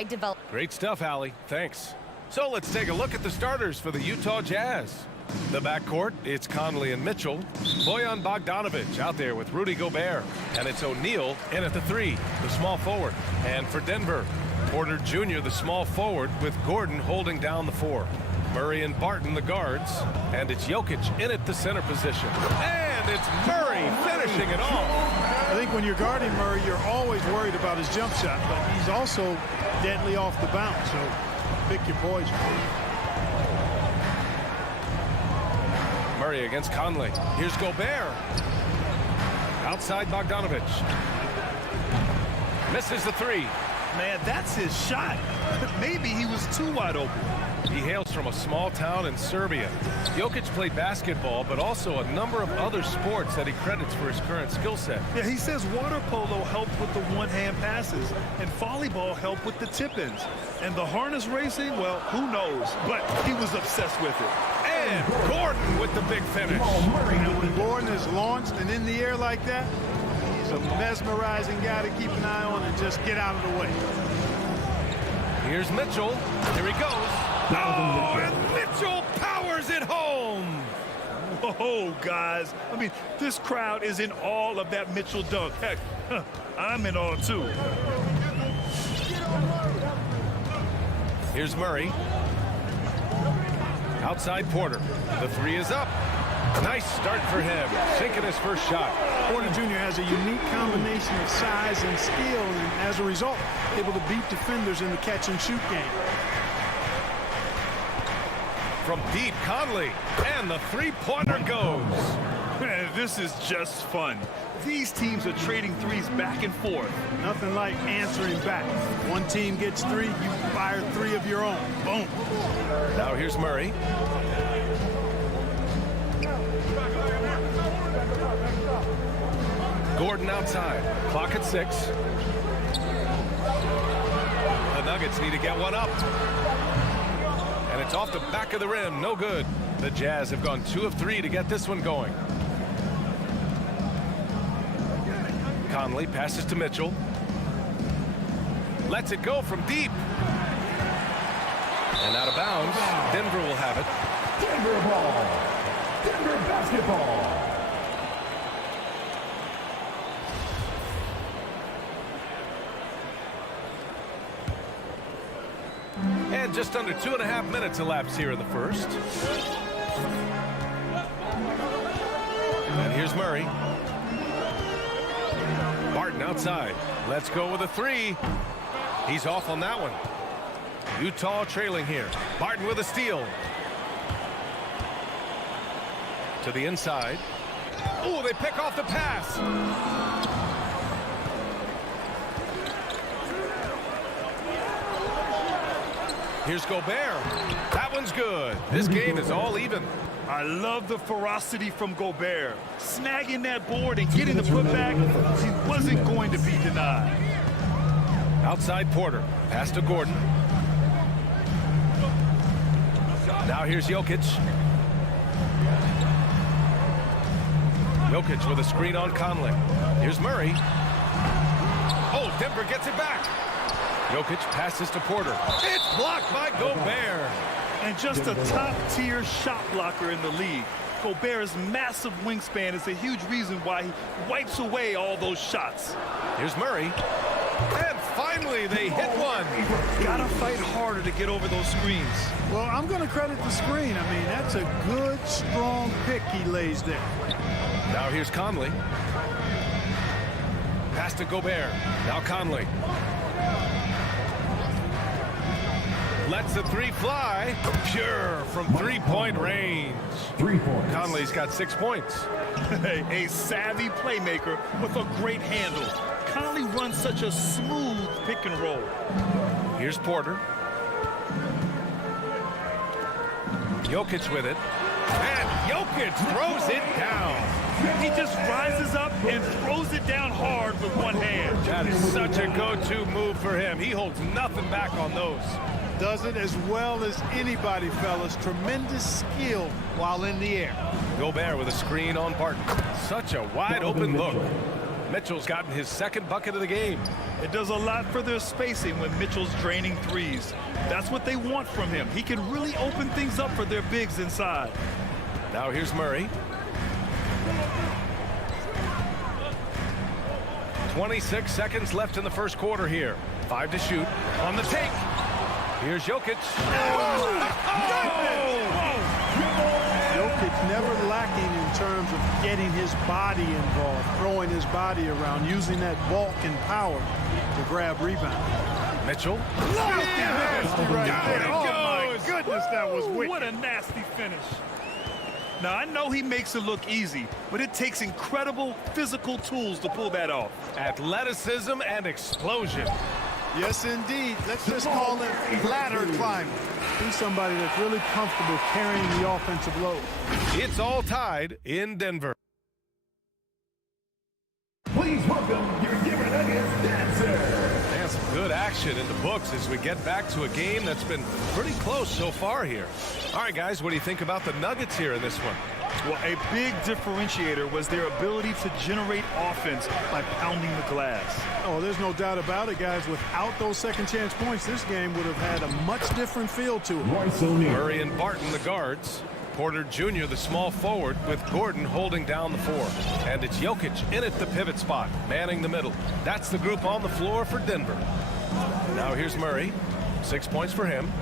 I developed. Great stuff, Allie. Thanks. So let's take a look at the starters for the Utah Jazz. The backcourt, it's Conley and Mitchell. Bojan Bogdanovic out there with Rudy Gobert. And it's O'Neal in at the 3, the small forward. And for Denver, Porter Jr., the small forward, with Gordon holding down the 4. Murray and Barton, the guards. And it's Jokic in at the center position. And it's Murray finishing it off. I think when you're guarding Murray, you're always worried about his jump shot, but he's also deadly off the bounce, so pick your poison. Murray against Conley. Here's Gobert. Outside Bogdanovic. Misses the 3. Man, that's his shot. Maybe he was too wide open. He hails from a small town in Serbia. Jokic played basketball, but also a number of other sports that he credits for his current skill set. Yeah, he says water polo helped with the one-hand passes, and volleyball helped with the tip-ins. And the harness racing, well, who knows? But he was obsessed with it. And Gordon with the big finish. And when Gordon is launched and in the air like that, he's a mesmerizing guy to keep an eye on and just get out of the way. Here's Mitchell. Here he goes. Oh, and Mitchell powers it home. Whoa, guys. I mean, this crowd is in awe of that Mitchell dunk. Heck, I'm in awe, too. Here's Murray. Outside Porter. The 3 is up. Nice start for him. Sinking his first shot. Porter Jr. has a unique combination of size and skill, and as a result, able to beat defenders in the catch-and-shoot game. From deep, Conley. And the 3-pointer goes. Man, this is just fun. These teams are trading threes back and forth. Nothing like answering back. One team gets 3, you fire 3 of your own. Boom. Now here's Murray. Gordon outside. Clock at 6. The Nuggets need to get one up. And it's off the back of the rim. No good. The Jazz have gone 2 of 3 to get this one going. Conley passes to Mitchell. Lets it go from deep. And out of bounds. Denver will have it. Denver ball. Denver basketball. And just under 2.5 minutes elapsed here in the first. And here's Murray. Barton outside. Let's go with a 3. He's off on that one. Utah trailing here. Barton with a steal. To the inside. Oh, they pick off the pass. Here's Gobert. That one's good. This game is all even. I love the ferocity from Gobert. Snagging that board and getting the putback, he wasn't going to be denied. Outside Porter. Pass to Gordon. Now here's Jokic. Jokic with a screen on Conley. Here's Murray. Oh, Denver gets it back. Jokic passes to Porter. It's blocked by Gobert. And just a top-tier shot blocker in the league. Gobert's massive wingspan is a huge reason why he wipes away all those shots. Here's Murray. And finally, they hit one. Gotta fight harder to get over those screens. Well, I'm going to credit the screen. I mean, that's a good, strong pick he lays there. Now here's Conley. Pass to Gobert. Now Conley. Lets the 3 fly. Pure from 3-point range. 3 points. Conley's got 6 points. A savvy playmaker with a great handle. Conley runs such a smooth pick and roll. Here's Porter. Jokic with it. And Jokic throws it down. He just rises up and throws it down hard with one hand. That is such a go-to move for him. He holds nothing back on those. Does it as well as anybody, fellas. Tremendous skill while in the air. Gobert with a screen on Barton. Such a wide open look. Mitchell's gotten his second bucket of the game. It does a lot for their spacing when Mitchell's draining threes. That's what they want from him. He can really open things up for their bigs inside. Now here's Murray. 26 seconds left in the first quarter here. 5 to shoot. On the take. Here's Jokic. Jokic never lacking in terms of getting his body involved, throwing his body around, using that bulk and power to grab rebound. Mitchell. Nasty right there. Oh my goodness, that was wicked. What a nasty finish. Now, I know he makes it look easy, but it takes incredible physical tools to pull that off. Athleticism and explosion. Yes, indeed. Let's just call it ladder climbing. He's somebody that's really comfortable carrying the offensive load. It's all tied in Denver. Please welcome your Denver Nuggets dancer. And some good action in the books as we get back to a game that's been pretty close so far here. All right, guys, what do you think about the Nuggets here in this one? Well, a big differentiator was their ability to generate offense by pounding the glass. Oh, there's no doubt about it, guys. Without those second chance points, this game would have had a much different feel to it. Royce O'Neal. Murray and Barton, the guards. Porter Jr., the small forward, with Gordon holding down the 4. And it's Jokic in at the pivot spot, manning the middle. That's the group on the floor for Denver. Now here's Murray. 6 points for him.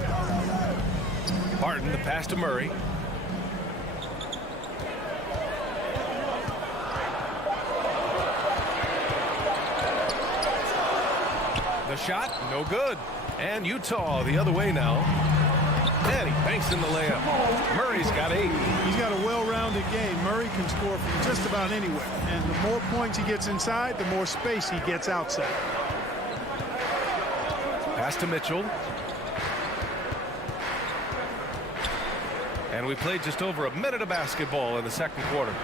Barton, the pass to Murray. The shot, no good. And Utah the other way now. And he banks in the layup. Murray's got 8. He's got a well-rounded game. Murray can score from just about anywhere. And the more points he gets inside, the more space he gets outside. Pass to Mitchell. And we played just over a minute of basketball in the second quarter.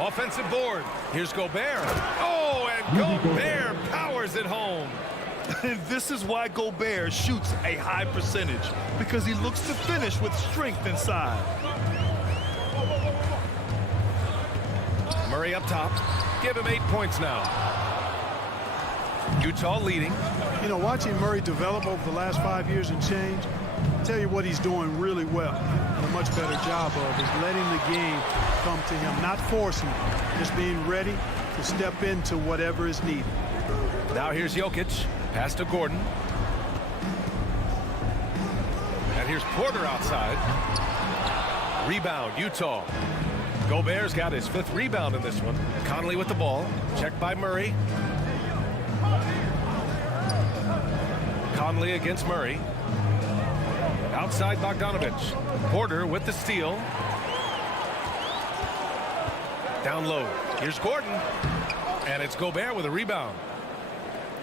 Offensive board. Here's Gobert. Oh, and Gobert powers it home. And this is why Gobert shoots a high percentage, because he looks to finish with strength inside. Murray up top. Give him 8 points now. Utah leading. You know, watching Murray develop over the last 5 years and change, I'll tell you what he's doing really well, and a much better job of, is letting the game come to him, not forcing it, just being ready to step into whatever is needed. Now here's Jokic. Pass to Gordon. And here's Porter outside. Rebound, Utah. Gobert's got his 5th rebound in this one. Conley with the ball. Checked by Murray. Conley against Murray. Outside Bogdanovich. Porter with the steal. Down low. Here's Gordon. And it's Gobert with a rebound.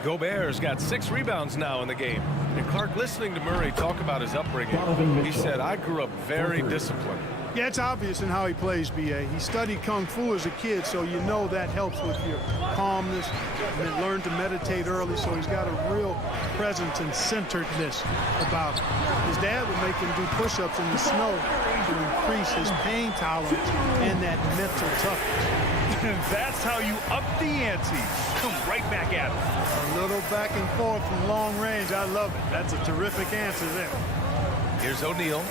Gobert's got 6 rebounds now in the game. And Clark, listening to Murray talk about his upbringing, he said, I grew up very disciplined. Yeah, it's obvious in how he plays, B.A. He studied Kung Fu as a kid, so you know that helps with your calmness. And he learned to meditate early, so he's got a real presence and centeredness about him. His dad would make him do push-ups in the snow to increase his pain tolerance and that mental toughness. And that's how you up the ante. Come right back at him. A little back and forth from long range. I love it. That's a terrific answer there. Here's O'Neal.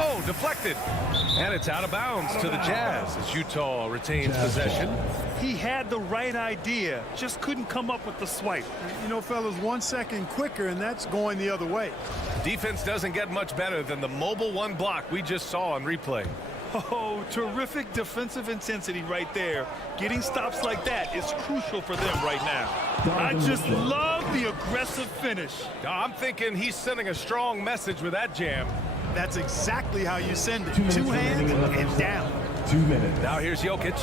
Oh, deflected. And it's out of bounds to the Jazz as Utah retains possession. He had the right idea, just couldn't come up with the swipe. You know, fellas, 1 second quicker, and that's going the other way. Defense doesn't get much better than the mobile 1 block we just saw on replay. Oh, terrific defensive intensity right there. Getting stops like that is crucial for them right now. I just love the aggressive finish. I'm thinking he's sending a strong message with that jam. That's exactly how you send it. 2 hands and down. 2 minutes. Now here's Jokic.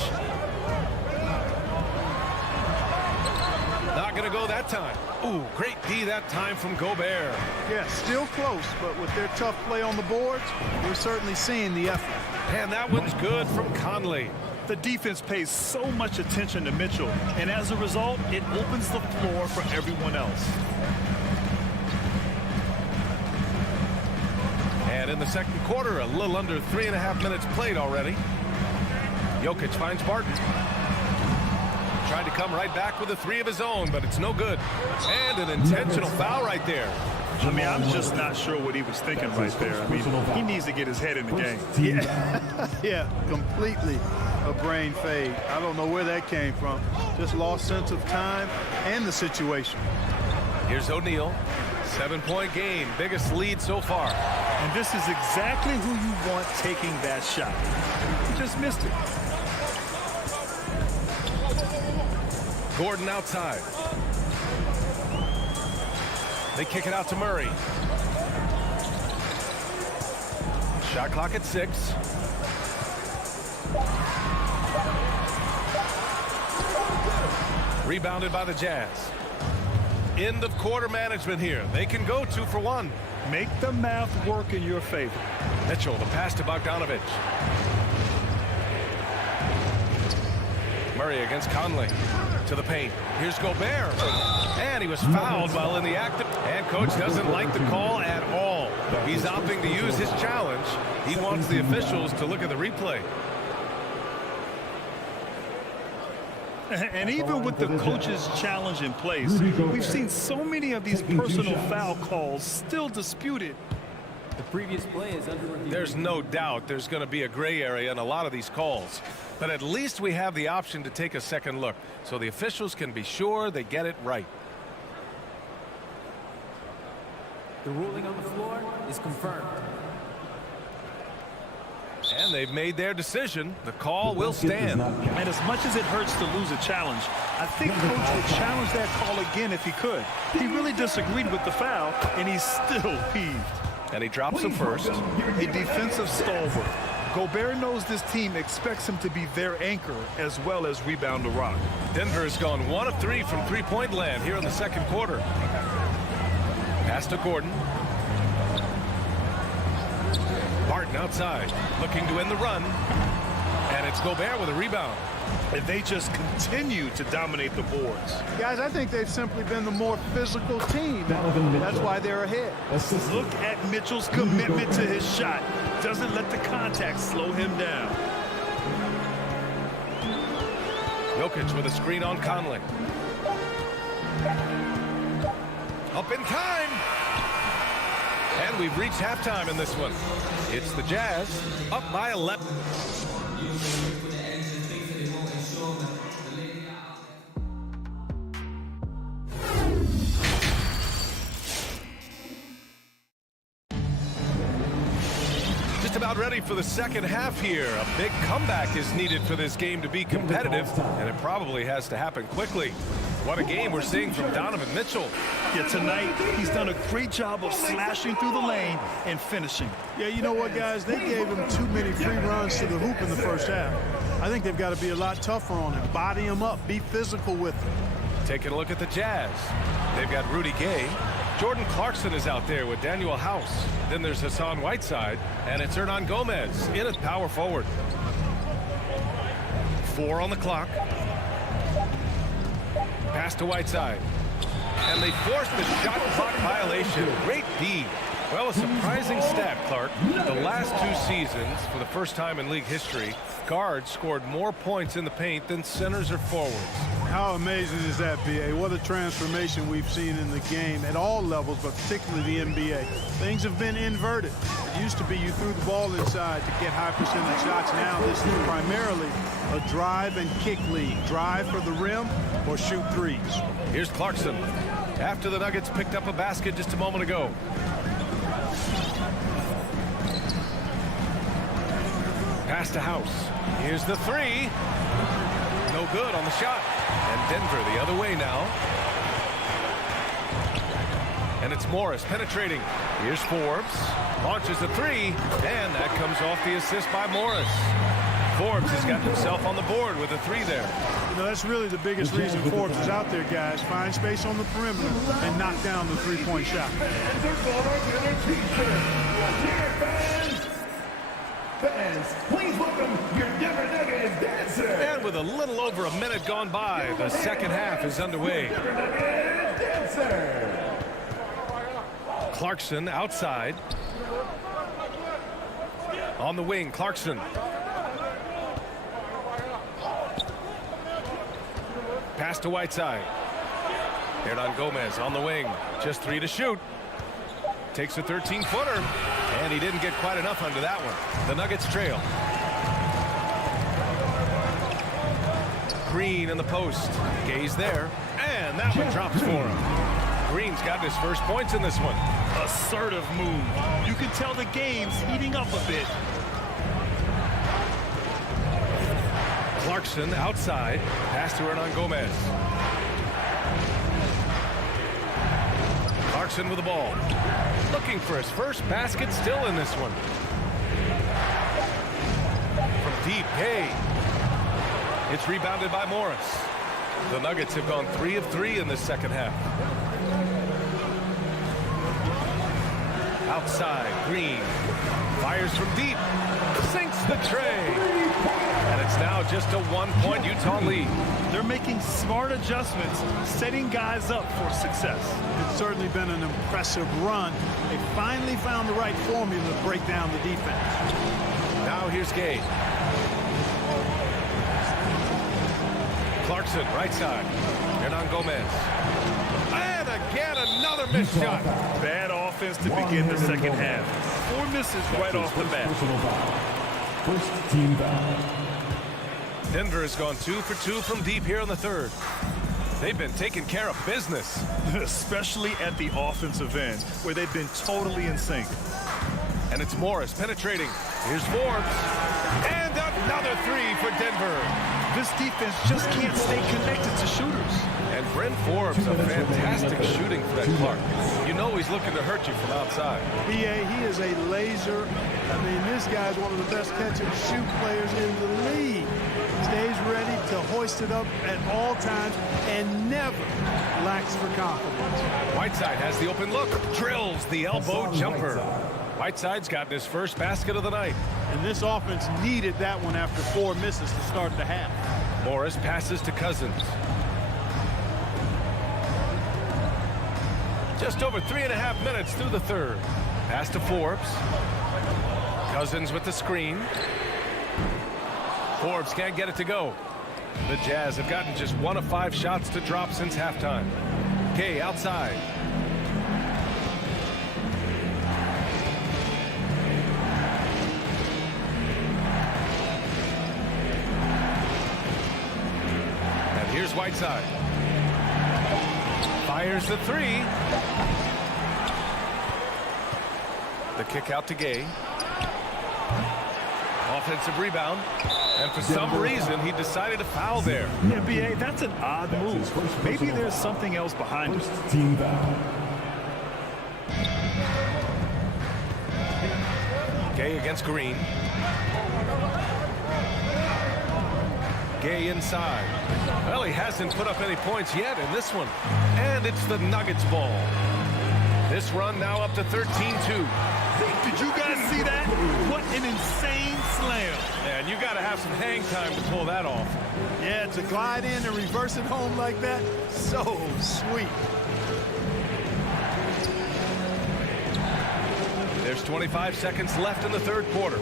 Not going to go that time. Ooh, great D that time from Gobert. Yeah, still close, but with their tough play on the boards, we're certainly seeing the effort. And that one's good from Conley. The defense pays so much attention to Mitchell, and as a result, it opens the floor for everyone else. And in the second quarter, a little under 3.5 minutes played already. Jokic finds Barton. Tried to come right back with a three of his own, but it's no good. And an intentional foul right there. I mean, I'm just not sure what he was thinking right there. I mean, he needs to get his head in the game. Yeah, completely a brain fade. I don't know where that came from. Just lost sense of time and the situation. Here's O'Neal. 7-point game, biggest lead so far. And this is exactly who you want taking that shot. He just missed it. Gordon outside. They kick it out to Murray. Shot clock at 6. Rebounded by the Jazz. End of quarter management here. They can go 2 for 1. Make the math work in your favor. Mitchell, the pass to Bogdanovich. Murray against Conley. To the paint. Here's Gobert. And he was fouled while in the act. And coach doesn't like the call at all. He's opting to use his challenge. He wants the officials to look at the replay. And even with the coach's challenge in place, we've seen so many of these personal foul calls still disputed. The previous play is under review. There's no doubt there's going to be a gray area in a lot of these calls. But at least we have the option to take a second look, so the officials can be sure they get it right. The ruling on the floor is confirmed. And they've made their decision. The call will stand. And as much as it hurts to lose a challenge, I think coach would challenge that call again if he could. He really disagreed with the foul, and he's still peeved. And he drops him first. A defensive stalwart. Gobert knows this team expects him to be their anchor as well as rebound the rock. Denver has gone 1 of 3 from three-point land here in the second quarter. Pass to Gordon. Barton outside, looking to end the run. And it's Gobert with a rebound. And they just continue to dominate the boards. Guys, I think they've simply been the more physical team. That's why they're ahead. Look at Mitchell's commitment to his shot. Doesn't let the contact slow him down. Jokic with a screen on Conley. Up in time. And we've reached halftime in this one. It's the Jazz up by 11. Just about ready for the second half here. A big comeback is needed for this game to be competitive, and it probably has to happen quickly. What a game we're seeing from Donovan Mitchell. Yeah, tonight he's done a great job of slashing through the lane and finishing. Yeah, you know what, guys? They gave him too many free runs to the hoop in the first half. I think they've got to be a lot tougher on him. Body him up. Be physical with him. Taking a look at the Jazz. They've got Rudy Gay. Jordan Clarkson is out there with Daniel House. Then there's Hassan Whiteside. And it's Hernan Gomez in at power forward. 4 on the clock. Pass to Whiteside. And they forced the shot clock violation. Great D. Well, a surprising stat, Clark. The last 2 seasons, for the first time in league history, guards scored more points in the paint than centers or forwards. How amazing is that, B.A.? What a transformation we've seen in the game at all levels, but particularly the NBA. Things have been inverted. It used to be you threw the ball inside to get high percentage shots. Now this is primarily a drive and kick league. Drive for the rim or shoot threes. Here's Clarkson. After the Nuggets picked up a basket just a moment ago. Pass to House. Here's the 3. No good on the shot. And Denver the other way now. And it's Morris penetrating. Here's Forbes. Launches a 3. And that comes off the assist by Morris. Forbes has got himself on the board with a 3 there. You know, that's really the biggest reason Forbes is out there, guys. Find space on the perimeter and knock down the three-point shot. Fans, please welcome your Denver Nuggets dancer. And with a little over a minute gone by, the second half is underway. Denver Nuggets dancer. Clarkson outside. On the wing, Clarkson. Pass to Whiteside. Hernan Gomez on the wing. Just 3 to shoot. Takes a 13-footer. And he didn't get quite enough under that one. The Nuggets trail. Green in the post. Gay's there. And that one drops for him. Green's got his first points in this one. Assertive move. You can tell the game's heating up a bit. Clarkson outside. Pass to Hernan Gomez. Clarkson with the ball. Looking for his first basket, still in this one. From deep, Gay. It's rebounded by Morris. The Nuggets have gone 3 of 3 in this second half. Outside, Green. Fires from deep. Sinks the tray. And it's now just a 1-point Utah lead. They're making smart adjustments, setting guys up for success. It's certainly been an impressive run. They finally found the right formula to break down the defense. Now here's Gay. Clarkson, right side. Hernan Gomez. And again, another missed shot. Bad offense to begin the second half. 4 misses right off the bat. First team foul. Denver has gone 2 for 2 from deep here in the third. They've been taking care of business. Especially at the offensive end, where they've been totally in sync. And it's Morris penetrating. Here's Forbes. And another 3 for Denver. This defense just can't stay connected to shooters. And Bryn Forbes, a fantastic shooting threat, Clark. You know he's looking to hurt you from outside. B.A., he is a laser. I mean, this guy's one of the best catch-and-shoot players in the league. Stays ready to hoist it up at all times and never lacks for confidence. Whiteside has the open look. Drills the elbow jumper. Whiteside's gotten his first basket of the night. And this offense needed that one after 4 misses to start the half. Morris passes to Cousins. Just over 3.5 minutes through the third. Pass to Forbes. Cousins with the screen. Forbes can't get it to go. The Jazz have gotten just 1 of 5 shots to drop since halftime. Gay outside. And here's Whiteside. Fires the 3. The kick out to Gay. Offensive rebound. And for some reason, he decided to foul there. Yeah, B.A., that's an odd move. Maybe there's something else behind it. First team foul. Gay against Green. Gay inside. Well, he hasn't put up any points yet in this one. And it's the Nuggets ball. This run now up to 13-2. Did you guys see that? What an insane slam. And you got to have some hang time to pull that off. Yeah, to glide in and reverse it home like that, so sweet. There's 25 seconds left in the third quarter.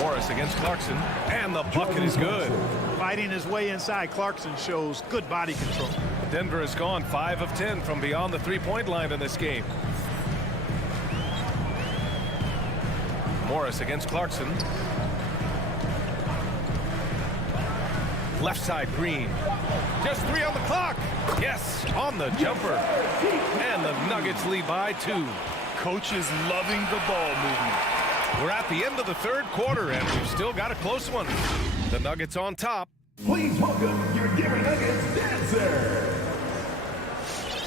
Morris against Clarkson, and the bucket is good. Fighting his way inside, Clarkson shows good body control. Denver has gone 5 of 10 from beyond the three-point line in this game. Morris against Clarkson. Left side, Green. Just 3 on the clock. Yes, on the jumper. And the Nuggets lead by 2. Coach is loving the ball movement. We're at the end of the third quarter, and we've still got a close one. The Nuggets on top. Please welcome your Denver Nuggets dancer.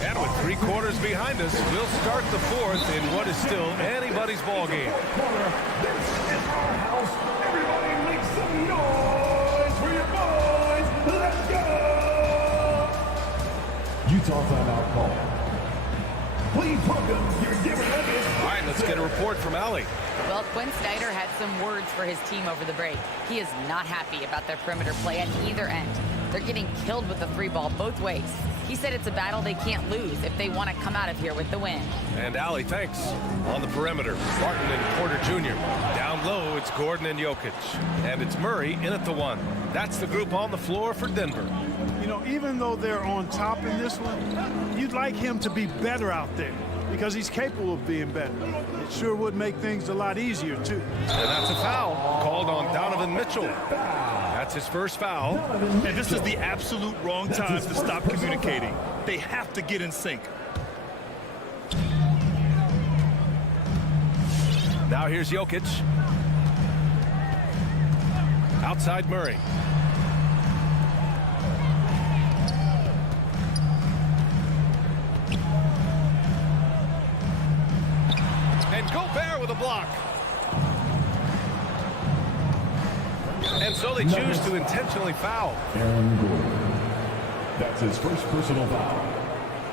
And with 3 quarters behind us, we'll start the fourth in what is still anybody's ball game. Corner. This is our house. Everybody make some noise for your boys. Let's go. Utah timeout call. Please welcome your Denver Nuggets. All right, let's get a report from Allie. Well, Quinn Snyder had some words for his team over the break. He is not happy about their perimeter play at either end. They're getting killed with the 3 ball both ways. He said it's a battle they can't lose if they want to come out of here with the win. And Allie, thanks. On the perimeter, Barton and Porter Jr. Down low, it's Gordon and Jokic. And it's Murray in at the 1. That's the group on the floor for Denver. You know, even though they're on top in this one, you'd like him to be better out there because he's capable of being better. It sure would make things a lot easier, too. And that's a foul called on Donovan Mitchell. That's his first foul. And this is the absolute wrong time to stop communicating. They have to get in sync. Now here's Jokic. Outside Murray. And Gobert with a block. And so they choose to intentionally foul. Aaron Gordon. That's his first personal foul.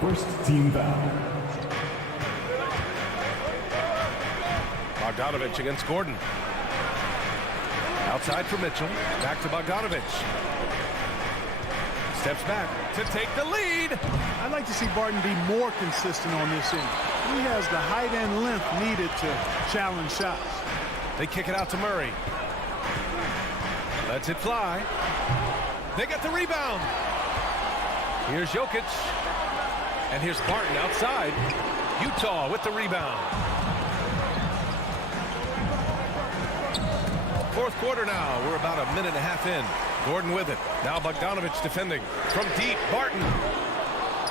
First team foul. Bogdanovich against Gordon. Outside for Mitchell. Back to Bogdanovich. Steps back to take the lead. I'd like to see Barton be more consistent on this end. He has the height and length needed to challenge shots. They kick it out to Murray. Lets it fly. They get the rebound. Here's Jokic. And here's Barton outside. Utah with the rebound. Fourth quarter now. We're about a minute and a half in. Gordon with it. Now Bogdanovich defending. From deep, Barton.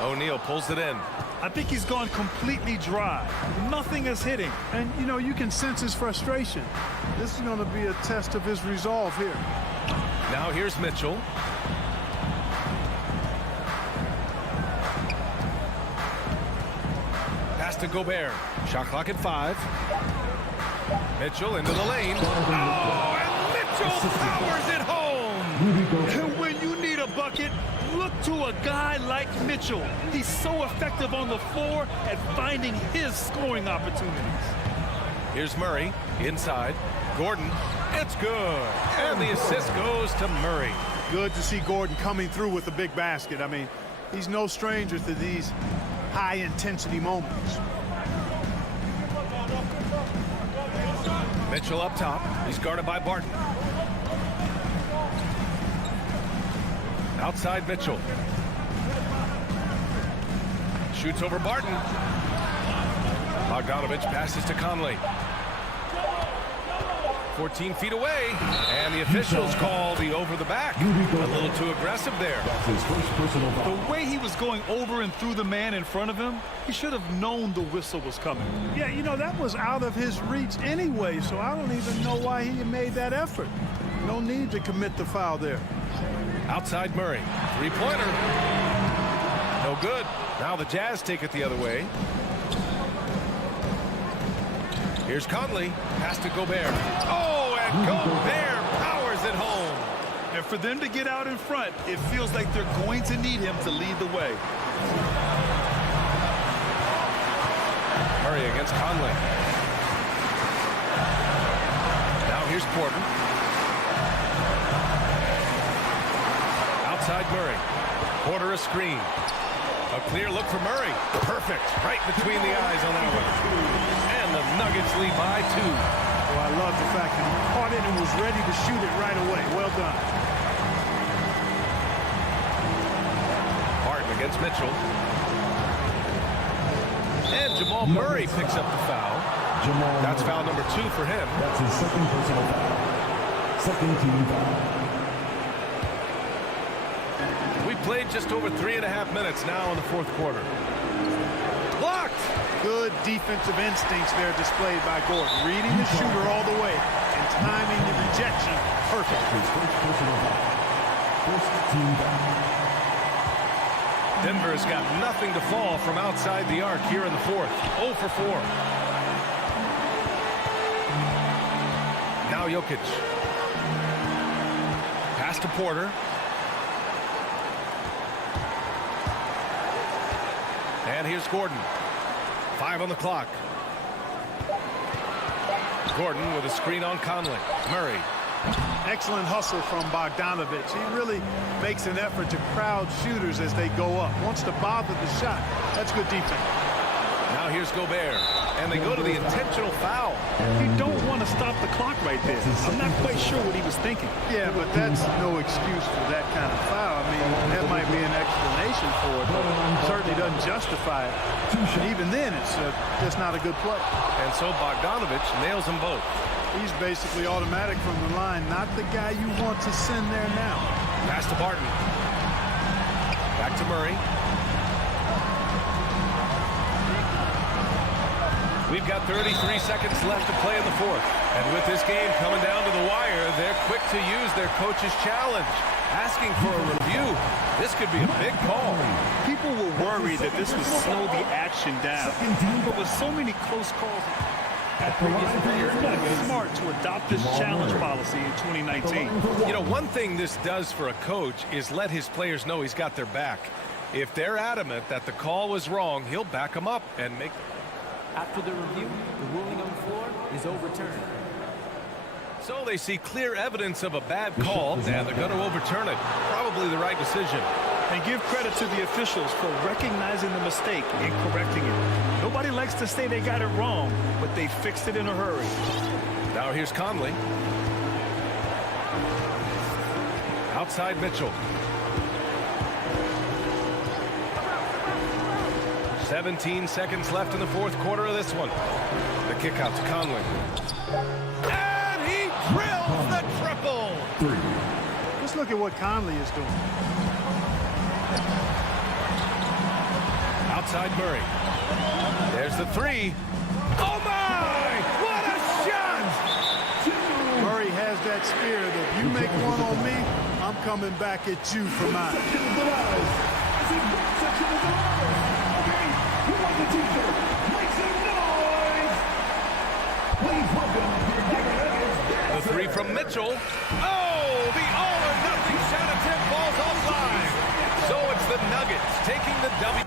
O'Neal pulls it in. I think he's gone completely dry. Nothing is hitting. And, you know, you can sense his frustration. This is going to be a test of his resolve here. Now here's Mitchell. Pass to Gobert. Shot clock at 5. Mitchell into the lane. Oh, and Mitchell powers it home. And when you need a bucket, look to a guy like Mitchell. He's so effective on the floor at finding his scoring opportunities. Here's Murray inside. Gordon, it's good. And the assist goes to Murray. Good to see Gordon coming through with a big basket. I mean, he's no stranger to these high-intensity moments. Mitchell up top. He's guarded by Barton. Outside Mitchell. Shoots over Barton. Bogdanovich passes to Conley. 14 feet away, and the officials call the over the back. A little too aggressive there. That's his first personal foul. The way he was going over and through the man in front of him, he should have known the whistle was coming. Yeah, you know, that was out of his reach anyway, so I don't even know why he made that effort. No need to commit the foul there. Outside Murray. Three-pointer. No good. Now the Jazz take it the other way. Here's Conley. Pass to Gobert. Oh, and Gobert powers it home. And for them to get out in front, it feels like they're going to need him to lead the way. Murray against Conley. Now here's Porter. Outside Murray. Porter a screen. A clear look for Murray. Perfect. Right between the eyes on that one. And the Nuggets lead by 2. Well, I love the fact that he caught it and was ready to shoot it right away. Well done. Barton against Mitchell. And Jamal Murray picks up the foul. That's foul number 2 for him. That's his second personal foul. Second team foul. We played just over 3.5 minutes now in the fourth quarter. Blocked! Good defensive instincts there displayed by Gordon. Reading the shooter all the way and timing the rejection perfect. His first personal foul. First team foul. Denver has got nothing to fall from outside the arc here in the fourth. 0 for 4. Now Jokic. Pass to Porter. And here's Gordon. 5 on the clock. Gordon with a screen on Conley. Murray Excellent hustle from Bogdanovich. He really makes an effort to crowd shooters as they go up. Wants to bother the shot. That's good defense. Now here's Gobert, and they go to the intentional foul. You don't want to stop the clock right there. I'm not quite sure what he was thinking. Yeah, but that's no excuse for that kind of foul. I mean, that might be an explanation for it, but it certainly doesn't justify it. And even then, it's just not a good play. And so Bogdanovich nails them both. He's basically automatic from the line, not the guy you want to send there now. Pass to Barton. Back to Murray. We've got 33 seconds left to play in the fourth. And with this game coming down to the wire, they're quick to use their coach's challenge, asking for a review. This could be a big call. People were worried that this would slow the action down. But with so many close calls, it's smart to adopt this challenge policy in 2019. You know, one thing this does for a coach is let his players know he's got their back. If they're adamant that the call was wrong, he'll back them up and make... After the review, the ruling on the floor is overturned. So they see clear evidence of a bad call, and they're going to overturn it. Probably the right decision. And give credit to the officials for recognizing the mistake and correcting it. Nobody likes to say they got it wrong, but they fixed it in a hurry. Now here's Conley. Outside Mitchell. 17 seconds left in the fourth quarter of this one. The kick out to Conley. And he drills the triple. Just look at what Conley is doing. Outside Murray. There's the three. Oh my! What a shot! Murray has that spirit of you make one on me, I'm coming back at you for mine. The three from Mitchell. Oh, the all-or-nothing shot attempt falls offline. So it's the Nuggets taking the W.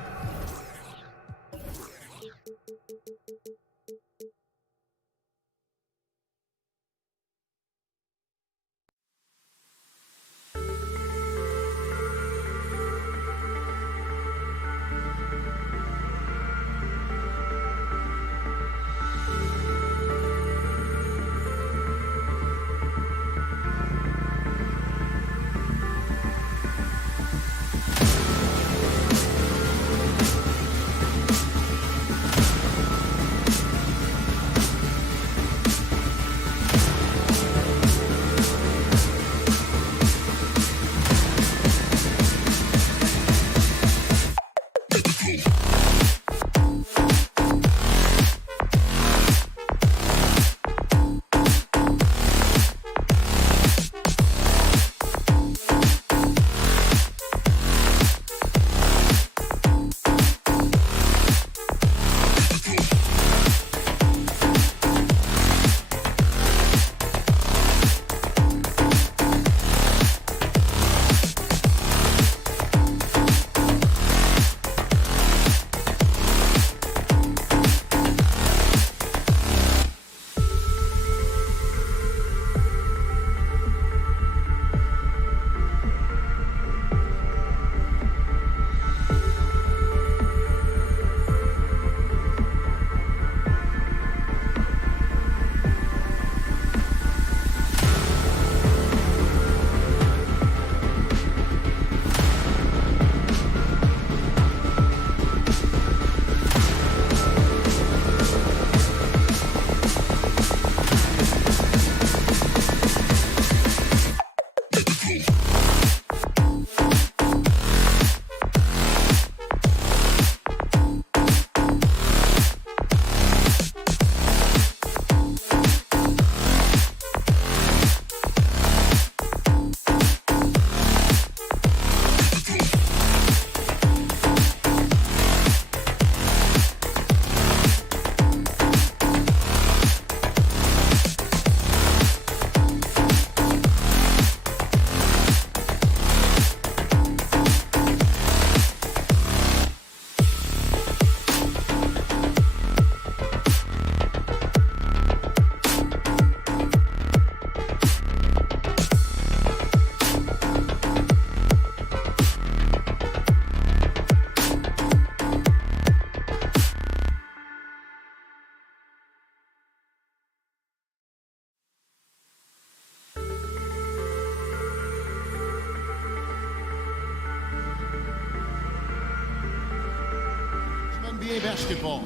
NBA basketball.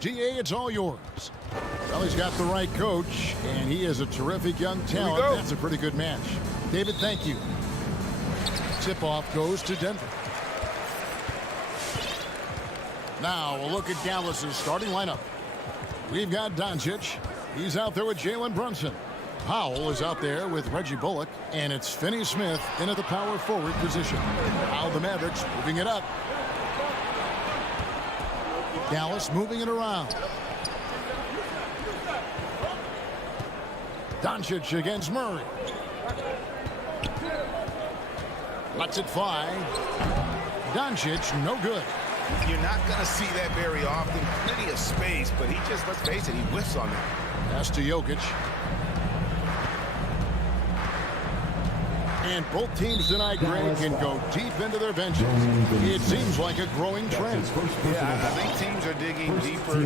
DA, it's all yours. Well, he's got the right coach, and he is a terrific young talent. That's a pretty good match. David, thank you. Tip-off goes to Denver. Now a look at Dallas's starting lineup. We've got Doncic. He's out there with Jalen Brunson. Powell is out there with Reggie Bullock, and it's Finney-Smith in at the power forward position. Now the Mavericks moving it up. Dallas moving it around. Doncic against Murray. Lets it fly. Doncic, no good. You're not going to see that very often. Plenty of space, but he just, let's face it, he whiffs on it. Pass to Jokic. And both teams tonight, Greg, can go deep into their benches. It seems like a growing trend. Yeah, I think teams are digging deeper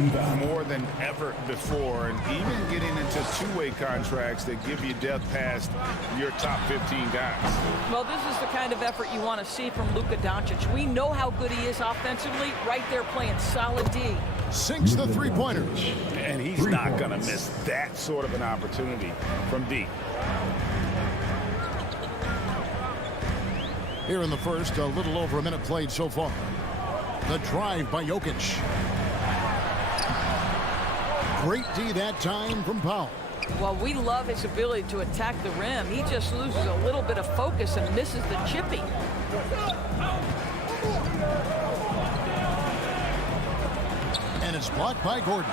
more than ever before, and even getting into two-way contracts that give you depth past your top 15 guys. Well, this is the kind of effort you want to see from Luka Doncic. We know how good he is offensively, right there playing solid D. Sinks the three-pointers. And he's not going to miss that sort of an opportunity from deep. Here in the first, a little over a minute played so far. The drive by Jokic. Great D that time from Powell. Well, we love his ability to attack the rim. He just loses a little bit of focus and misses the chippy. And it's blocked by Gordon.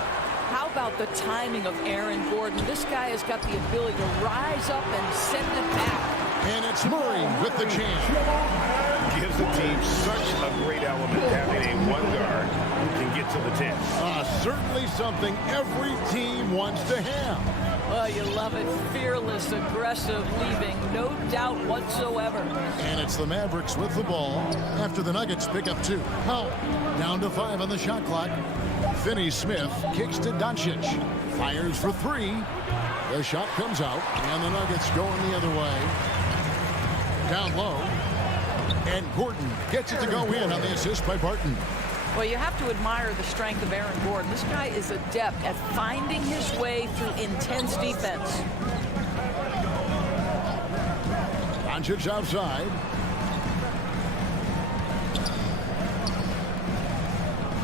How about the timing of Aaron Gordon? This guy has got the ability to rise up and send it back. And it's Murray with the jam. Gives the team such a great element having a one guard who can get to the 10. Certainly something every team wants to have. Oh, you love it. Fearless, aggressive, leaving no doubt whatsoever. And it's the Mavericks with the ball after the Nuggets pick up 2. Powell down to 5 on the shot clock. Finney-Smith kicks to Doncic. Fires for 3. The shot comes out, and the Nuggets going the other way. Down low. And Gordon gets it to go in on the assist by Barton. Well, you have to admire the strength of Aaron Gordon. This guy is adept at finding his way through intense defense. Doncic outside.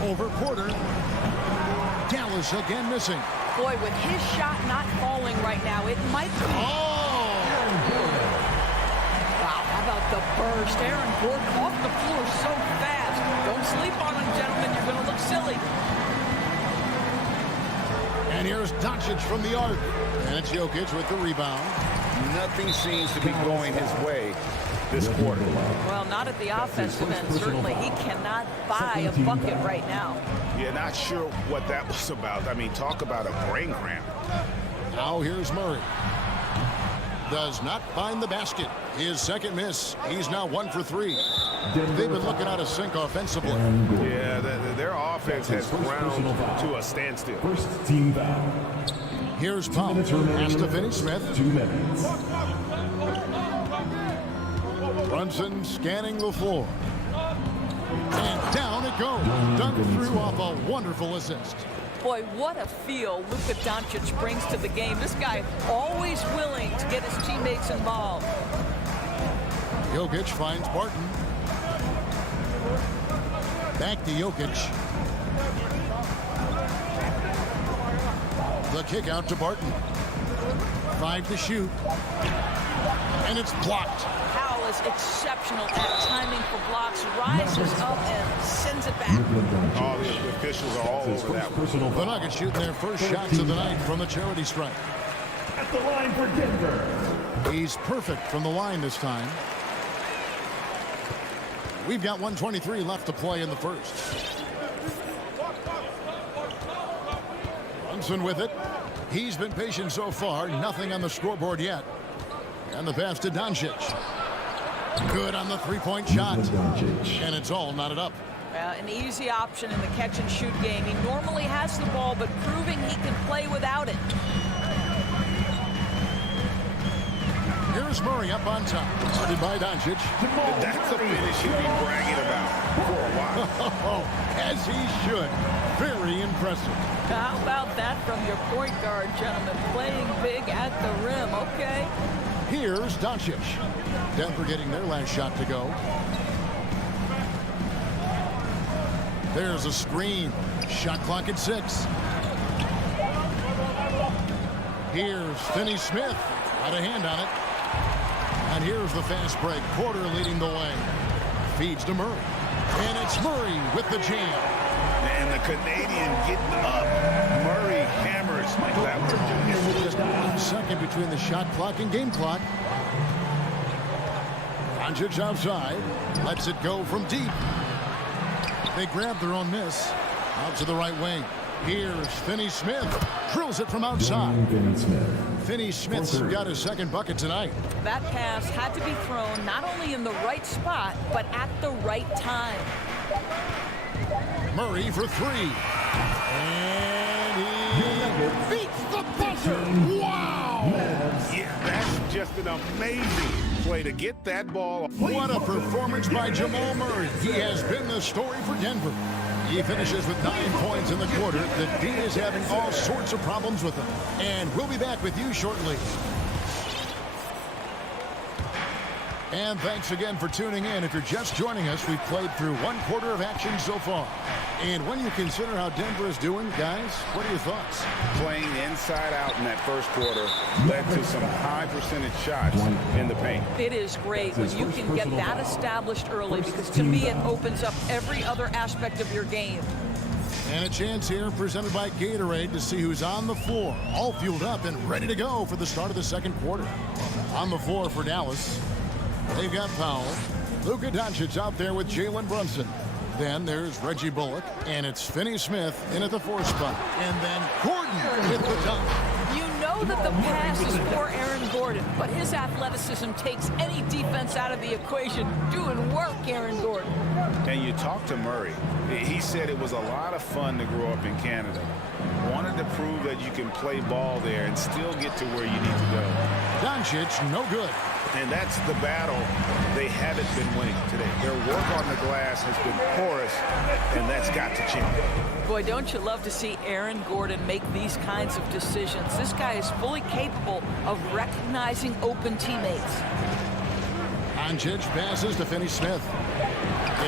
Over Porter. Dallas again missing. Boy, with his shot not falling right now, it might be. Oh! Wow, how about the burst? Aaron Gordon off the floor so fast. Don't sleep on him, gentlemen. You're going to look silly. And here's Doncic from the arc. And it's Jokic with the rebound. Nothing seems to be going his way this quarter. Well, not at the offensive end. Certainly, he cannot buy a bucket right now. Yeah, not sure what that was about. I mean, talk about a brain cramp. Now here's Murray. Does not find the basket. His second miss. He's now 1 for 3. They've been looking out of sync offensively. Yeah, their offense has ground to a standstill. First team foul. Here's Powell. Pass to Finney-Smith. 2 minutes. Brunson scanning the floor. And down it goes. Dunk through off a wonderful assist. Boy, what a feel Luka Doncic brings to the game. This guy always willing to get his teammates involved. Jokic finds Barton. Back to Jokic. The kick out to Barton. 5 to shoot. And it's blocked. Powell is exceptional at timing for blocks, rises up and sends it back. All the officials are all over that one. The Nuggets shooting their first shots of the night from the charity stripe. At the line for Denver. He's perfect from the line this time. We've got 1:23 left to play in the first. Brunson with it. He's been patient so far. Nothing on the scoreboard yet. And the pass to Doncic. Good on the three-point shot. And it's all knotted up. An easy option in the catch-and-shoot game. He normally has the ball, but proving he can play without it. Here's Here's Murray up on top. Guarded by Doncic. That's a finish he'll be bragging about for a while. As he should. Very impressive. How about that from your point guard, gentlemen? Playing big at the rim, okay? Here's Doncic. Denver getting their last shot to go. There's a screen. Shot clock at 6. Here's Finney-Smith. Got a hand on it. And here's the fast break. Porter leading the way. Feeds to Murray. And it's Murray with the jam. And the Canadian getting up. Murray hammers that one home. Just 1 second between the shot clock and game clock. Doncic outside. Lets it go from deep. They grab their own miss. Out to the right wing. Here's Finney-Smith. Drills it from outside. Finney-Smith's got his second bucket tonight. That pass had to be thrown not only in the right spot, but at the right time. Murray for 3. And he beats the buzzer. Wow! Yeah, that's just an amazing play to get that ball. What a performance by Jamal Murray. He has been the story for Denver. He finishes with 9 points in the quarter. The D is having all sorts of problems with him. And we'll be back with you shortly. And thanks again for tuning in. If you're just joining us, we've played through 1 quarter of action so far. And when you consider how Denver is doing, guys, what are your thoughts? Playing inside out in that first quarter led to some high percentage shots in the paint. It is great when you can get that established early, because to me it opens up every other aspect of your game. And a chance here presented by Gatorade to see who's on the floor, all fueled up and ready to go for the start of the second quarter. On the floor for Dallas, they've got Powell. Luka Doncic out there with Jalen Brunson. Then there's Reggie Bullock, and it's Finney-Smith in at the 4 spot. And then Gordon with the dunk. You know that the pass is for Aaron Gordon, but his athleticism takes any defense out of the equation. Doing work, Aaron Gordon. And you talk to Murray. He said it was a lot of fun to grow up in Canada. Wanted to prove that you can play ball there and still get to where you need to go. Doncic, no good. And that's the battle they haven't been winning today. Their work on the glass has been porous, and that's got to change. Boy, don't you love to see Aaron Gordon make these kinds of decisions. This guy is fully capable of recognizing open teammates. Doncic passes to Finney-Smith.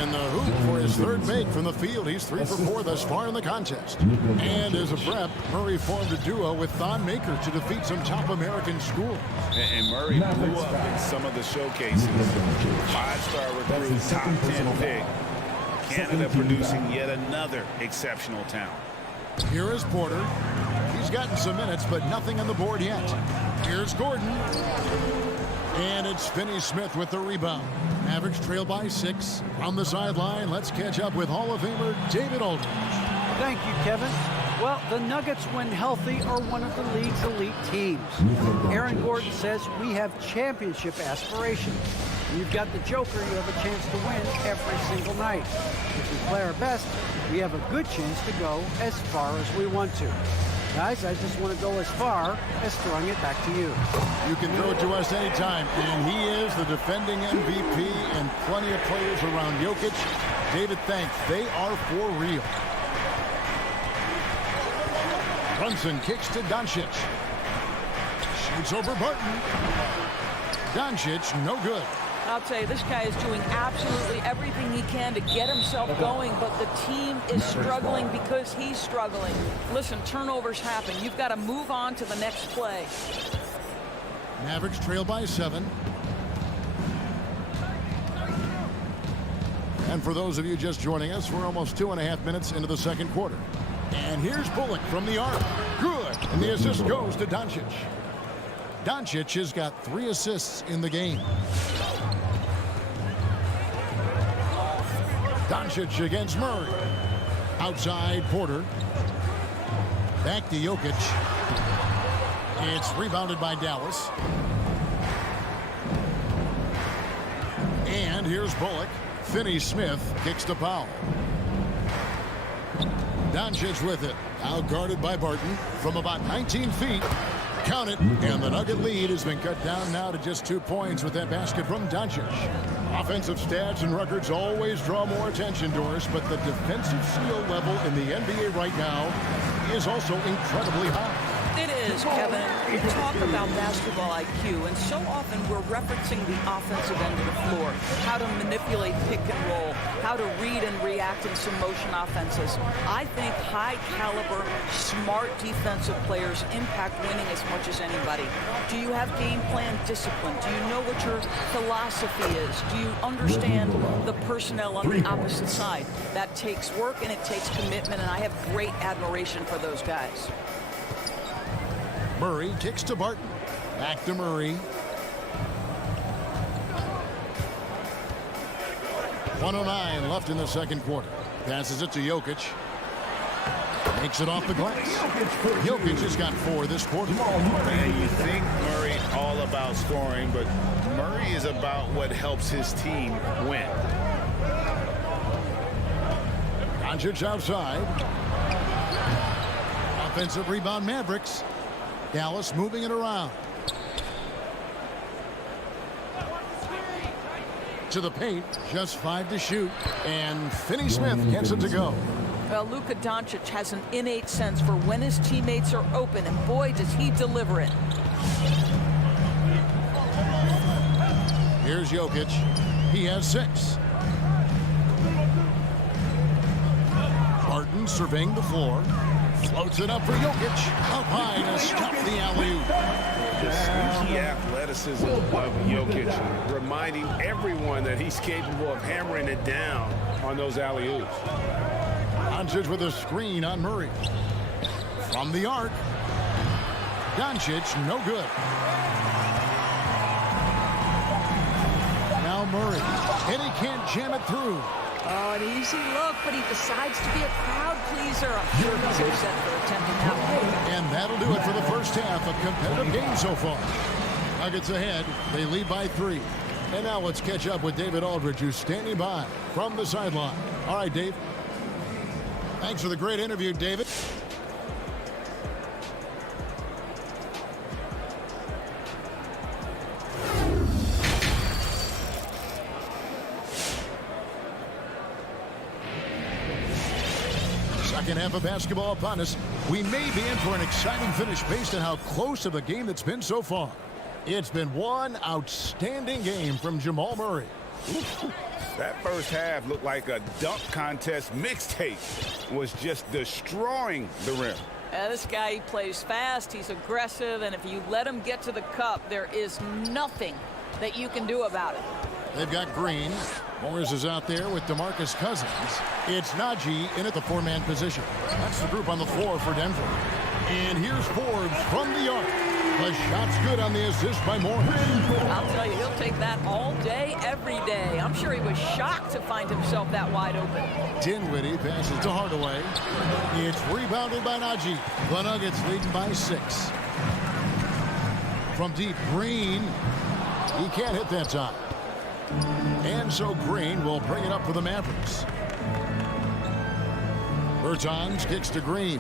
In the hoop for his 3rd make from the field. He's 3 for 4 thus far in the contest. And as a prep, Murray formed a duo with Thon Maker to defeat some top American schools. And Murray blew up in some of the showcases. 5-star recruit, top 10 pick. Canada producing yet another exceptional talent. Here is Porter. He's gotten some minutes, but nothing on the board yet. Here's Gordon. And it's Finney-Smith with the rebound. Mavericks trail by 6. On the sideline, let's catch up with Hall of Famer David Aldridge. Thank you, Kevin. Well, the Nuggets, when healthy, are one of the league's elite teams. Aaron Gordon says we have championship aspirations. When you've got the Joker, you have a chance to win every single night. If we play our best, we have a good chance to go as far as we want to. Guys, I just want to go as far as throwing it back to you. You can throw it to us anytime, and he is the defending MVP and plenty of players around Jokic. David, thanks. They are for real. Brunson kicks to Doncic. Shoots over Barton. Doncic, no good. I'll tell you, this guy is doing absolutely everything he can to get himself going, but the team is struggling because he's struggling. Listen, turnovers happen. You've got to move on to the next play. Mavericks trail by 7. And for those of you just joining us, we're almost 2.5 minutes into the second quarter. And here's Bullock from the arc. Good. And the assist goes to Doncic. Doncic has got 3 assists in the game. Doncic against Murray. Outside Porter. Back to Jokic. It's rebounded by Dallas. And here's Bullock. Finney-Smith kicks to Powell. Doncic with it. Now guarded by Barton from about 19 feet. Count it, and the Nugget lead has been cut down now to just 2 points with that basket from Doncic. Offensive stats and records always draw more attention, Doris, but the defensive skill level in the NBA right now is also incredibly high. It is, Kevin. We talk about basketball IQ, and so often we're referencing the offensive end of the floor, how to manipulate pick and roll, how to read and react in some motion offenses. I think high-caliber, smart defensive players impact winning as much as anybody. Do you have game plan discipline? Do you know what your philosophy is? Do you understand the personnel on the opposite side? That takes work and it takes commitment, and I have great admiration for those guys. Murray kicks to Barton. Back to Murray. 1:09 left in the second quarter. Passes it to Jokic. Makes it off the glass. Jokic has got 4 this quarter. Man, you think Murray all about scoring, but Murray is about what helps his team win. Doncic outside. Offensive rebound, Mavericks. Dallas moving it around. To the paint, just 5 to shoot, and Finney Smith gets it to go. Well, Luka Doncic has an innate sense for when his teammates are open, and boy, does he deliver it. Here's Jokic. He has 6. Barton surveying the floor. Floats it up for Jokic. Up high to stop the alley-oop. The sneaky athleticism of Jokic, reminding everyone that he's capable of hammering it down on those alley-oops. Doncic with a screen on Murray. From the arc. Doncic, no good. Now Murray. And he can't jam it through. Oh, an easy look, but he decides to be a crowd pleaser. I'm sure he's upset for attempting that one. And that'll do it for the first half. A competitive game so far. Nuggets ahead. They lead by 3. And now let's catch up with David Aldridge, who's standing by from the sideline. All right, Dave. Thanks for the great interview, David. Second half of basketball upon us. We may be in for an exciting finish based on how close of a game that's been so far. It's been one outstanding game from Jamal Murray. That first half looked like a dunk contest mixtape. Was just destroying the rim. This guy, he plays fast, he's aggressive, and if you let him get to the cup, there is nothing that you can do about it. They've got Green. Morris is out there with DeMarcus Cousins. It's Najee in at the 4-man position. That's the group on the floor for Denver. And here's Forbes from the arc. The shot's good on the assist by Morris. I'll tell you, he'll take that all day, every day. I'm sure he was shocked to find himself that wide open. Dinwiddie passes to Hardaway. It's rebounded by Najee. The Nuggets leading by 6. From deep, Green. He can't hit that time. And so Green will bring it up for the Mavericks. Bertans kicks to Green.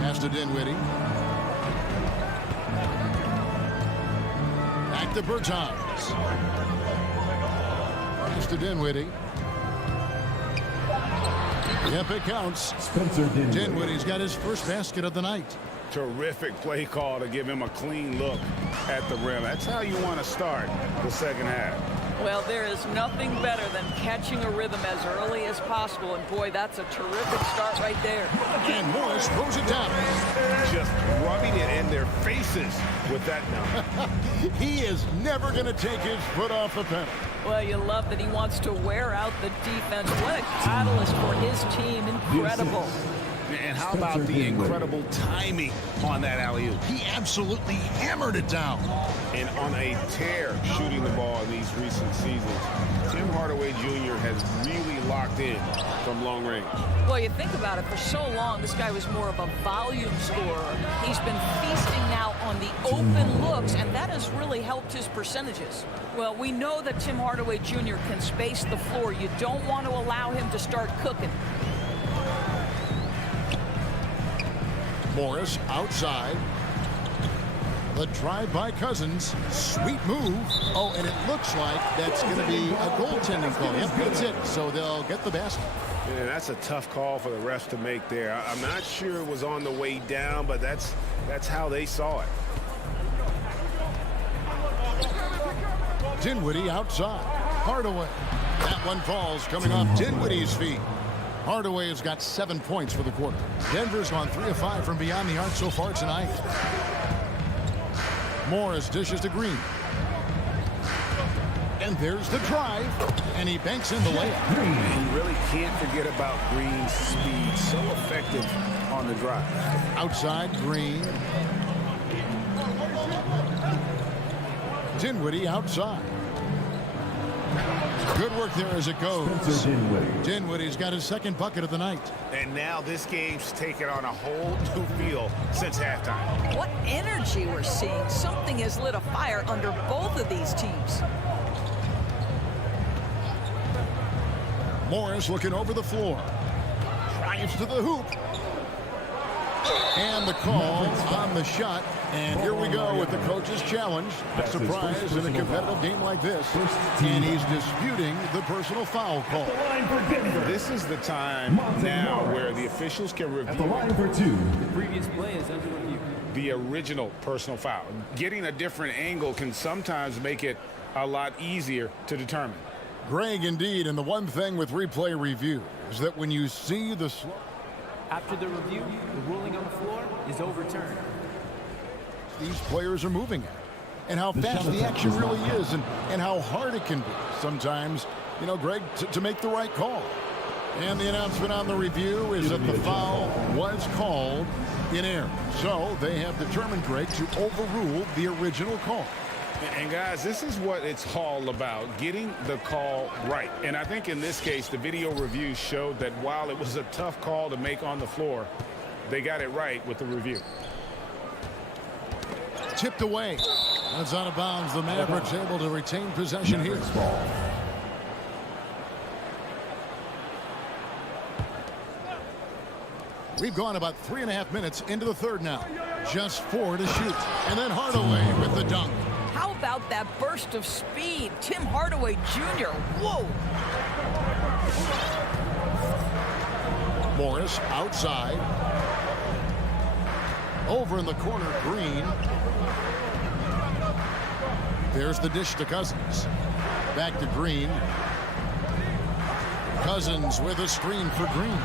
Pass to Dinwiddie. Back to Bertans. Pass to Dinwiddie. Yep, it counts. Dinwiddie's got his first basket of the night. Terrific play call to give him a clean look at the rim. That's how you want to start the second half. Well, there is nothing better than catching a rhythm as early as possible, and boy, that's a terrific start right there. And Morris throws it down. Just rubbing it in their faces with that number. He is never going to take his foot off the pedal. Well, you love that he wants to wear out the defense. What a catalyst for his team. Incredible. And how about the incredible timing on that alley-oop? He absolutely hammered it down. And on a tear shooting the ball in these recent seasons, Tim Hardaway Jr. has really locked in from long range. Well, you think about it, for so long, this guy was more of a volume scorer. He's been feasting now on the open looks, and that has really helped his percentages. Well, we know that Tim Hardaway Jr. can space the floor. You don't want to allow him to start cooking. Morris outside. The drive by Cousins. Sweet move. Oh, and it looks like that's going to be a goaltending call. Yep, that's it. So they'll get the basket. Yeah, that's a tough call for the refs to make there. I'm not sure it was on the way down, but that's how they saw it. Dinwiddie outside. Hardaway. That one falls coming off Dinwiddie's feet. Hardaway has got 7 points for the quarter. Denver's gone 3 of 5 from beyond the arc so far tonight. Morris dishes to Green. And there's the drive. And he banks in the layup. You really can't forget about Green's speed. So effective on the drive. Outside Green. Dinwiddie outside. Good work there as it goes. Dinwiddie's got his second bucket of the night. And now this game's taken on a whole new feel since halftime. What energy we're seeing. Something has lit a fire under both of these teams. Morris looking over the floor. Drives to the hoop. And the call on the shot. And here we go with the coach's challenge. A surprise in a competitive game like this. And he's disputing the personal foul call. This is the time now where the officials can review The previous play is under review. the original personal foul. Getting a different angle can sometimes make it a lot easier to determine. Greg, indeed, and the one thing with replay review is that when you see the After the review, the ruling on the floor is overturned. these players are moving at, and how fast the action really is, and how hard it can be sometimes, you know, Greg, to make the right call. And the announcement on the review is that the foul was called in error. So they have determined, Greg, to overrule the original call. And guys, this is what it's all about, getting the call right. And I think in this case, the video review showed that while it was a tough call to make on the floor, they got it right with the review. Tipped away. That's out of bounds. The Mavericks able to retain possession here. We've gone about 3.5 minutes into the third now. Just 4 to shoot. And then Hardaway with the dunk. How about that burst of speed? Tim Hardaway Jr. Whoa! Morris outside. Over in the corner, Green. There's the dish to Cousins. Back to Green. Cousins with a screen for Green.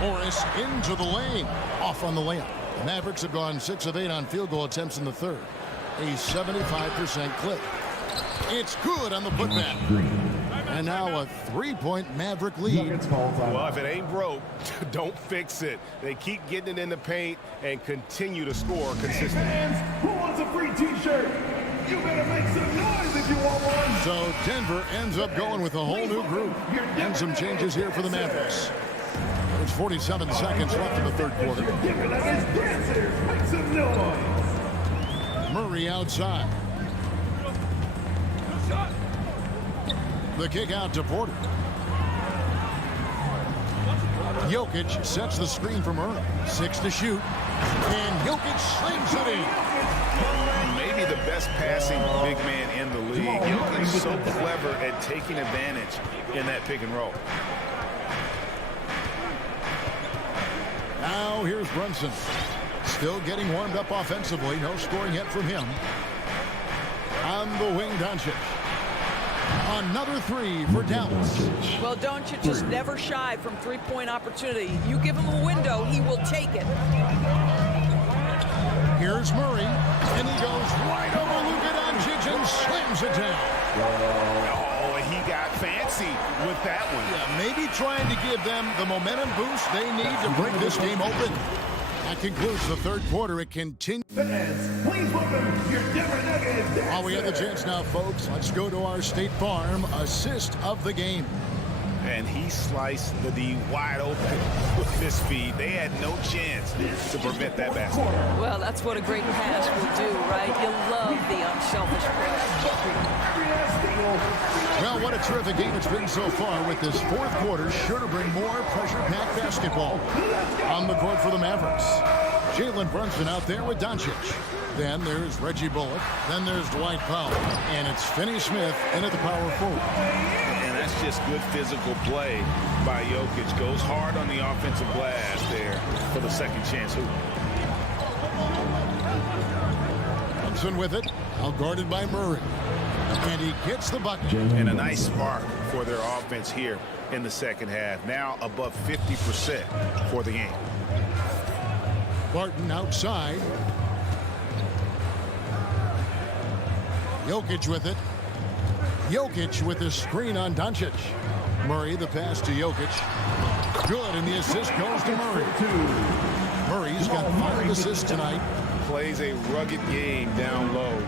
Morris into the lane. Off on the layup. The Mavericks have gone 6 of 8 on field goal attempts in the third. A 75% clip. It's good on the putback. And now a 3-point Maverick lead. Well, if it ain't broke, don't fix it. They keep getting it in the paint and continue to score consistently. Fans, who wants a free t-shirt? You better make some noise if you want one. So Denver ends up going with a whole new group. And some changes here for the Mavericks. There's 47 seconds left in the third quarter. Dancers, make some noise. Murray outside. The kick out to Porter. Jokic sets the screen for Murray. 6 to shoot. And Jokic slings it in. Maybe the best passing big man in the league. Jokic is so clever at taking advantage in that pick and roll. Now here's Brunson. Still getting warmed up offensively. No scoring yet from him. On the wing, Doncic. Another 3 for Dallas. Well, Doncic is never shy from three-point opportunity. You give him a window, he will take it. Here's Murray, and he goes right over Luka Doncic and slams it down. Oh, he got fancy with that one. Yeah, maybe trying to give them the momentum boost they need to break this game open. That concludes the third quarter. It continues. Fans, please welcome your Denver Nuggets. While we have the chance now, folks, let's go to our State Farm assist of the game. And he sliced the D wide open with his feet. They had no chance to prevent that basket. Well, that's what a great pass will do, right? You love the unselfish play. Well, what a terrific game it's been so far with this fourth quarter. Sure to bring more pressure-packed basketball on the court for the Mavericks. Jalen Brunson out there with Doncic. Then there's Reggie Bullock. Then there's Dwight Powell. And it's Finney Smith in at the power forward. And that's just good physical play by Jokic. Goes hard on the offensive glass there for the second chance hoop. Thompson with it. Out guarded by Murray. And he gets the bucket. And a nice spark for their offense here in the second half. Now above 50% for the game. Barton outside. Jokic with it. Jokic with the screen on Doncic. Murray the pass to Jokic. Good, and the assist goes to Murray. Murray's got 5 assists tonight. Plays a rugged game down low.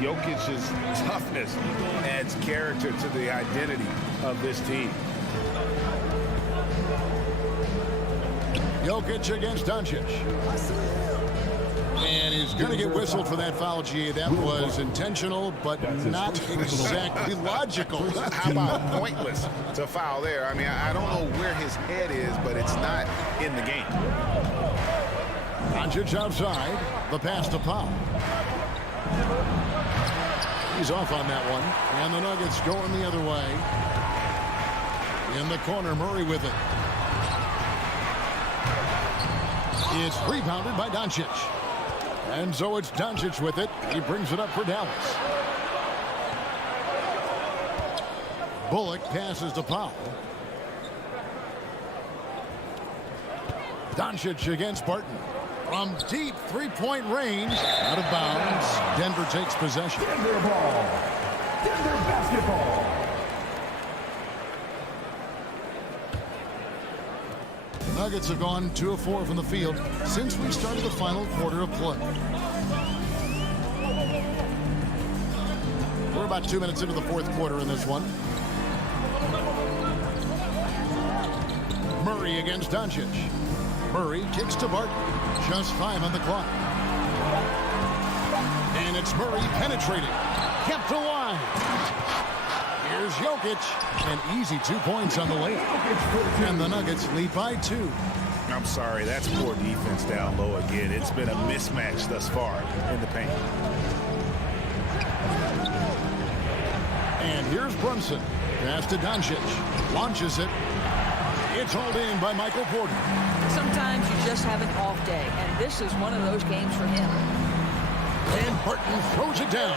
Jokic's toughness adds character to the identity of this team. Jokic against Doncic. And he's going to get whistled for that foul, G. That was intentional, but not exactly logical. How about pointless to foul there? I mean, I don't know where his head is, but it's not in the game. Doncic outside. The pass to Powell. He's off on that one. And the Nuggets going the other way. In the corner, Murray with it. It's rebounded by Doncic. And so it's Doncic with it. He brings it up for Dallas. Bullock passes to Powell. Doncic against Barton. From deep three-point range. Out of bounds. Denver takes possession. Denver ball. Denver basketball. Nuggets have gone 2 of 4 from the field since we started the final quarter of play. We're about 2 minutes into the fourth quarter in this one. Murray against Doncic. Murray kicks to Barton. Just 5 on the clock. And it's Murray penetrating. Kept alive. Here's Jokic. An easy 2 points on the layup. And the Nuggets lead by 2. I'm sorry, that's poor defense down low again. It's been a mismatch thus far in the paint. And here's Brunson. Pass to Doncic. Launches it. It's hauled in by Michael Porter. Sometimes you just have an off day, and this is one of those games for him. And Barton throws it down.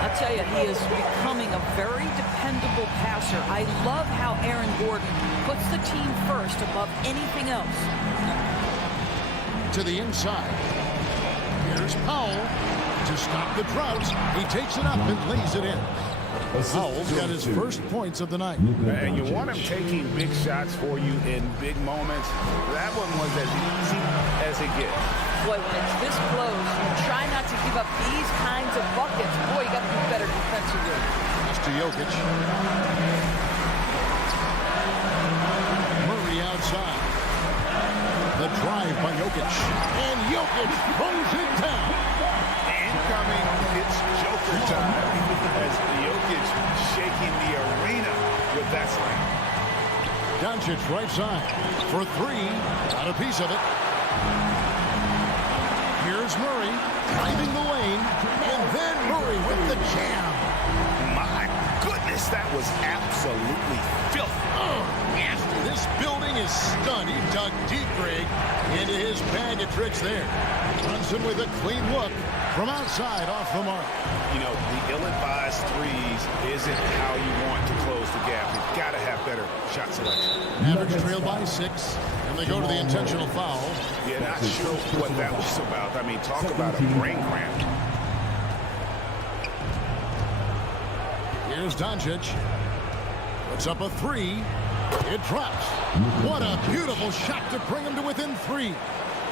I'll tell you, he is becoming a very dependable passer. I love how Aaron Gordon puts the team first above anything else. To the inside. Here's Powell to stop the drought. He takes it up and lays it in. Powell's got his first points of the night. And you want him taking big shots for you in big moments. That one was as easy as it gets. Boy, when it's this close, you try not to give up these kinds of buckets. Boy, you got to be better defensively. Pass to Jokic. Murray outside. The drive by Jokic. And Jokic throws it down. Incoming, it's Joker time. As Jokic shaking the arena with that slam. Doncic right side for 3. Got a piece of it. Here's Murray driving the lane. And then Murray with the jam. My goodness, that was absolutely filthy. Oh, nasty. This building is stunned. He dug deep, Greg, into his bag of tricks there. Brunson with a clean look from outside off the mark. You know, the ill-advised threes isn't how you want to close the gap. You've got to have better shot selection. Mavericks trail by 6, and they go to the intentional foul. Yeah, not sure what that was about. I mean, talk about a brain cramp. Here's Doncic. Puts up a 3. It drops. What a beautiful shot to bring him to within 3.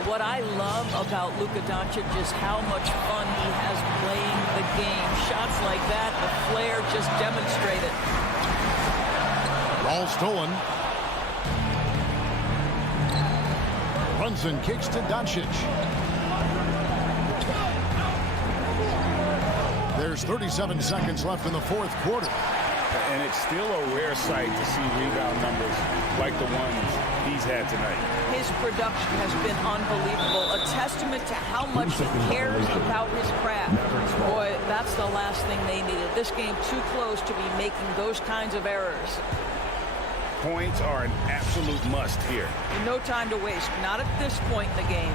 What I love about Luka Doncic is how much fun he has playing the game. Shots like that, the flair just demonstrated. Ball stolen. Brunson kicks to Doncic. There's 37 seconds left in the fourth quarter. And it's still a rare sight to see rebound numbers like the ones he's had tonight. His production has been unbelievable, a testament to how much he cares about his craft. Boy, that's the last thing they needed. This game too close to be making those kinds of errors. Points are an absolute must here. No time to waste, not at this point in the game.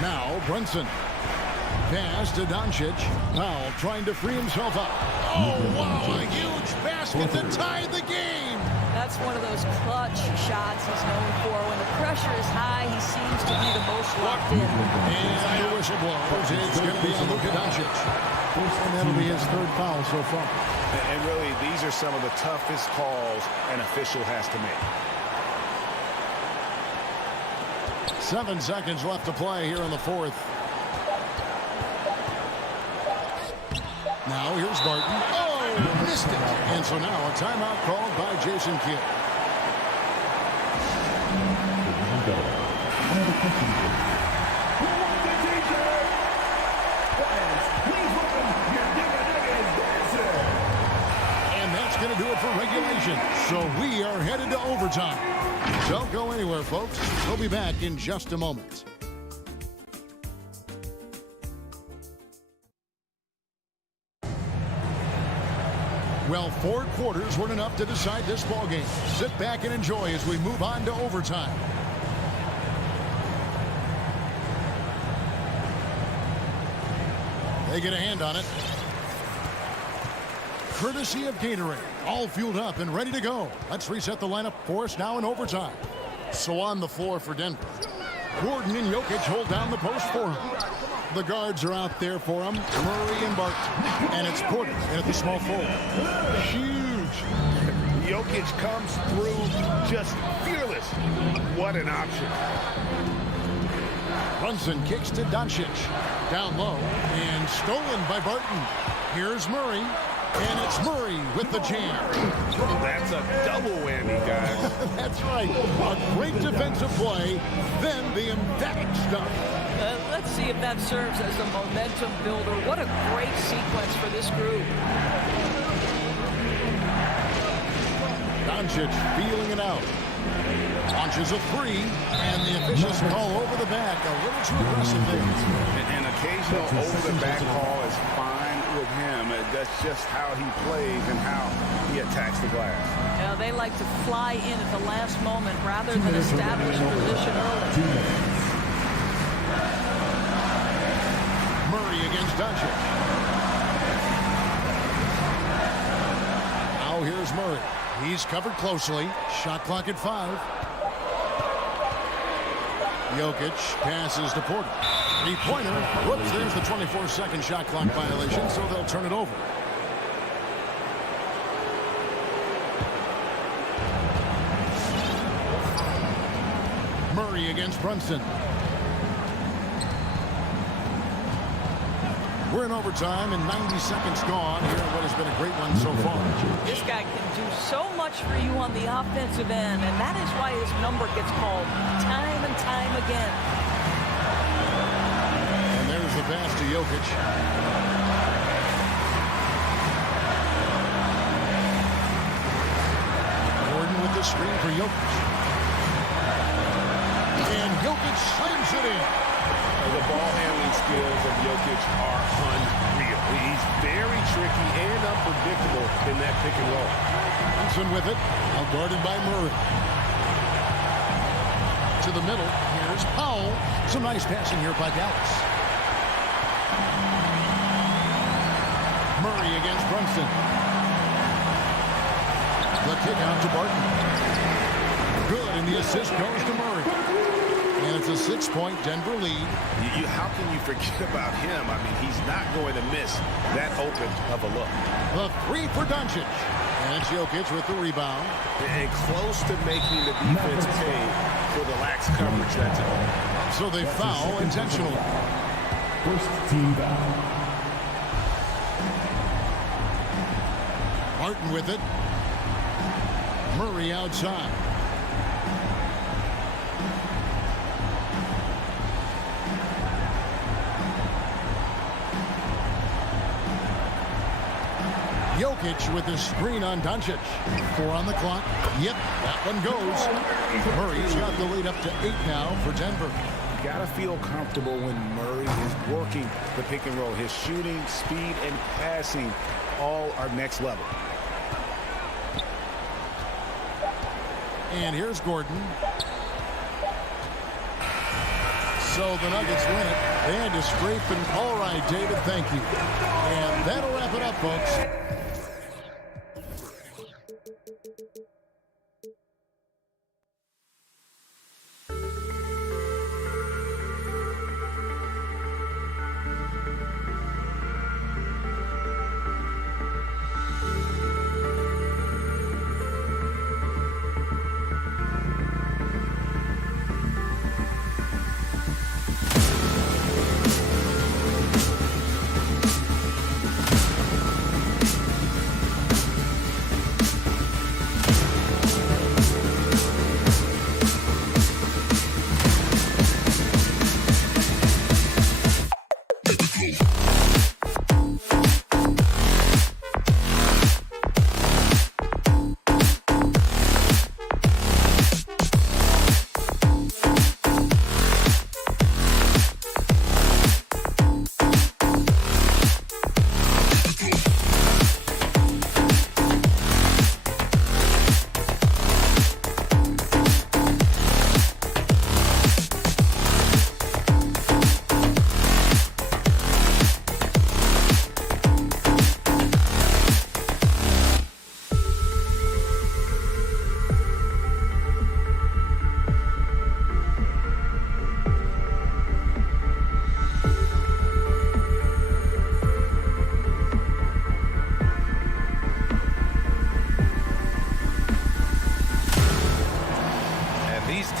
Now Brunson. Pass to Doncic. Powell trying to free himself up. Oh, wow, a huge basket to tie the game. That's one of those clutch shots he's known for. When the pressure is high, he seems to be the most locked in. And the whistle blows. It's going to be on Luka Doncic. And that'll be his third foul so far. And really, these are some of the toughest calls an official has to make. 7 seconds left to play here in the fourth. Now here's Barton. Oh, missed it. And so now a timeout called by Jason Kidd. And that's going to do it for regulation. So we are headed to overtime. Don't go anywhere, folks. We'll be back in just a moment. Well, 4 quarters weren't enough to decide this ballgame. Sit back and enjoy as we move on to overtime. They get a hand on it. Courtesy of Gatorade. All fueled up and ready to go. Let's reset the lineup for us now in overtime. So on the floor for Denver. Gordon and Jokic hold down the post for him. The guards are out there for him. Murray and Barton. And it's Porter in at the small forward. Huge. Jokic comes through just fearless. What an option. Brunson kicks to Doncic. Down low and stolen by Barton. Here's Murray. And it's Murray with the jam. That's a double whammy, guys. That's right. A great defensive play, then the emphatic stuff. Let's see if that serves as a momentum builder. What a great sequence for this group. Doncic feeling it out. Launches a 3, and the officials call over the back. A little too aggressive there. An occasional over-the-back call is fine with him. That's just how he plays and how he attacks the glass. Yeah, they like to fly in at the last moment rather than establish position early. Murray against Doncic. Now here's Murray. He's covered closely. Shot clock at 5. Jokic passes to Porter. 3-pointer. Whoops, there's the 24-second shot clock violation, so they'll turn it over. Murray against Brunson. We're in overtime and 90 seconds gone here in what has been a great one so far. This guy can do so much for you on the offensive end, and that is why his number gets called time and time again. And there's the pass to Jokic. Gordon with the screen for Jokic. And Jokic slams it in. The ball handling skills of Jokic are unreal. He's very tricky and unpredictable in that pick and roll. Brunson with it, now guarded by Murray. To the middle, here's Powell. Some nice passing here by Dallas. Murray against Brunson. The kick out to Barton. Good, and the assist goes to Murray. And it's a 6-point Denver lead. How can you forget about him? I mean, he's not going to miss that open of a look. The 3 for Doncic. And it's Jokic with the rebound. And close to making the defense pay for the lax coverage that time. So they foul intentionally. First team foul. Martin with it. Murray outside. Jokic with the screen on Doncic. 4 on the clock. Yep, that one goes. Murray's got the lead up to 8 now for Denver. You gotta feel comfortable when Murray is working the pick and roll. His shooting, speed, and passing all are next level. And here's Gordon. So the Nuggets win it. They had to scrape and all right, David, thank you. And that'll wrap it up, folks.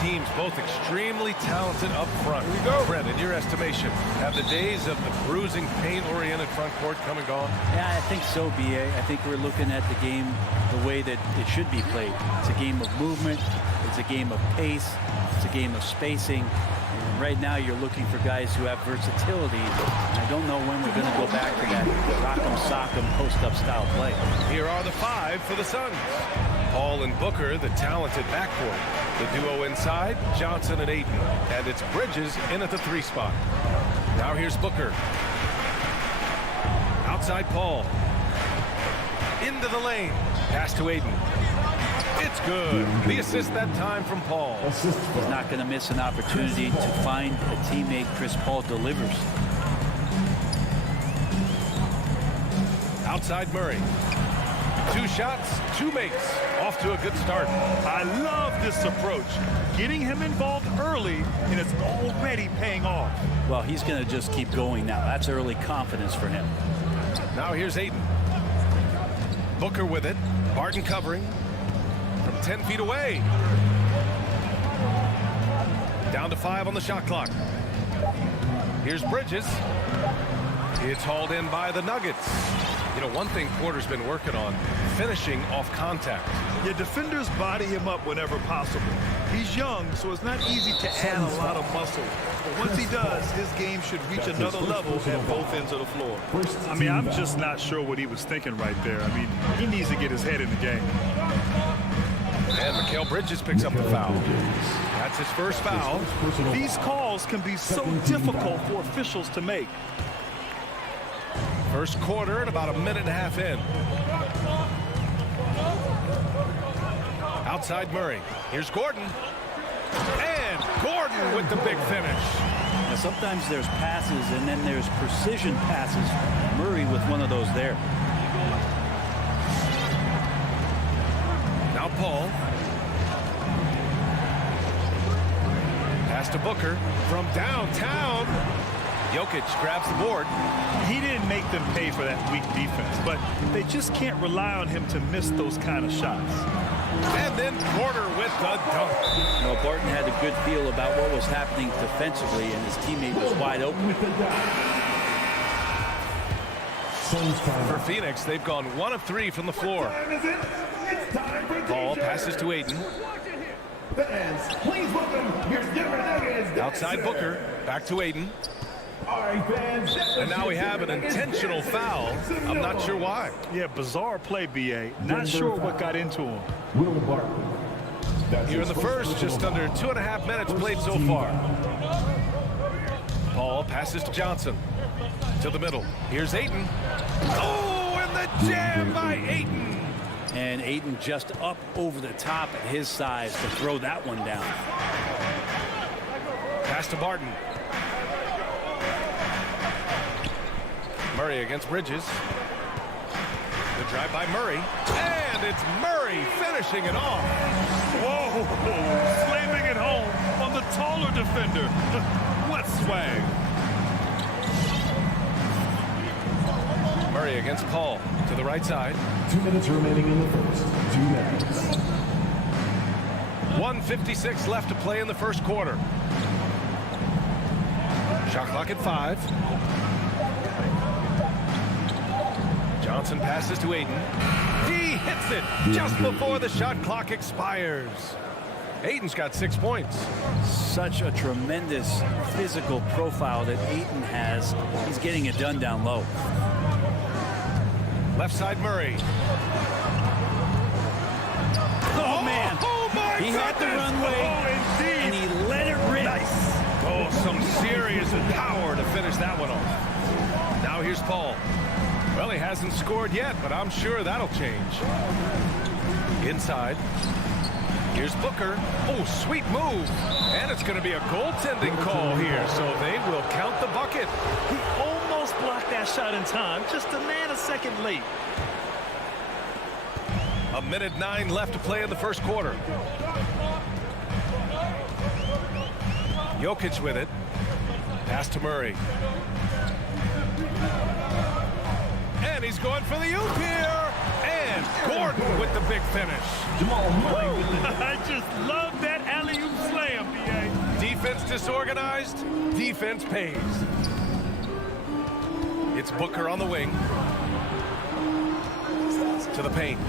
Teams both extremely talented up front. Here we go. Brent, in your estimation, have the days of the bruising, pain-oriented front court come and gone? Yeah, I think so, B.A. I think we're looking at the game the way that it should be played. It's a game of movement. It's a game of pace. It's a game of spacing. And right now you're looking for guys who have versatility. I don't know when we're going to go back to that rock'em sock'em post-up style play. Here are the 5 for the Suns. Paul and Booker, the talented backcourt. The duo inside, Johnson and Ayton. And it's Bridges in at the 3 spot. Now here's Booker. Outside Paul. Into the lane. Pass to Ayton. It's good. The assist that time from Paul. He's not going to miss an opportunity to find a teammate. Chris Paul delivers. Outside Murray. 2 shots, 2 makes. Off to a good start. I love this approach. Getting him involved early, and it's already paying off. Well, he's going to just keep going now. That's early confidence for him. Now here's Ayton. Booker with it. Barton covering. From 10 feet away. Down to 5 on the shot clock. Here's Bridges. It's hauled in by the Nuggets. You know, one thing Porter's been working on, finishing off contact. Your defenders body him up whenever possible. He's young, so it's not easy to add a lot of muscle. But once he does, his game should reach another level at both ends of the floor. I mean, I'm just not sure what he was thinking right there. I mean, he needs to get his head in the game. And Mikal Bridges picks up the foul. That's his first foul. These calls can be so difficult for officials to make. First quarter and about a minute and a half in. Outside Murray. Here's Gordon. And Gordon with the big finish. Now, sometimes there's passes and then there's precision passes. Murray with one of those there. Now Paul. Pass to Booker from downtown. Jokic grabs the board. He didn't make them pay for that weak defense, but they just can't rely on him to miss those kind of shots. And then Porter with the dunk. You know, Barton had a good feel about what was happening defensively, and his teammate was wide open. For Phoenix, they've gone 1 of 3 from the floor. Ball passes to Ayton. Fans, please welcome your Denver Nuggets. Outside Booker, back to Ayton. All right, fans. And now we have an intentional foul. I'm not sure why. Yeah, bizarre play, B.A. Not sure what got into him. Will Barton. Here in the first, just under 2.5 minutes played so far. Paul passes to Johnson. To the middle. Here's Ayton. Oh, and the jam by Ayton. And Ayton just up over the top at his size to throw that one down. Pass to Barton. Murray against Bridges. The drive by Murray. And it's Murray finishing it off. Whoa, slamming it home on the taller defender. What swag. Murray against Paul to the right side. 2 minutes remaining in the first. 2 minutes. 1:56 left to play in the first quarter. Shot clock at 5. Johnson passes to Ayton. He hits it just before the shot clock expires. Ayton's got 6 points. Such a tremendous physical profile that Ayton has. He's getting it done down low. Left side Murray. Oh, man. Oh, my He had the runway, and he let it rip. Nice. Oh, some serious power to finish that one off. Now here's Paul. Well, he hasn't scored yet, but I'm sure that'll change. Inside. Here's Booker. Oh, sweet move. And it's going to be a goaltending call here, so they will count the bucket. He almost blocked that shot in time, just a nanosecond late. 1:09 left to play in the first quarter. Jokic with it. Pass to Murray. And he's going for the oop here. And Gordon with the big finish. Jamal Murray with the I just love that alley-oop slam, B.A. Defense disorganized. Defense pays. It's Booker on the wing. To the paint.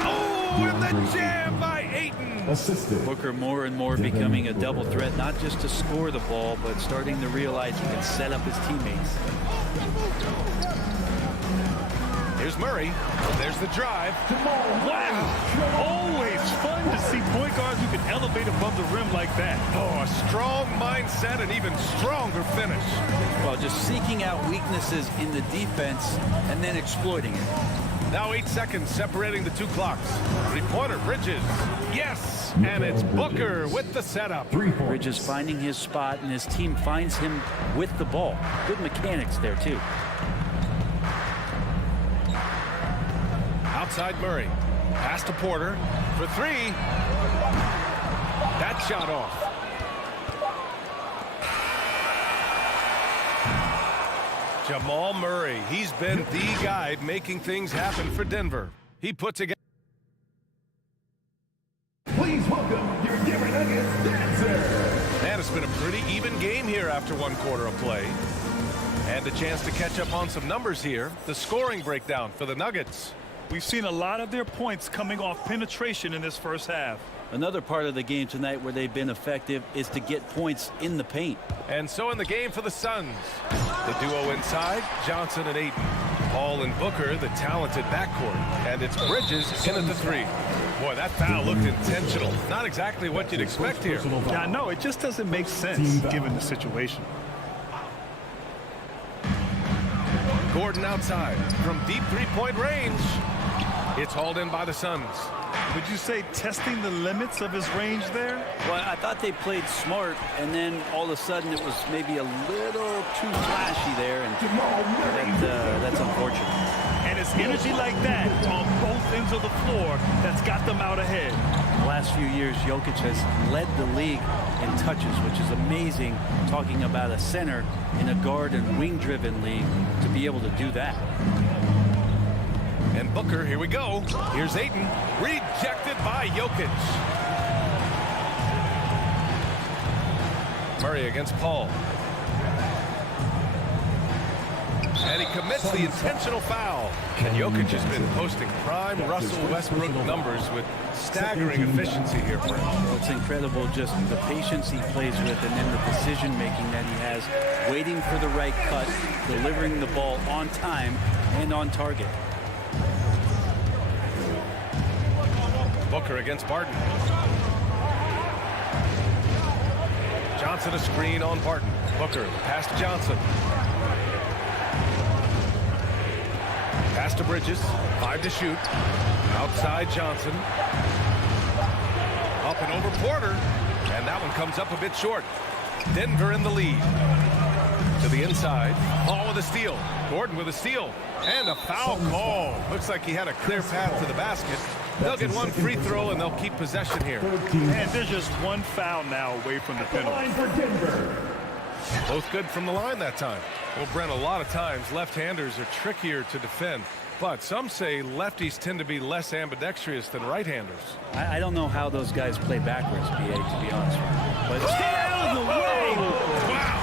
Oh, and the jam by Ayton. assisted. Booker more and more becoming a double threat, not just to score the ball, but starting to realize he can set up his teammates. Here's Murray. There's the drive. Wow. Always fun to see point guards who can elevate above the rim like that. Oh, a strong mindset and even stronger finish. Well, just seeking out weaknesses in the defense and then exploiting it. Now 8 seconds separating the two clocks. Three-pointer, Bridges. Yes, and it's Booker with the setup. Bridges finding his spot, and his team finds him with the ball. Good mechanics there, too. Outside Murray. Pass to Porter for three. That shot off. Jamal Murray. He's been the guy making things happen for Denver. He put together. Please welcome your Denver Nuggets dancer. Man, it's been a pretty even game here after one quarter of play. And a chance to catch up on some numbers here. The scoring breakdown for the Nuggets. We've seen a lot of their points coming off penetration in this first half. Another part of the game tonight where they've been effective is to get points in the paint. And so in the game for the Suns, the duo inside, Johnson and Ayton. Paul and Booker, the talented backcourt. And it's Bridges in at the three. Boy, that foul looked intentional. Not exactly what you'd expect here. Yeah, I know. It just doesn't make sense given the situation. Gordon outside from deep three-point range. It's hauled in by the Suns. Would you say testing the limits of his range there? Well, I thought they played smart, and then all of a sudden it was maybe a little too flashy there, and that's unfortunate. And it's energy like that on both ends of the floor that's got them out ahead. The last few years, Jokic has led the league in touches, which is amazing, talking about a center in a guard and wing-driven league to be able to do that. And Booker, here we go. Here's Ayton, rejected by Jokic. Murray against Paul. And he commits the intentional foul. And Jokic has been posting prime Russell Westbrook numbers with staggering efficiency here, Brent. Well, it's incredible just the patience he plays with and then the decision-making that he has, waiting for the right cut, delivering the ball on time and on target. Booker against Barton. Johnson a screen on Barton. Booker pass to Johnson. Pass to Bridges. 5 to shoot. Outside Johnson. Up and over Porter. And that one comes up a bit short. Denver in the lead. To the inside. Paul with a steal. Gordon with a steal. And a foul call. Looks like he had a clear path to the basket. They'll get one free throw and they'll keep possession here. And there's just one foul now away from the penalty. Both good from the line that time. Well, Brent, a lot of times left-handers are trickier to defend, but some say lefties tend to be less ambidextrous than right-handers. I don't know how those guys play backwards, BA, to be honest with you. But stay out of the way! Wow!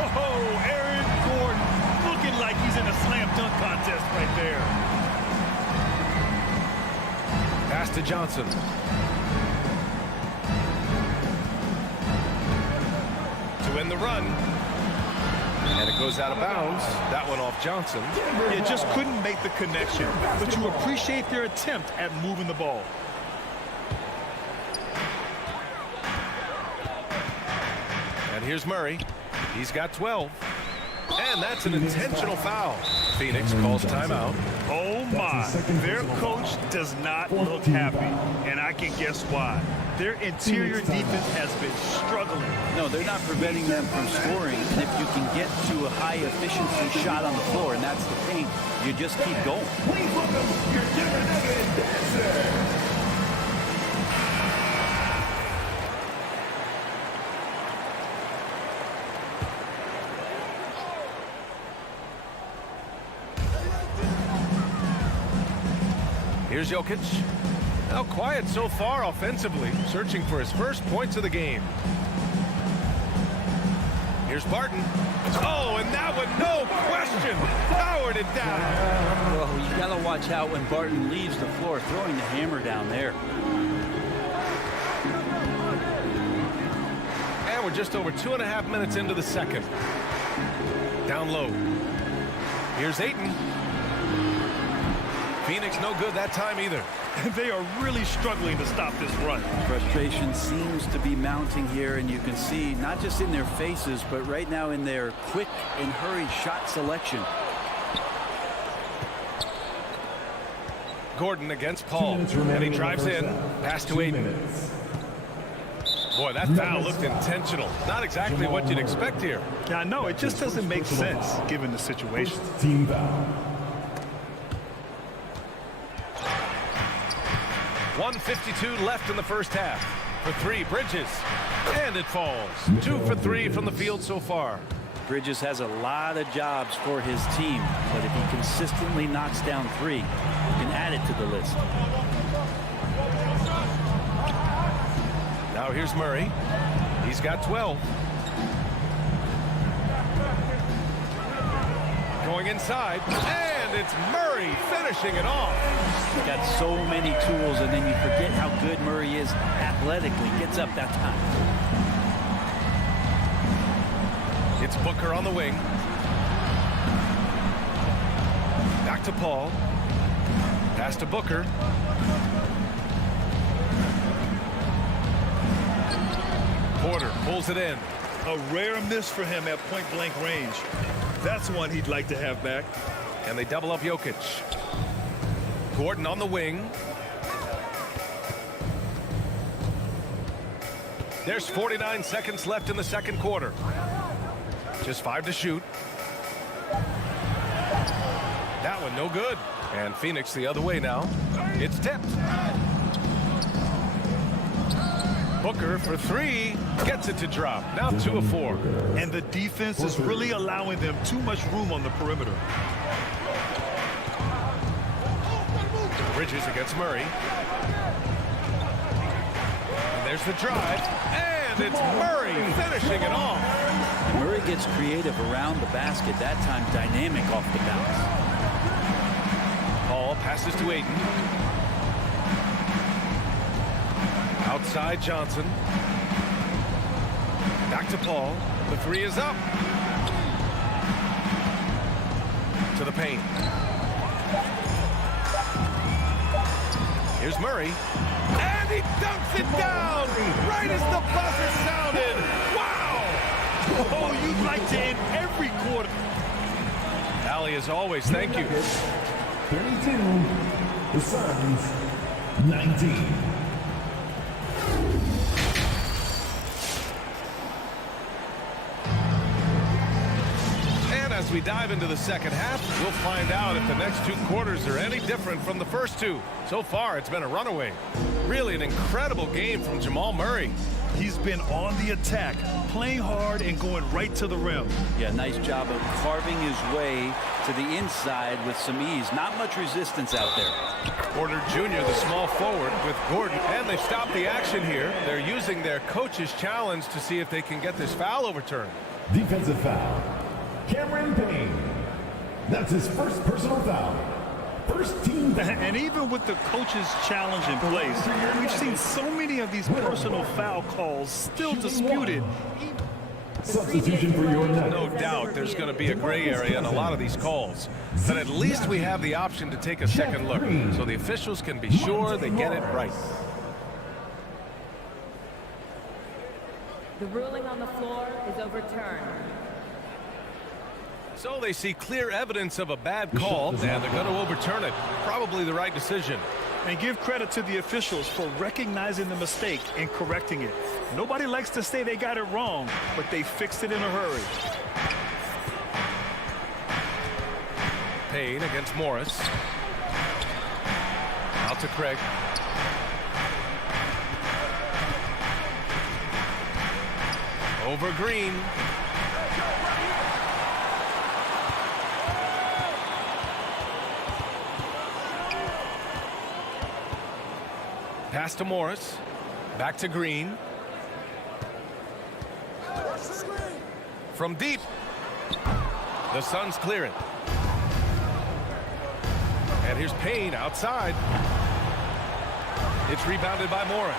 Whoa! Aaron Gordon looking like he's in a slam dunk contest right there. Pass to Johnson. To win the run. And it goes out of bounds. That one off Johnson. You just couldn't make the connection, but you appreciate their attempt at moving the ball. And here's Murray. He's got 12. And that's an intentional foul. Phoenix calls timeout. Oh my, their coach does not look happy, and I can guess why. Their interior defense has been struggling. No, they're not preventing them from scoring. And if you can get to a high efficiency shot on the floor, and that's the paint, you just keep going. Please welcome your Denver Nuggets dancer. Here's Jokic. Now quiet so far offensively, searching for his first points of the game. Here's Barton. Oh, and that one, no question, powered it down. Well, you got to watch out when Barton leaves the floor, throwing the hammer down there. And we're just over 2.5 minutes into the second. Down low. Here's Ayton. Phoenix no good that time either. They are really struggling to stop this run. Frustration seems to be mounting here, and you can see not just in their faces, but right now in their quick and hurried shot selection. Gordon against Paul, and he drives in. Pass to Ayton. Boy, that foul looked intentional. Not exactly what you'd expect here. Yeah, I know. It just doesn't make sense given the situation. Team foul. 1:52 left in the first half. For three, Bridges. And it falls. 2 for 3 from the field so far. Bridges has a lot of jobs for his team, but if he consistently knocks down 3, you can add it to the list. Now here's Murray. He's got 12. Going inside, and it's Murray finishing it off. He's got so many tools, and then you forget how good Murray is athletically. Gets up that time. It's Booker on the wing. Back to Paul. Pass to Booker. Porter pulls it in. A rare miss for him at point-blank range. That's one he'd like to have back. And they double up Jokic. Gordon on the wing. There's 49 seconds left in the second quarter. Just 5 to shoot. That one no good. And Phoenix the other way now. It's tipped. Booker for 3. Gets it to drop. Now 2 of 4. And the defense is really allowing them too much room on the perimeter. Bridges against Murray. And there's the drive. And it's Murray finishing it off. Murray gets creative around the basket, that time dynamic off the bounce. Paul passes to Ayton. Outside Johnson. Back to Paul. The three is up. To the paint. Here's Murray. And he dunks it down right as the buzzer sounded. Wow! Oh, you'd like to end every quarter. Allie, as always, thank you. 32. The Suns, 19. And as we dive into the second half, we'll find out if the next two quarters are any different from the first two. So far, it's been a runaway. Really an incredible game from Jamal Murray. He's been on the attack, playing hard and going right to the rim. Yeah, nice job of carving his way to the inside with some ease. Not much resistance out there. Porter Jr., the small forward with Gordon. And they've stopped the action here. They're using their coach's challenge to see if they can get this foul overturned. Defensive foul. Cameron Payne. That's his first personal foul. First team foul. And even with the coach's challenge in place, we've seen so many of these personal foul calls still disputed. Substitution for your Nuggets. No doubt there's going to be a gray area in a lot of these calls. But at least we have the option to take a second look so the officials can be sure they get it right. The ruling on the floor is overturned. So they see clear evidence of a bad call, and they're going to overturn it. Probably the right decision. And give credit to the officials for recognizing the mistake and correcting it. Nobody likes to say they got it wrong, but they fixed it in a hurry. Payne against Morris. Out to Craig. Over Green. Pass to Morris. Back to Green. From deep. The Suns clear it. And here's Payne outside. It's rebounded by Morris.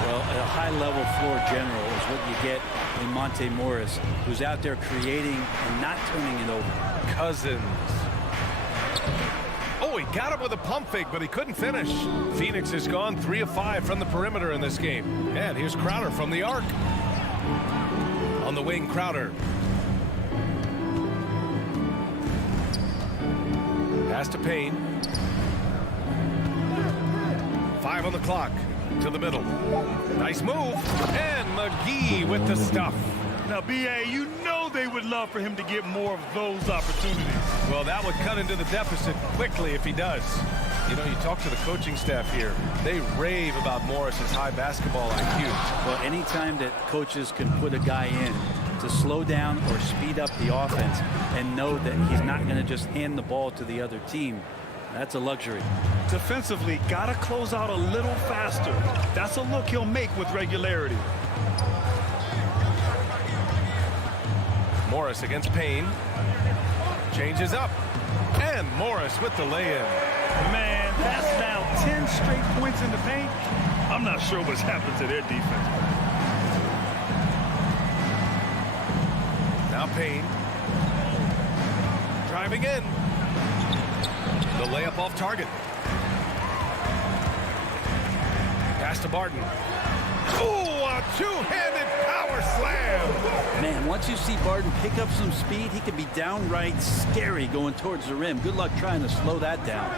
Well, a high-level floor general is what you get in Monte Morris, who's out there creating and not turning it over. Cousins. Oh, he got him with a pump fake, but he couldn't finish. Phoenix has gone 3 of 5 from the perimeter in this game. And here's Crowder from the arc. On the wing, Crowder. Pass to Payne. 5 on the clock. To the middle. Nice move. And McGee with the stuff. Now, B.A., you know they would love for him to get more of those opportunities. Well, that would cut into the deficit quickly if he does. You know, you talk to the coaching staff here. They rave about Morris's high basketball IQ. Well, anytime that coaches can put a guy in to slow down or speed up the offense and know that he's not going to just hand the ball to the other team, that's a luxury. Defensively, got to close out a little faster. That's a look he'll make with regularity. Morris against Payne. Changes up. And Morris with the lay-in. Man, that's now 10 straight points in the paint. I'm not sure what's happened to their defense. Now Payne. Driving in. The layup off target. Pass to Barton. Oh, a two-handed power slam. Man, once you see Barton pick up some speed, he can be downright scary going towards the rim. Good luck trying to slow that down.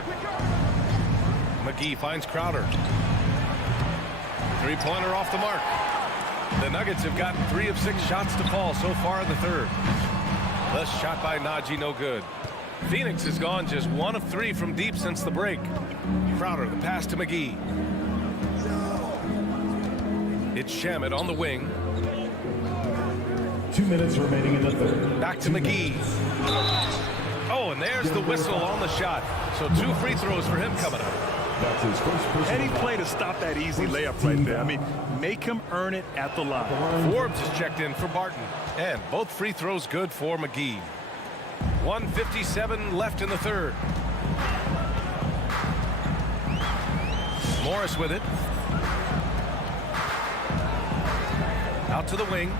McGee finds Crowder. Three-pointer off the mark. The Nuggets have gotten 3 of 6 shots to fall so far in the third. The shot by Najee, no good. Phoenix has gone just 1 of 3 from deep since the break. Crowder, the pass to McGee. It's Shamet on the wing. 2 minutes remaining in the third. Back to McGee. Oh, and there's the whistle on the shot. So 2 free throws for him coming up. That's his first personal Heady foul. play to stop that easy layup right there. I mean, make him earn it at the line. Forbes is checked in for Barton. And both free throws good for McGee. 1:57 left in the third. Morris with it. Out to the wing.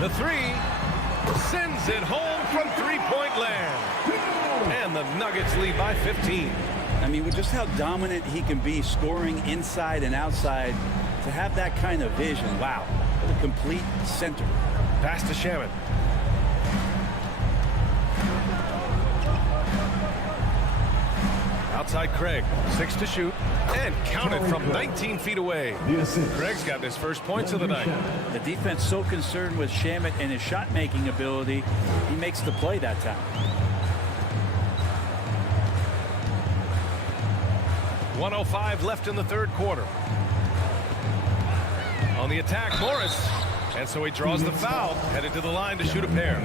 The three sends it home from three-point land. And the Nuggets lead by 15. I mean, with just how dominant he can be scoring inside and outside, to have that kind of vision, wow, what a complete center. Pass to Shaman. Outside Craig, 6 to shoot, and counted from 19 feet away. Craig's got his first points of the night. The defense so concerned with Shamet and his shot-making ability, he makes the play that time. 1:05 left in the third quarter. On the attack, Morris. And so he draws the foul, headed to the line to shoot a pair.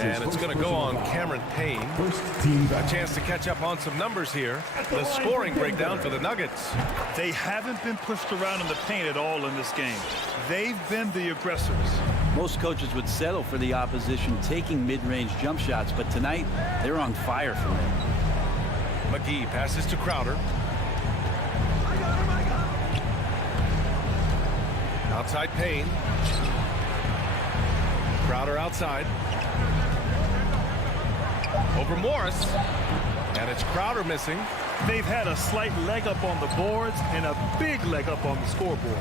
And it's going to go on Cameron Payne. A chance to catch up on some numbers here. The scoring breakdown for the Nuggets. They haven't been pushed around in the paint at all in this game. They've been the aggressors. Most coaches would settle for the opposition taking mid-range jump shots, but tonight they're on fire for it. McGee passes to Crowder. Outside Payne. Crowder outside. Over Morris. And it's Crowder missing. They've had a slight leg up on the boards and a big leg up on the scoreboard.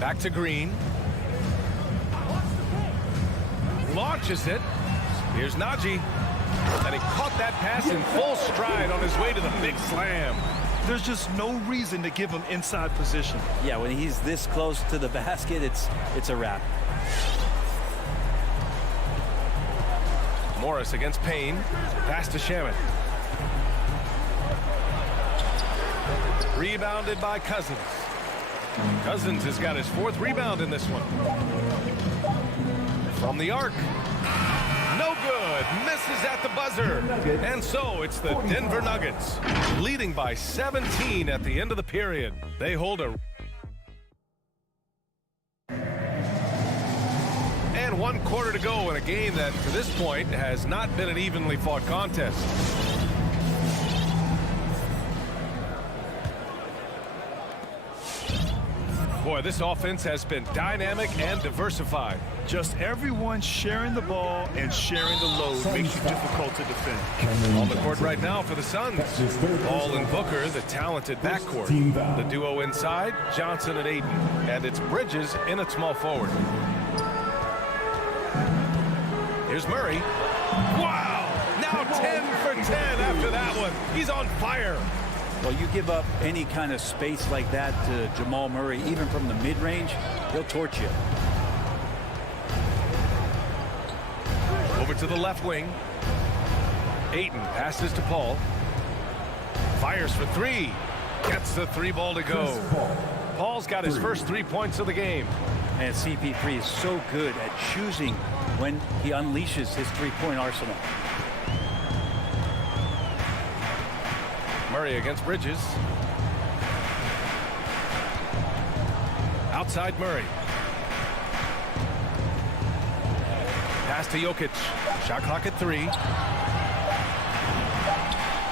Back to Green. Launches it. Here's Najee. And he caught that pass in full stride on his way to the big slam. There's just no reason to give him inside position. Yeah, when he's this close to the basket, it's a wrap. Morris against Payne. Pass to Shaman. Rebounded by Cousins. Cousins has got his fourth rebound in this one. From the arc. No good. Misses at the buzzer. And so it's the Denver Nuggets leading by 17 at the end of the period. They hold a... And 1 quarter to go in a game that, to this point, has not been an evenly fought contest. Boy, this offense has been dynamic and diversified. Just everyone sharing the ball and sharing the load makes you difficult to defend. On the court right now for the Suns. Ball and Booker, the talented backcourt. The duo inside, Johnson and Ayton. And it's Bridges in at small forward. Here's Murray. Wow! Now 10 for 10 after that one. He's on fire. Well, you give up any kind of space like that to Jamal Murray, even from the mid-range, he'll torch you. Over to the left wing. Ayton passes to Paul. Fires for three. Gets the three ball to go. Paul's got his first 3 points of the game. And CP3 is so good at choosing when he unleashes his three-point arsenal. Murray against Bridges. Outside Murray. Pass to Jokic. Shot clock at 3.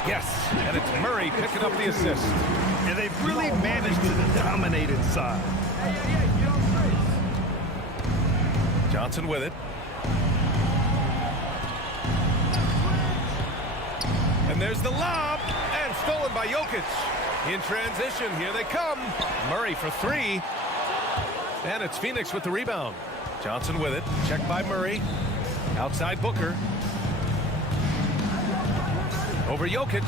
Yes, and it's Murray picking up the assist. And they've really managed to dominate inside. Johnson with it. And there's the lob, and stolen by Jokic. In transition, here they come. Murray for 3. And it's Phoenix with the rebound. Johnson with it, checked by Murray. Outside Booker. Over Jokic.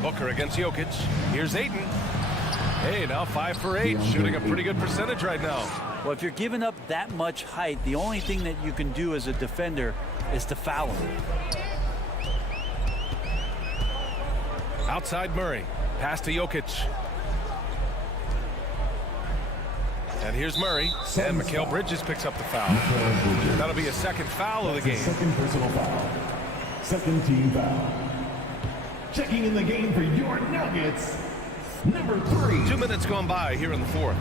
Booker against Jokic. Here's Ayton. Hey, now 5 for 8, shooting a pretty good percentage right now. Well, if you're giving up that much height, the only thing that you can do as a defender is to foul him. Outside Murray. Pass to Jokic. And here's Murray. And Mikal Bridges picks up the foul. That'll be a second foul of the game. Second personal foul. Second team foul. Checking in the game for your Nuggets, number 3. 2 minutes gone by here in the fourth.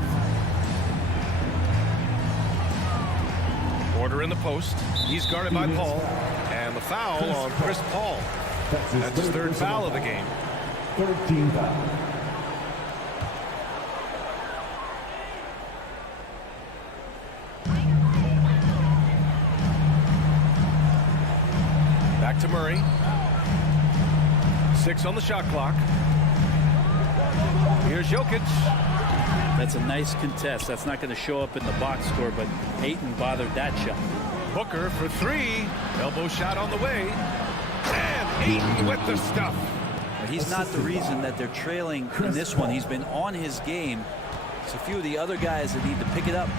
Porter in the post. He's guarded by Paul. And the foul on Chris Paul. That's his third foul of the game. Third team foul. Back to Murray. 6 on the shot clock. Here's Jokic. That's a nice contest. That's not going to show up in the box score, but Ayton bothered that shot. Booker for 3. Elbow shot on the way. And Ayton with the stuff. But he's not the reason that they're trailing in this one. He's been on his game. It's a few of the other guys that need to pick it up.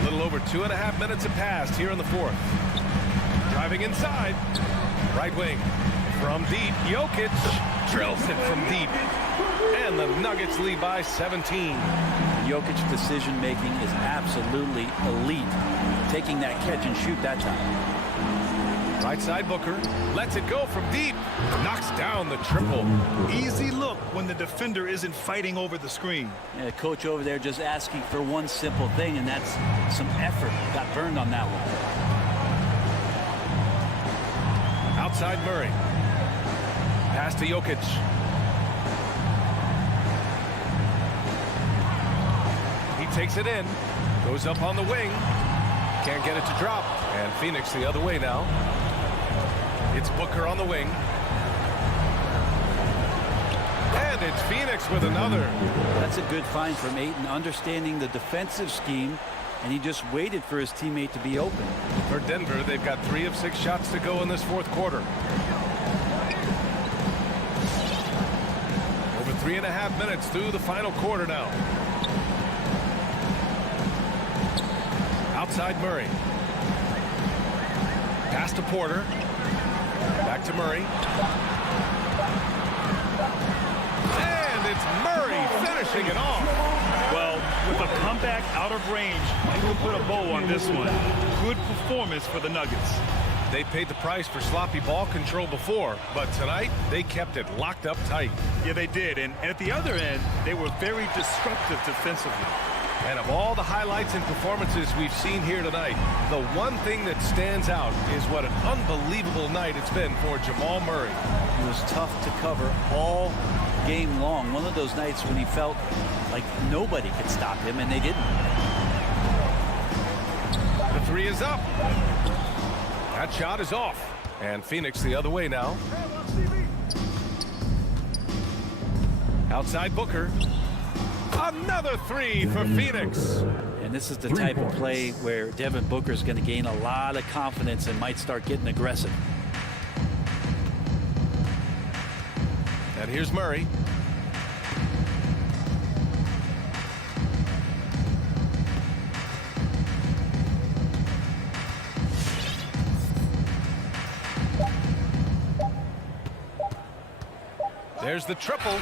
A little over 2.5 minutes have passed here in the fourth. Driving inside. Right wing. From deep. Jokic drills it from deep. And the Nuggets lead by 17. Jokic's decision making is absolutely elite. Taking that catch and shoot that time. Right side Booker. Lets it go from deep. Knocks down the triple. Easy look when the defender isn't fighting over the screen. Yeah, coach over there just asking for one simple thing, and that's some effort. Got burned on that one. Outside Murray. Pass to Jokic. He takes it in. Goes up on the wing. Can't get it to drop. And Phoenix the other way now. It's Booker on the wing. And it's Phoenix with another. That's a good find from Ayton, understanding the defensive scheme, and he just waited for his teammate to be open. For Denver, they've got 3 of 6 shots to go in this fourth quarter. Over 3.5 minutes through the final quarter now. Outside Murray. Pass to Porter. Back to Murray. And it's Murray finishing it off. Well, with a comeback out of range, you can put a bow on this one. Good performance for the Nuggets. They paid the price for sloppy ball control before, but tonight they kept it locked up tight. Yeah, they did. And at the other end, they were very disruptive defensively. And of all the highlights and performances we've seen here tonight, the one thing that stands out is what an unbelievable night it's been for Jamal Murray. It was tough to cover all game long. One of those nights when he felt like nobody could stop him, and they didn't. The 3 is up. That shot is off. And Phoenix the other way now. Outside Booker. Another 3 for Phoenix. And this is the type of play where Devin Booker is going to gain a lot of confidence and might start getting aggressive. And here's Murray. There's the triple.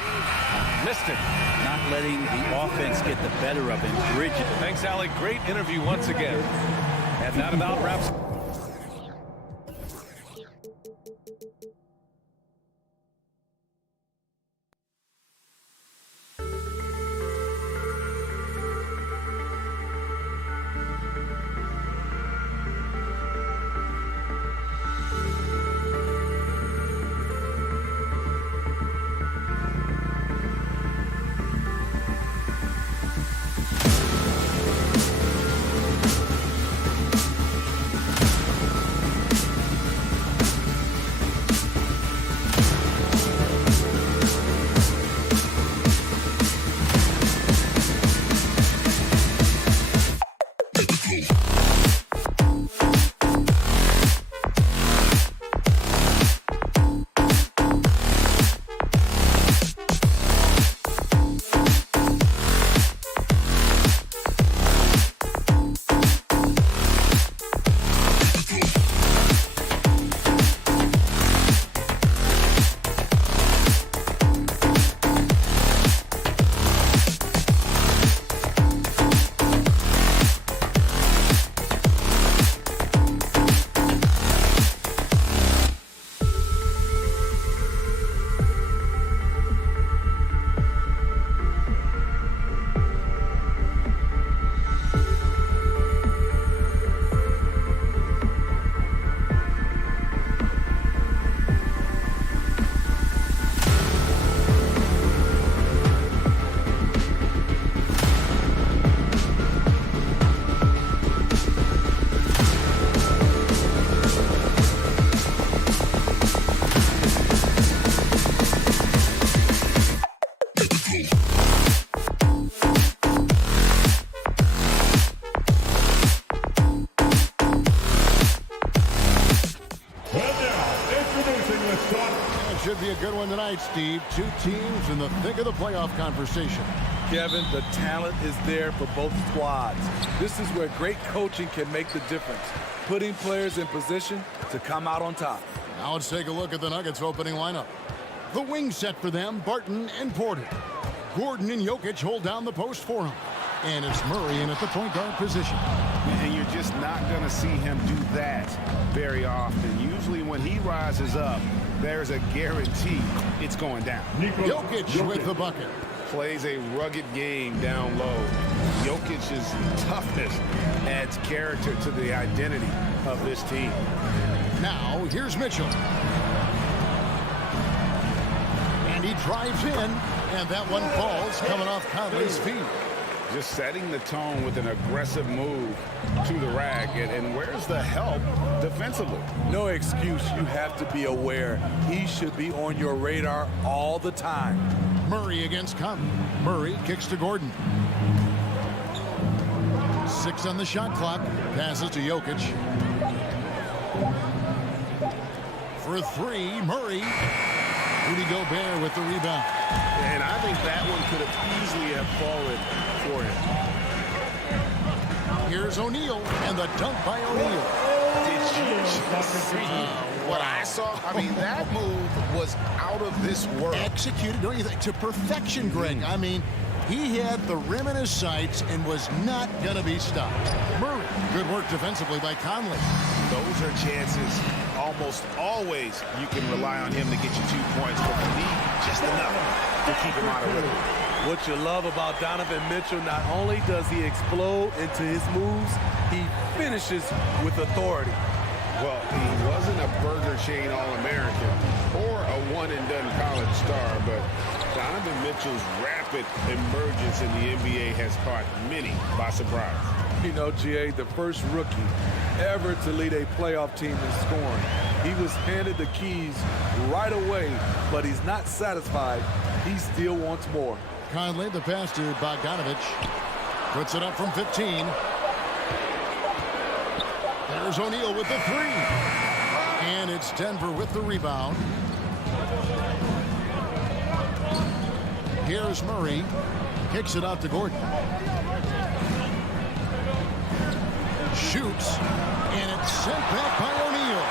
Missed it. Not letting the offense get the better of him. Bridges. Thanks, Alec. Great interview once again. And that about wraps. tonight, Steve. Two teams in the thick of the playoff conversation. Kevin, the talent is there for both squads. This is where great coaching can make the difference, putting players in position to come out on top. Now let's take a look at the Nuggets opening lineup. The wing set for them, Barton and Porter. Gordon and Jokic hold down the post for him. And it's Murray in at the point guard position. And you're just not going to see him do that very often. Usually when he rises up, there's a guarantee it's going down. Jokic with the bucket. Plays a rugged game down low. Jokic's toughness adds character to the identity of this team. Now, here's Mitchell. And he drives in, and that one falls coming off Conley's feet. Just setting the tone with an aggressive move to the rack. And where's the help defensively? No excuse. You have to be aware. He should be on your radar all the time. Murray against Conley. Murray kicks to Gordon. 6 on the shot clock. Passes to Jokic. For 3, Murray. Rudy Gobert with the rebound. And I think that one could have easily have fallen for him. Here's O'Neal, and the dunk by O'Neal. Did you just see what I saw? I mean, that move was out of this world. Executed, don't you think, to perfection, Greg. I mean, he had the rim in his sights and was not going to be stopped. Murray, good work defensively by Conley. Those are chances almost always you can rely on him to get you 2 points, but you need just enough to keep him out of rhythm. What you love about Donovan Mitchell, not only does he explode into his moves, he finishes with authority. Well, he wasn't a Burger Chain All-American or a one-and-done college star, but Donovan Mitchell's rapid emergence in the NBA has caught many by surprise. You know, GA, the first rookie ever to lead a playoff team in scoring. He was handed the keys right away, but he's not satisfied. He still wants more. Conley, the pass to Bogdanovic. Puts it up from 15. There's O'Neal with the 3. And it's Denver with the rebound. Here's Murray. Kicks it out to Gordon. Shoots. And it's sent back by O'Neal.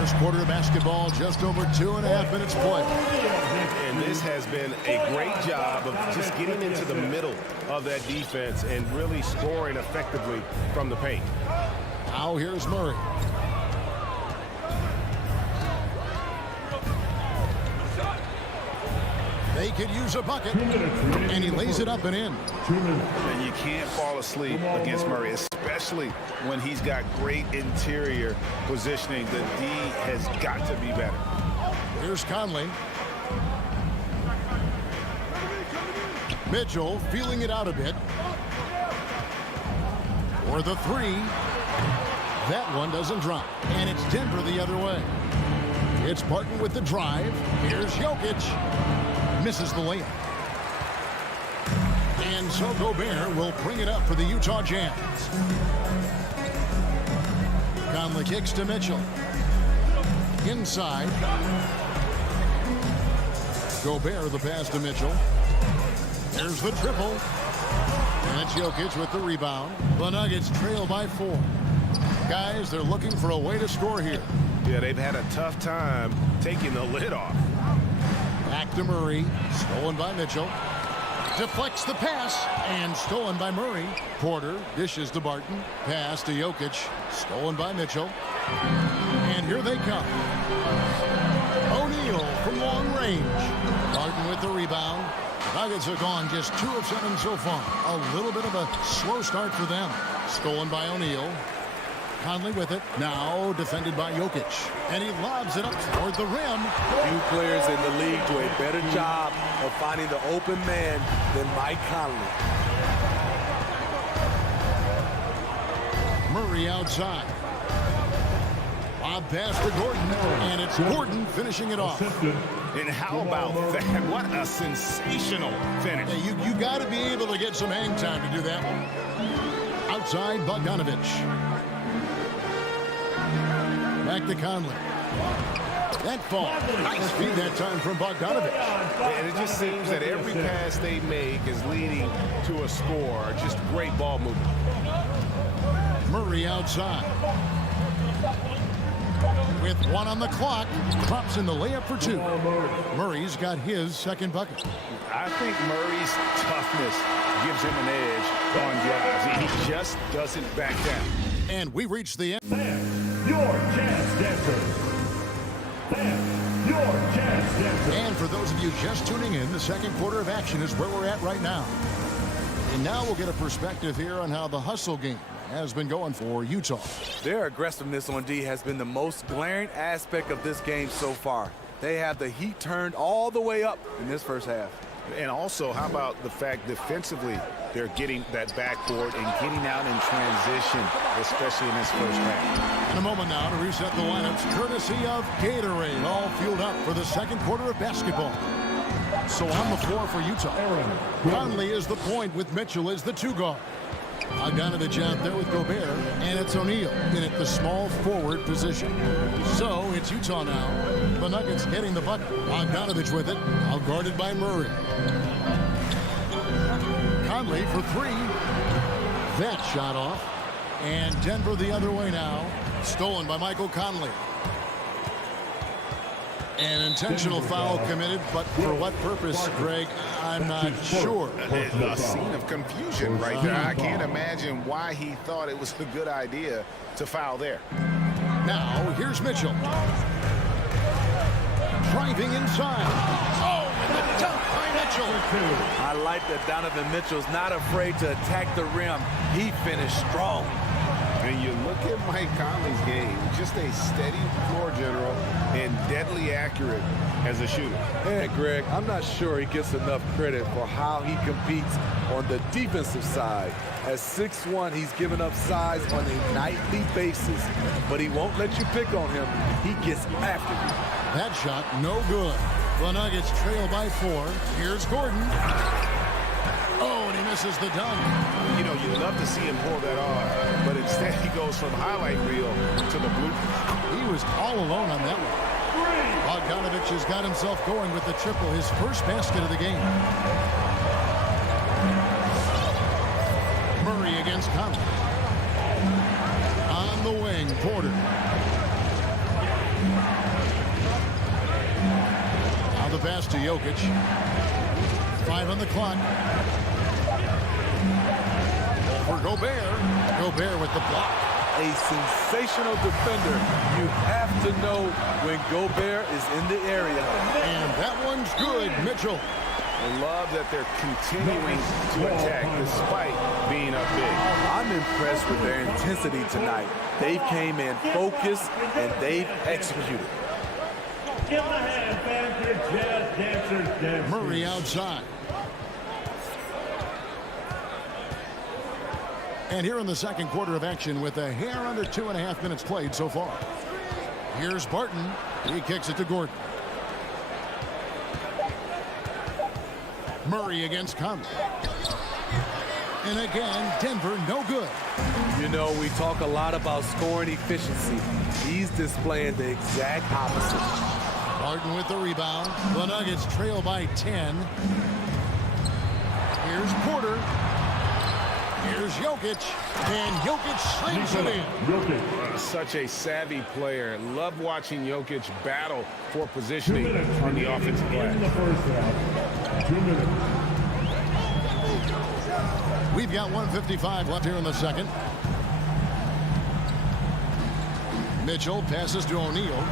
First quarter of basketball, just over 2.5 minutes played. And this has been a great job of just getting into the middle of that defense and really scoring effectively from the paint. Now here's Murray. They could use a bucket, and he lays it up and in. And you can't fall asleep against Murray, especially when he's got great interior positioning. The D has got to be better. Here's Conley. Mitchell feeling it out a bit. For the 3. That one doesn't drop. And it's Denver the other way. It's Barton with the drive. Here's Jokic. Misses the layup. And so Gobert will bring it up for the Utah Jazz. Conley kicks to Mitchell. Inside. Gobert the pass to Mitchell. There's the triple. And it's Jokic with the rebound. The Nuggets trail by 4. Guys, they're looking for a way to score here. Yeah, they've had a tough time taking the lid off. Back to Murray. Stolen by Mitchell. Deflects the pass. And stolen by Murray. Porter dishes to Barton. Pass to Jokic. Stolen by Mitchell. And here they come. O'Neal from long range. Barton with the rebound. Nuggets have gone just 2 of 7 so far. A little bit of a slow start for them. Stolen by O'Neal. Conley with it. Now defended by Jokic. And he lobs it up toward the rim. Few players in the league do a better job of finding the open man than Mike Conley. Murray outside. Lob pass to Gordon. And it's Gordon finishing it off. And how about that? What a sensational finish. Yeah, you got to be able to get some hang time to do that one. Outside, Bogdanovic. Back to Conley. That ball. Nice feed that time from Bogdanovich. And it just seems that every pass they make is leading to a score. Just great ball movement. Murray outside. With 1 on the clock, drops in the layup for 2. Murray's got his second bucket. I think Murray's toughness gives him an edge on drives. He just doesn't back down. And we reached the end. Your Jazz Dancers. Your Jazz Dancers. And for those of you just tuning in, the second quarter of action is where we're at right now. And now we'll get a perspective here on how the hustle game has been going for Utah. Their aggressiveness on D has been the most glaring aspect of this game so far. They have the heat turned all the way up in this first half. And also, how about the fact defensively they're getting that backboard and getting out in transition, especially in this first half. In a moment now to reset the lineups, courtesy of Gatorade, all fueled up for the second quarter of basketball. So on the floor for Utah, Conley is the point with Mitchell as the 2 guard. Bogdanovich out there with Gobert, and it's O'Neal in at the small forward position. So it's Utah now. The Nuggets getting the bucket. Bogdanovich with it, out guarded by Murray. Conley for 3. That shot off. And Denver the other way now. Stolen by Michael Conley. An intentional foul committed, but for what purpose, Greg, I'm not sure. A scene of confusion right there. I can't imagine why he thought it was a good idea to foul there. Now, here's Mitchell. Driving inside. Oh, and the dunk by Mitchell. I like that Donovan Mitchell's not afraid to attack the rim. He finished strong. And you look at Mike Conley's game, just a steady floor general and deadly accurate as a shooter. Hey, Greg, I'm not sure he gets enough credit for how he competes on the defensive side. At 6'1", he's given up size on a nightly basis, but he won't let you pick on him. He gets after you. That shot, no good. The Nuggets trail by 4. Here's Gordon. Oh, and he misses the dunk. You know, you'd love to see him pull that off, but instead he goes from highlight reel to the bloopers. He was all alone on that one. Bogdanovich has got himself going with the triple, his first basket of the game. Murray against Conley. On the wing, Porter. Now the pass to Jokic. 5 on the clock. For Gobert. Gobert with the block. A sensational defender. You have to know when Gobert is in the area. And that one's good, Mitchell. I love that they're continuing to attack despite being up big. I'm impressed with their intensity tonight. They came in focused and they've executed. Murray outside. And here in the second quarter of action with a hair under 2.5 minutes played so far. Here's Barton. He kicks it to Gordon. Murray against Conley. And again, Denver no good. You know, we talk a lot about scoring efficiency. He's displaying the exact opposite. Barton with the rebound. The Nuggets trail by 10. Here's Porter. Here's Jokic, and Jokic slings it in. Such a savvy player. Love watching Jokic battle for positioning on the offensive glass. We've got 1:55 left here in the second. Mitchell passes to O'Neal.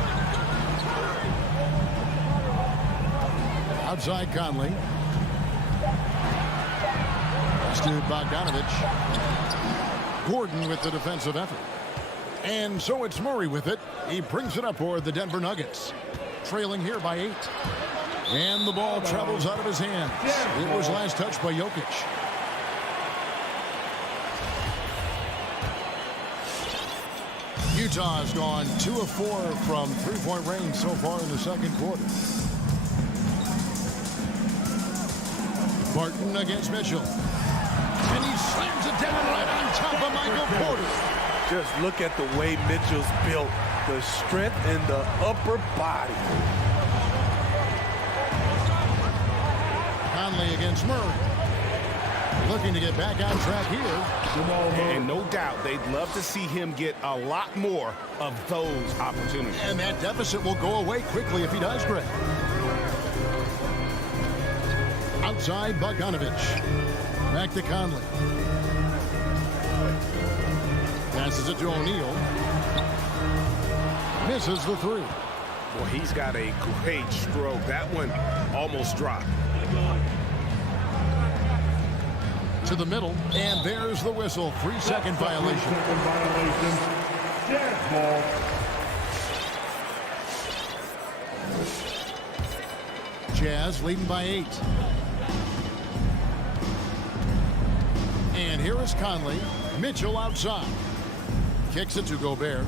Outside Conley. To Bogdanovich. Gordon with the defensive effort. And so it's Murray with it. He brings it up for the Denver Nuggets. Trailing here by 8. And the ball travels out of his hands. It was last touched by Jokic. Utah has gone 2 of 4 from three-point range so far in the second quarter. Barton against Mitchell. And he slams it down right on top of Michael Porter. Just look at the way Mitchell's built. The strength in the upper body. Conley against Murray. Looking to get back on track here. And no doubt they'd love to see him get a lot more of those opportunities. And that deficit will go away quickly if he does, Greg. Outside, Bogdanovich. Back to Conley. Passes it to O'Neal. Misses the three. Well, he's got a great stroke. That one almost dropped. To the middle, and there's the whistle. 3-second violation. Jazz ball. Jazz leading by 8. And here is Conley. Mitchell outside. Kicks it to Gobert.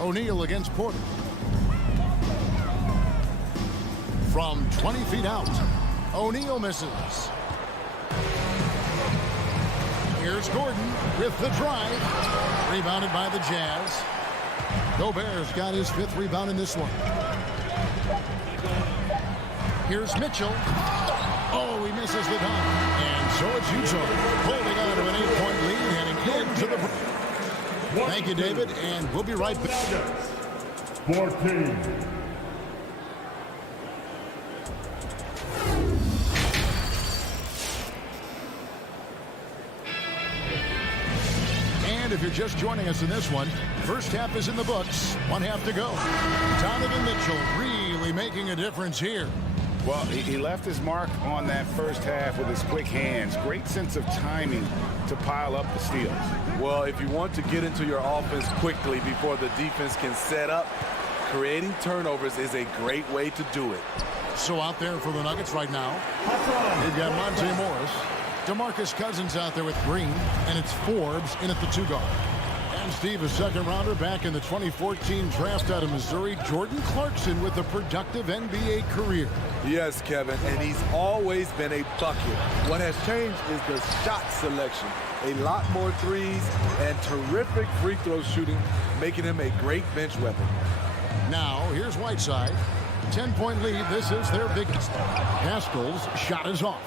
O'Neal against Porter. From 20 feet out. O'Neal misses. Here's Gordon with the drive. Rebounded by the Jazz. Gobert's got his 5th rebound in this one. Here's Mitchell. Oh, he misses the dunk. And so it's Utah holding on to an 8-point lead heading into the break. Thank you, David, and we'll be right back. 14. And if you're just joining us in this one, first half is in the books. 1 half to go. Donovan Mitchell really making a difference here. Well, he left his mark on that first half with his quick hands. Great sense of timing to pile up the steals. Well, if you want to get into your offense quickly before the defense can set up, creating turnovers is a great way to do it. So out there for the Nuggets right now, they've got Monte Morris. DeMarcus Cousins out there with Green, and it's Forbes in at the 2-guard. And Steve, a second-rounder back in the 2014 draft out of Missouri, Jordan Clarkson with a productive NBA career. Yes, Kevin, and he's always been a bucket. What has changed is the shot selection. A lot more threes and terrific free throw shooting, making him a great bench weapon. Now, here's Whiteside. 10-point lead. This is their biggest. Haskell's shot is off.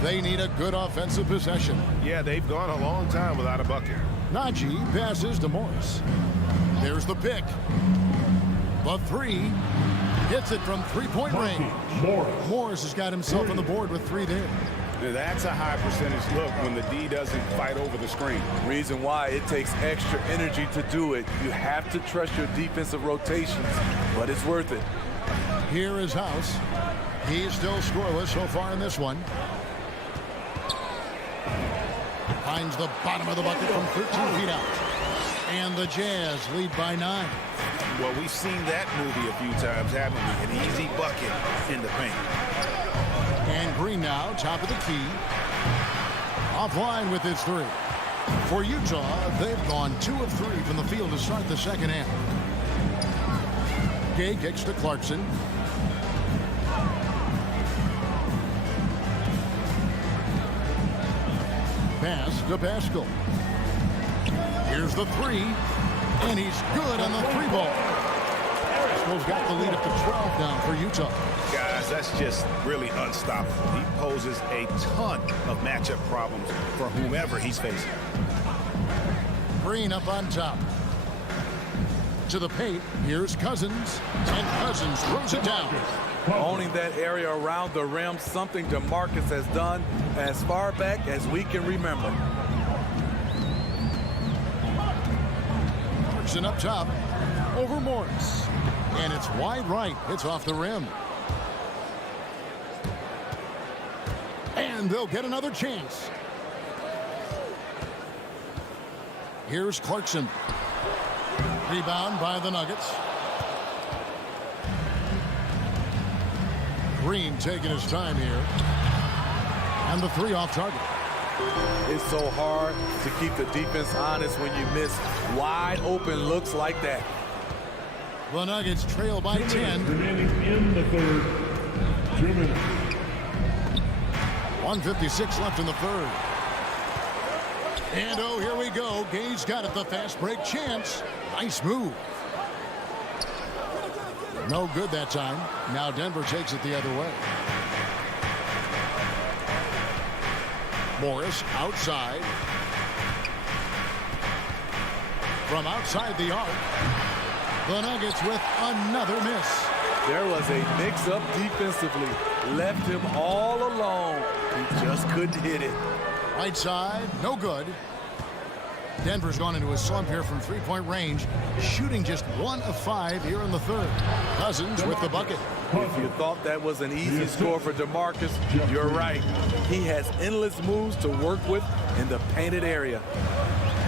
They need a good offensive possession. Yeah, they've gone a long time without a bucket. Najee passes to Morris. There's the pick. The 3. Hits it from 3-point range. Morris has got himself on the board with 3 there. Now, that's a high percentage look when the D doesn't fight over the screen. Reason why it takes extra energy to do it. You have to trust your defensive rotations, but it's worth it. Here is House. He's still scoreless so far in this one. Finds the bottom of the bucket from 13 feet out. And the Jazz lead by 9. Well, we've seen that movie a few times, haven't we? An easy bucket in the paint. And Green now, top of the key. Offline with his 3. For Utah, they've gone 2 of 3 from the field to start the second half. Gay kicks to Clarkson. Pass to Pascal. Here's the 3. And he's good on the 3-ball. Pascal's got the lead up to 12 now for Utah. Guys, that's just really unstoppable. He poses a ton of matchup problems for whomever he's facing. Green up on top. To the paint. Here's Cousins. And Cousins throws it down. Owning that area around the rim, something DeMarcus has done as far back as we can remember. Clarkson up top. Over Morris. And it's wide right. It's off the rim. And they'll get another chance. Here's Clarkson. Rebound by the Nuggets. Green taking his time here. And the 3 off target. It's so hard to keep the defense honest when you miss wide open looks like that. The Nuggets trail by 10. Remaining in the third. 2 minutes. 1:56 left in the third. And oh, here we go. Gay's got it, the fast break chance. Nice move. No good that time. Now Denver takes it the other way. Morris outside. From outside the arc, the Nuggets with another miss. There was a mix-up defensively. Left him all alone. He just couldn't hit it. Right side, no good. Denver's gone into a slump here from three-point range, shooting just 1 of 5 here in the third. Cousins with the bucket. If you thought that was an easy score for DeMarcus, you're right. He has endless moves to work with in the painted area.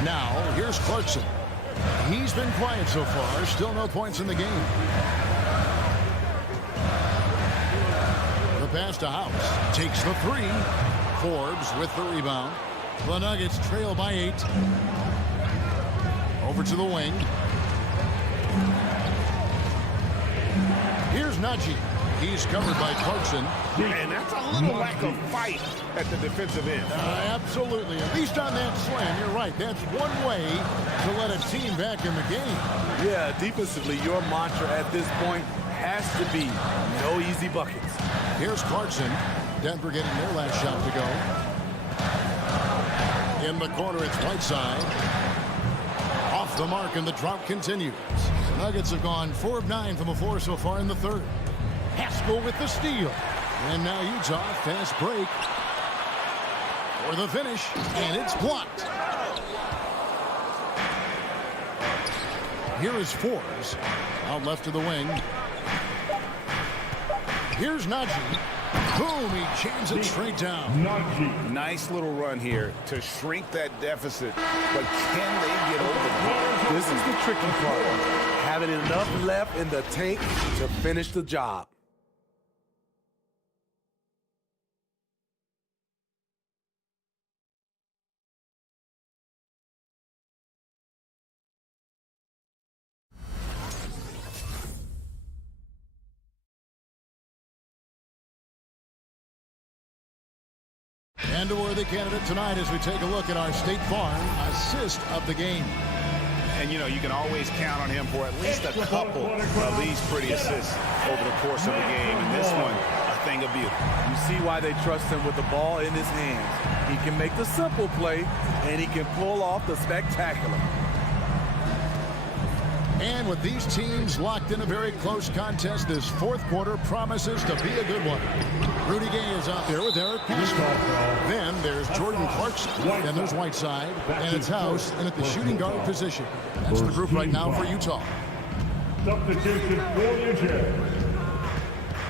Now, here's Clarkson. He's been quiet so far, still no points in the game. The pass to House, takes the three. Forbes with the rebound. The Nuggets trail by 8. Over to the wing. Here's Najee. He's covered by Clarkson. And that's a little lack of fight at the defensive end. Absolutely. At least on that slam, you're right. That's one way to let a team back in the game. Yeah, defensively, your mantra at this point has to be no easy buckets. Here's Clarkson. Denver getting their last shot to go. In the corner, it's Whiteside. Off the mark, and the drought continues. The Nuggets have gone 4 of 9 from the floor so far in the third. Haskell with the steal. And now Utah, fast break for the finish, and it's blocked. Here is Forbes. Out left to the wing. Here's Najee. Boom, he jams it straight down. Nice little run here to shrink that deficit, but can they get over it? This is the tricky part. Having enough left in the tank to finish the job. And a worthy candidate tonight as we take a look at our State Farm assist of the game. And, you know, you can always count on him for at least a couple of these pretty assists over the course of the game. And this one, a thing of beauty. You see why they trust him with the ball in his hands. He can make the simple play, and he can pull off the spectacular. And with these teams locked in a very close contest, this fourth quarter promises to be a good one. Rudy Gay is out there with Eric Pascal. Then there's Jordan Clarkson. Then there's Whiteside. And it's House in at the shooting guard position. That's the group right now for Utah. Substitution for Utah.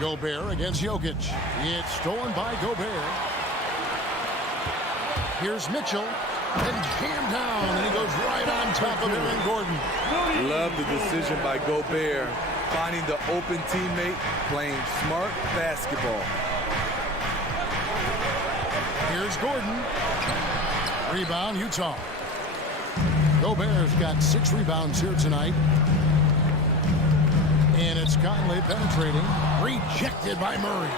Gobert against Jokic. It's stolen by Gobert. Here's Mitchell. And jammed down, and he goes right on top of Aaron Gordon. Love the decision by Gobert, finding the open teammate, playing smart basketball. Here's Gordon. Rebound, Utah. Gobert's got 6 rebounds here tonight. And it's Conley penetrating. Rejected by Murray.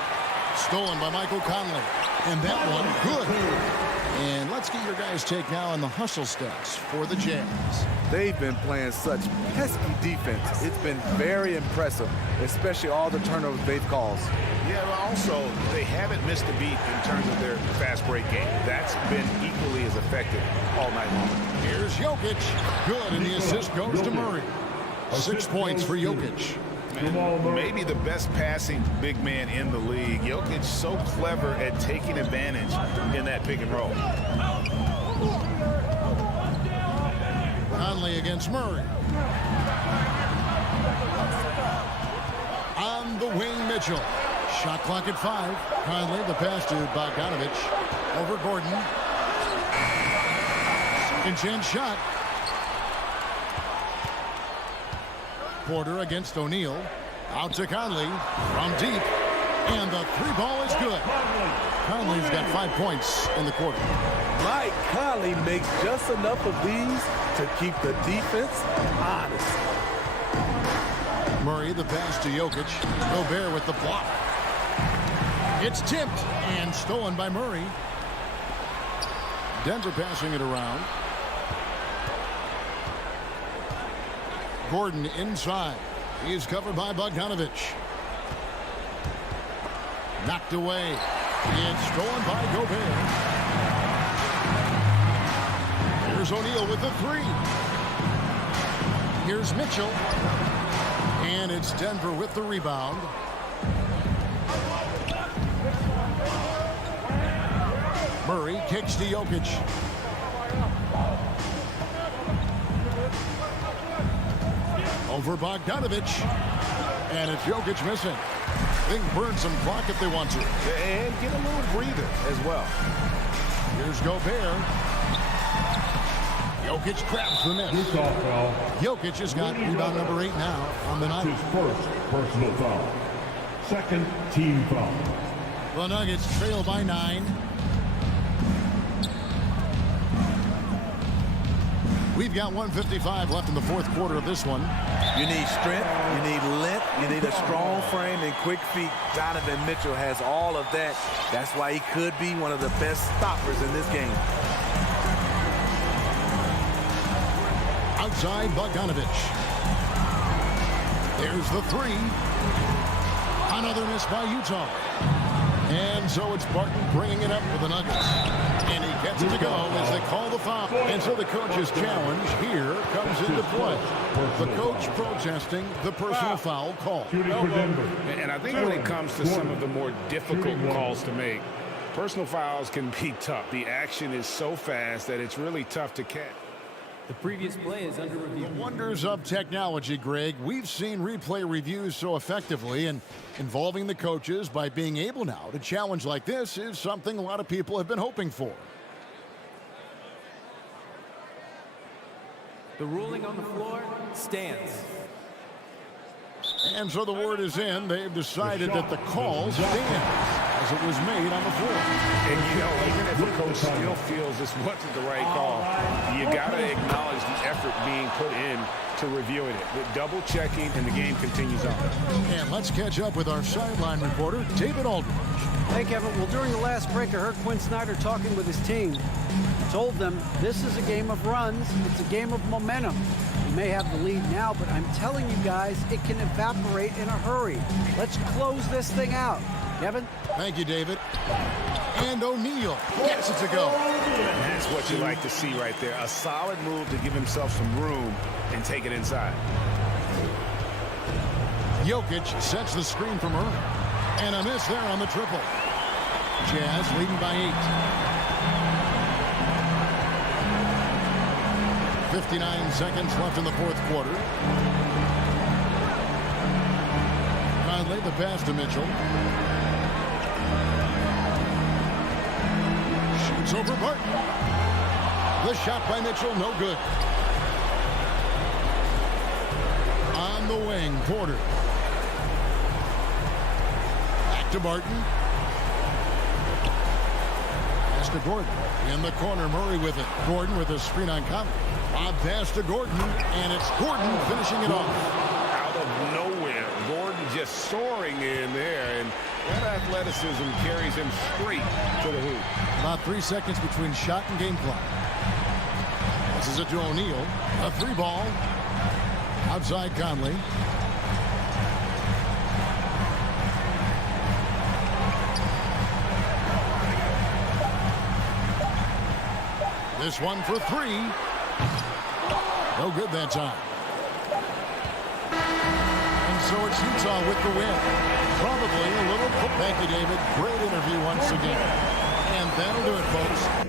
Stolen by Michael Conley. And that one, good. And let's get your guys' take now on the hustle stats for the Jazz. They've been playing such pesky defense. It's been very impressive, especially all the turnovers they've caused. Yeah, but also, they haven't missed a beat in terms of their fast break game. That's been equally as effective all night long. Here's Jokic. Good, and the assist goes to Murray. 6 points for Jokic. Maybe the best passing big man in the league. Jokic so clever at taking advantage in that pick and roll. Conley against Murray. On the wing, Mitchell. Shot clock at 5. Conley, the pass to Bogdanovich. Over Gordon. Second chance shot. Porter against O'Neal. Out to Conley from deep. And the 3 ball is good. Conley's got 5 points in the quarter. Mike Conley makes just enough of these to keep the defense honest. Murray, the pass to Jokic. Gobert with the block. It's tipped and stolen by Murray. Denver passing it around. Gordon inside. He's covered by Bogdanovich. Knocked away. It's stolen by Gobert. Here's O'Neal with the three. Here's Mitchell. And it's Denver with the rebound. Murray kicks to Jokic. Over Bogdanovich. And it's Jokic missing. They can burn some clock if they want to. And get a little breather as well. Here's Gobert. Jokic grabs the miss. Jokic has got rebound number 8 now on the night. His first personal foul. Second team foul. The Nuggets trail by 9. We've got 1:55 left in the fourth quarter of this one. You need strength, you need length, you need a strong frame and quick feet. Donovan Mitchell has all of that. That's why he could be one of the best stoppers in this game. Outside Bogdanovich. There's the three. Another miss by Utah. And so it's Barton bringing it up for the Nuggets. And he gets it to go as they call the foul. And so the coach's challenge here comes into play. The coach protesting the personal foul call. And I think when it comes to some of the more difficult calls to make, personal fouls can be tough. The action is so fast that it's really tough to catch. The previous play is under review. The wonders of technology, Greg. We've seen replay reviews so effectively, and involving the coaches by being able now to challenge like this is something a lot of people have been hoping for. The ruling on the floor stands. And so the word is in. They've decided that the call stands as it was made on the floor. And, you know, even if the coach still feels this wasn't the right call, you got to acknowledge the effort being put in to reviewing it. With double checking, and the game continues on. And let's catch up with our sideline reporter, David Aldridge. Hey, Kevin. Well, during the last break, I heard Quinn Snyder talking with his team. He told them this is a game of runs. It's a game of momentum. We may have the lead now, but I'm telling you guys, it can evaporate in a hurry. Let's close this thing out. Kevin? Thank you, David. And O'Neal gets it to go. That's what you like to see right there. A solid move to give himself some room and take it inside. Jokic sets the screen from her. And a miss there on the triple. Jazz leading by 8. 59 seconds left in the fourth quarter. Conley the pass to Mitchell. Shoots over Barton. The shot by Mitchell, no good. On the wing, Porter. Back to Barton. Pass to Gordon. In the corner, Murray with it. Gordon with a screen on Conley. Lob pass to Gordon, and it's Gordon finishing it off. Out of nowhere, Gordon just soaring in there, and that athleticism carries him straight to the hoop. About 3 seconds between shot and game clock. This is it to O'Neal. A three ball. Outside Conley. This one for three. No good that time. And so it's Utah with the win. Probably a little. Thank you, David. Great interview once again. And that'll do it, folks.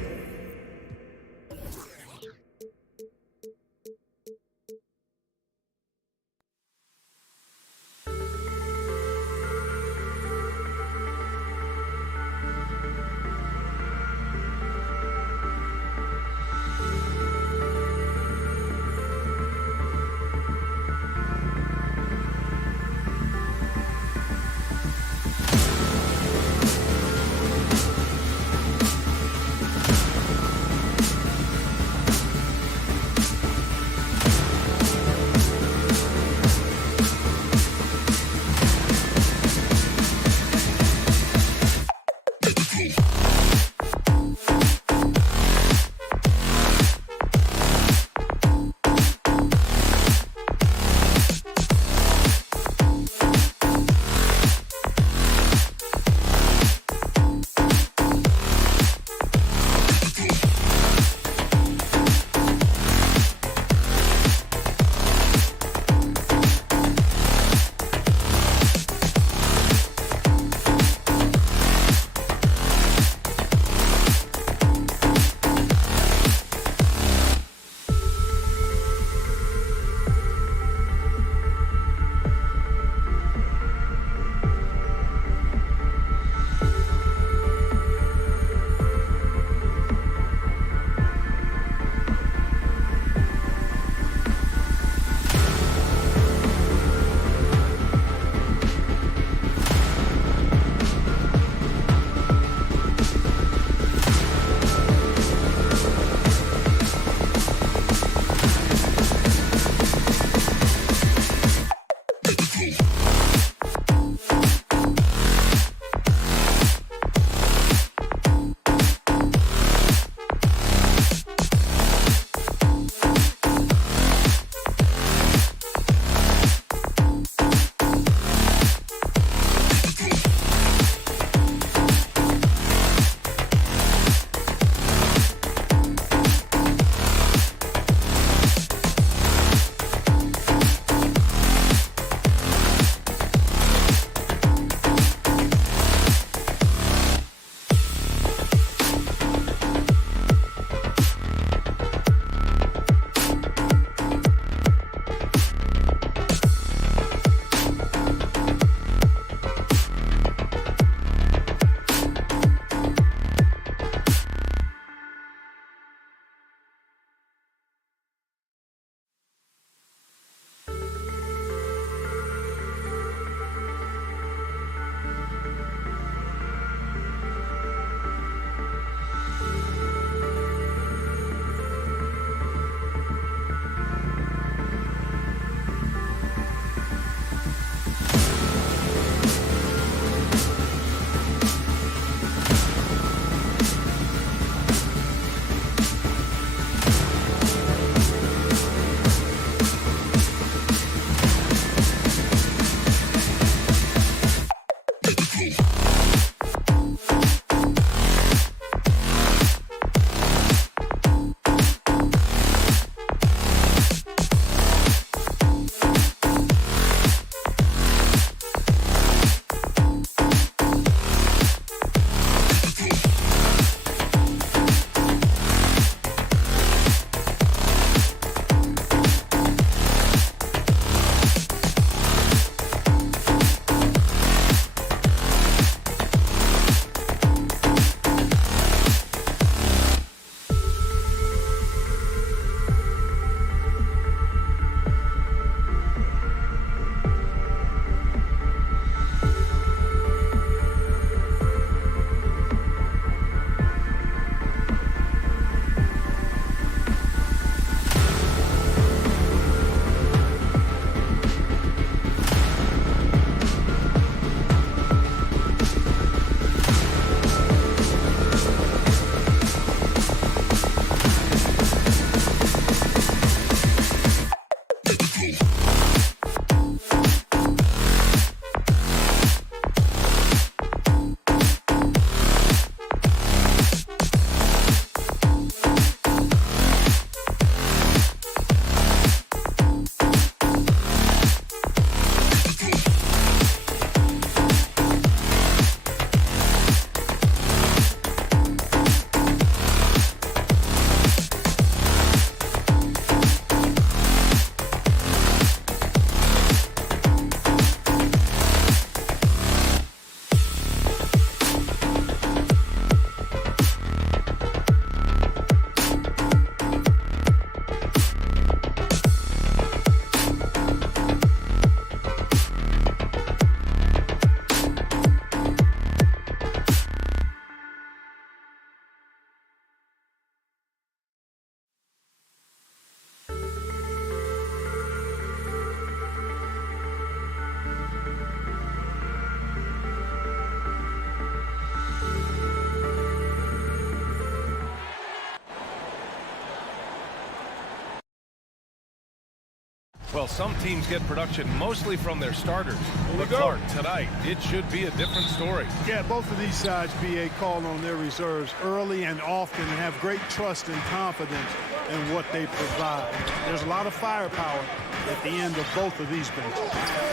Well, some teams get production mostly from their starters. But Clark, tonight, it should be a different story. Yeah, both of these sides, BA, call on their reserves early and often and have great trust and confidence in what they provide. There's a lot of firepower at the end of both of these benches.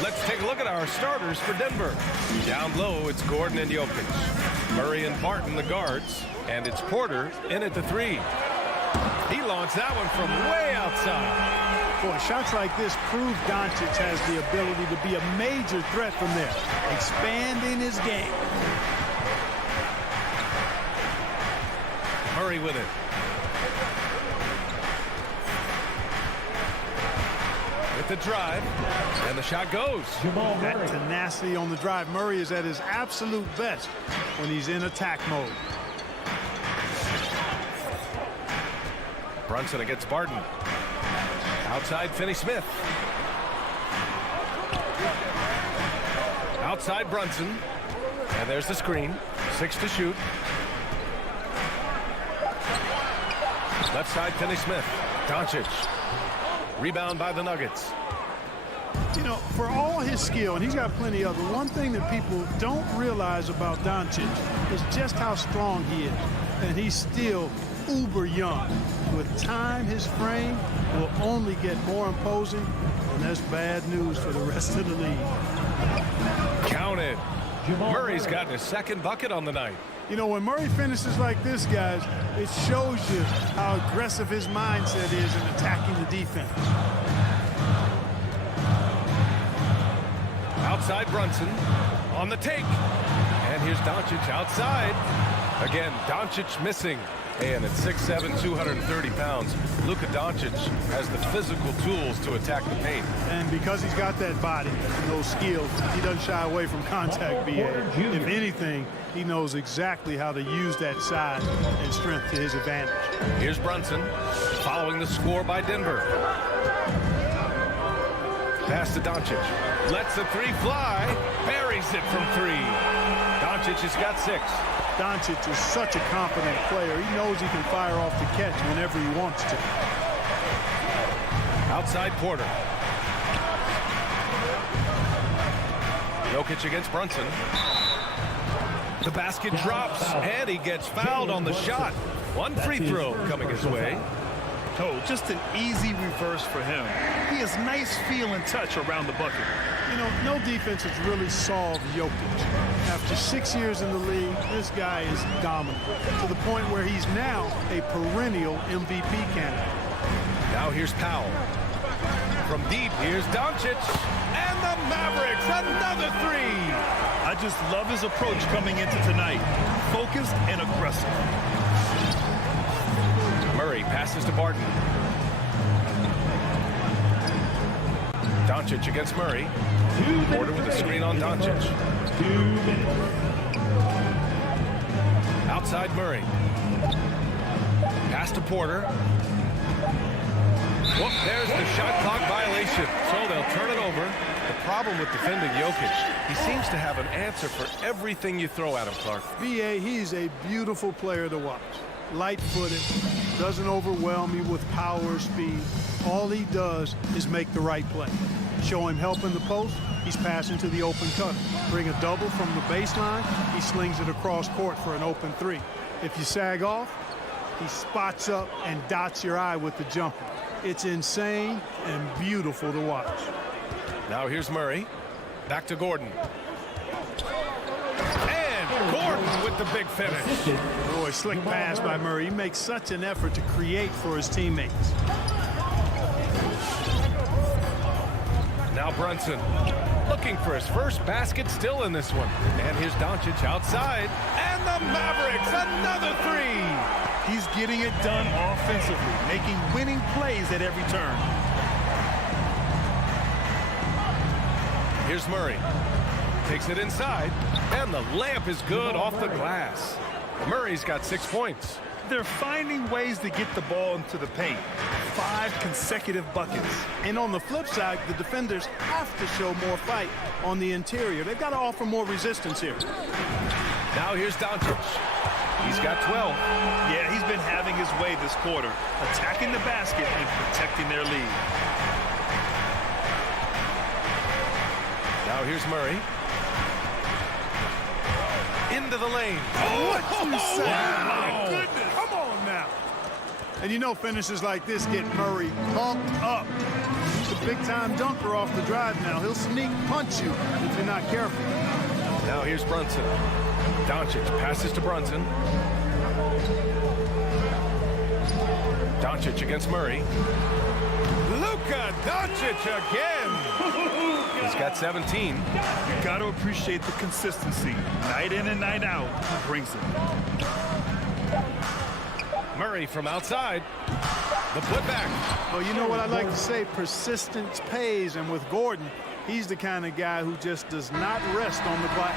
Let's take a look at our starters for Denver. Down low, it's Gordon and Jokic. Murray and Barton, the guards. And it's Porter in at the 3. He launched that one from way outside. Boy, shots like this prove Doncic has the ability to be a major threat from there, expanding his game. Murray with it. With the drive, and the shot goes. That tenacity on the drive. Murray is at his absolute best when he's in attack mode. Brunson against Barton. Outside, Finney-Smith. Outside, Brunson. And there's the screen. 6 to shoot. Left side, Finney-Smith. Doncic. Rebound by the Nuggets. You know, for all his skill, and he's got plenty of it, one thing that people don't realize about Doncic is just how strong he is. And he's still uber young. With time, his frame will only get more imposing, and that's bad news for the rest of the league. Counted. Murray's gotten his second bucket on the night. You know, when Murray finishes like this, guys, it shows you how aggressive his mindset is in attacking the defense. Outside Brunson on the take. And here's Doncic outside. Again, Doncic missing. And at 6'7", 230 pounds, Luka Doncic has the physical tools to attack the paint. And because he's got that body and those skills, he doesn't shy away from contact, BA. If anything, he knows exactly how to use that size and strength to his advantage. Here's Brunson following the score by Denver. Pass to Doncic. Lets the 3 fly. Buries it from 3. Doncic has got 6. Doncic is such a confident player. He knows he can fire off the catch whenever he wants to. Outside Porter. Jokic against Brunson. The basket drops, and he gets fouled on the shot. One free throw coming his way. Oh, just an easy reverse for him. He has nice feel and touch around the bucket. You know, no defense has really solved Jokic. After 6 years in the league, this guy is dominant to the point where he's now a perennial MVP candidate. Now here's Powell. From deep, here's Doncic. And the Mavericks, another 3. I just love his approach coming into tonight. Focused and aggressive. Murray passes to Barton. Doncic against Murray. Porter with a screen on Doncic. Outside Murray. Pass to Porter. Whoop, there's the shot clock violation. So they'll turn it over. The problem with defending Jokic, he seems to have an answer for everything you throw at him, Clark. BA, he's a beautiful player to watch. Light-footed, doesn't overwhelm you with power or speed. All he does is make the right play. Show him help in the post, he's passing to the open cutter. Bring a double from the baseline, he slings it across court for an open 3. If you sag off, he spots up and dots your eye with the jumper. It's insane and beautiful to watch. Now here's Murray. Back to Gordon. And Gordon with the big finish. Boy, slick pass by Murray. He makes such an effort to create for his teammates. Now Brunson looking for his first basket, still in this one. And here's Doncic outside. And the Mavericks, another 3. He's getting it done offensively, making winning plays at every turn. Here's Murray. Takes it inside. And the layup is good off the glass. Murray's got 6 points. They're finding ways to get the ball into the paint. 5 consecutive buckets. And on the flip side, the defenders have to show more fight on the interior. They've got to offer more resistance here. Now here's Doncic. He's got 12. Yeah, he's been having his way this quarter, attacking the basket and protecting their lead. Now here's Murray. Into the lane. What you say? Wow. My goodness. Come on now. And you know finishes like this get Murray pumped up. He's a big-time dunker off the drive now. He'll sneak punch you if you're not careful. Now here's Brunson. Doncic passes to Brunson. Doncic against Murray. Luka Doncic again. He's got 17. You got to appreciate the consistency. Night in and night out, he brings it. Murray from outside. The putback. Well, you know what I like to say? Persistence pays. And with Gordon, he's the kind of guy who just does not rest on the glass.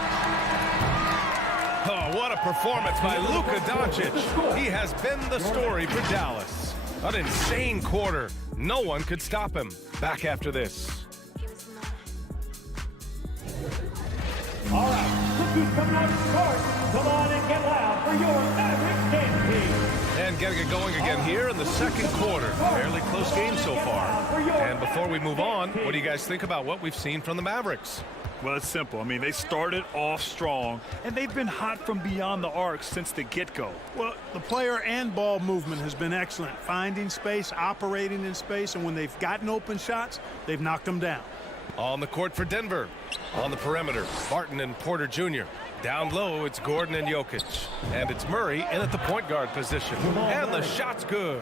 Oh, what a performance by Luka Doncic. He has been the story for Dallas. An insane quarter. No one could stop him. Back after this. All right, look who's coming out to start. Come on and get loud for your Mavericks game team. And getting it going again here in the second quarter. Fairly close game so far. And before we move on, what do you guys think about what we've seen from the Mavericks? Well, it's simple. I mean, they started off strong, and they've been hot from beyond the arc since the get-go. Well, the player and ball movement has been excellent. Finding space, operating in space, and when they've gotten open shots, they've knocked them down. On the court for Denver. On the perimeter, Barton and Porter Jr. Down low, it's Gordon and Jokic. And it's Murray in at the point guard position. And the shot's good.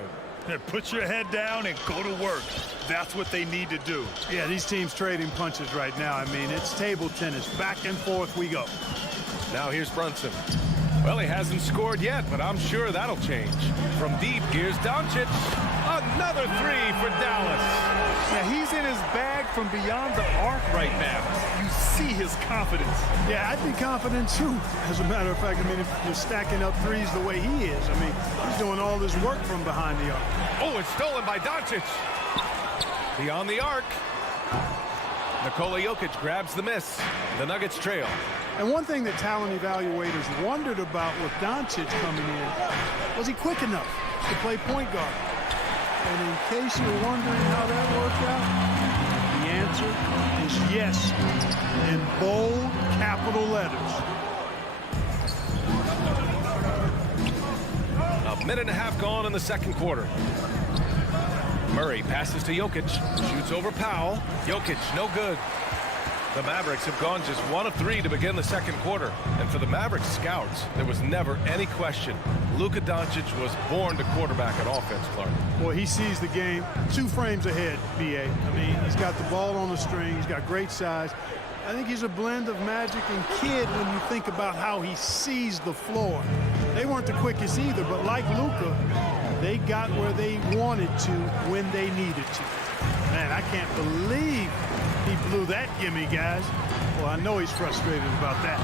Put your head down and go to work. That's what they need to do. Yeah, these teams trading punches right now. I mean, it's table tennis. Back and forth we go. Now here's Brunson. Well, he hasn't scored yet, but I'm sure that'll change. From deep, here's Doncic. Another three for Dallas. Yeah, he's in his bag from beyond the arc right now. You see his confidence. Yeah, I'd be confident too. As a matter of fact, I mean, if you're stacking up threes the way he is, I mean, he's doing all this work from behind the arc. Oh, it's stolen by Doncic. Beyond the arc. Nikola Jokic grabs the miss. The Nuggets trail. And one thing that talent evaluators wondered about with Doncic coming in, was he quick enough to play point guard? And in case you're wondering how that worked out, the answer is yes, in bold capital letters. A minute and a half gone in the second quarter. Murray passes to Jokic, shoots over Powell. Jokic, no good. The Mavericks have gone just 1 of 3 to begin the second quarter. And for the Mavericks scouts, there was never any question. Luka Doncic was born to quarterback an offense, Clark. Boy, he sees the game 2 frames ahead, B.A. I mean, he's got the ball on the string. He's got great size. I think he's a blend of Magic and Kidd when you think about how he sees the floor. They weren't the quickest either, but like Luka, they got where they wanted to when they needed to. Man, I can't believe he blew that gimme, guys. Well, I know he's frustrated about that.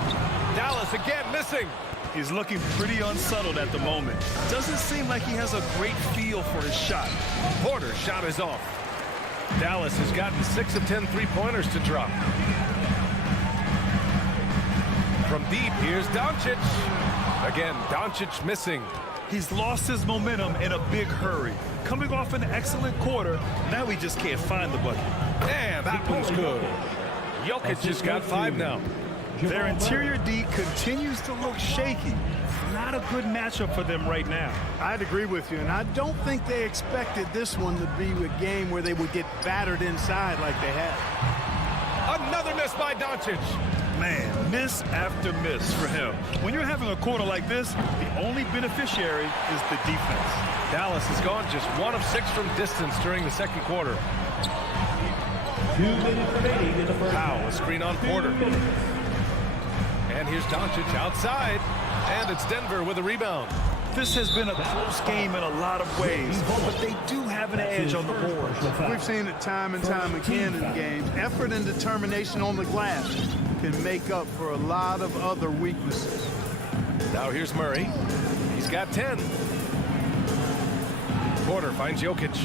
Dallas again missing. He's looking pretty unsettled at the moment. Doesn't seem like he has a great feel for his shot. Porter's shot is off. Dallas has gotten 6 of 10 three-pointers to drop. From deep, here's Doncic. Again, Doncic missing. He's lost his momentum in a big hurry. Coming off an excellent quarter, now he just can't find the bucket. And that one's good. Jokic has got 5 now. Their interior D continues to look shaky. Not a good matchup for them right now. I'd agree with you, and I don't think they expected this one to be a game where they would get battered inside like they had. Another miss by Doncic. Man, miss after miss for him. When you're having a quarter like this, the only beneficiary is the defense. Dallas has gone just 1 of 6 from distance during the second quarter. 2 minutes remaining in the first. Powell, a screen on Porter. And here's Doncic outside. And it's Denver with a rebound. This has been a close game in a lot of ways, but they do have an edge on the board. We've seen it time and time again in games. Effort and determination on the glass can make up for a lot of other weaknesses. Now here's Murray. He's got 10. Porter finds Jokic.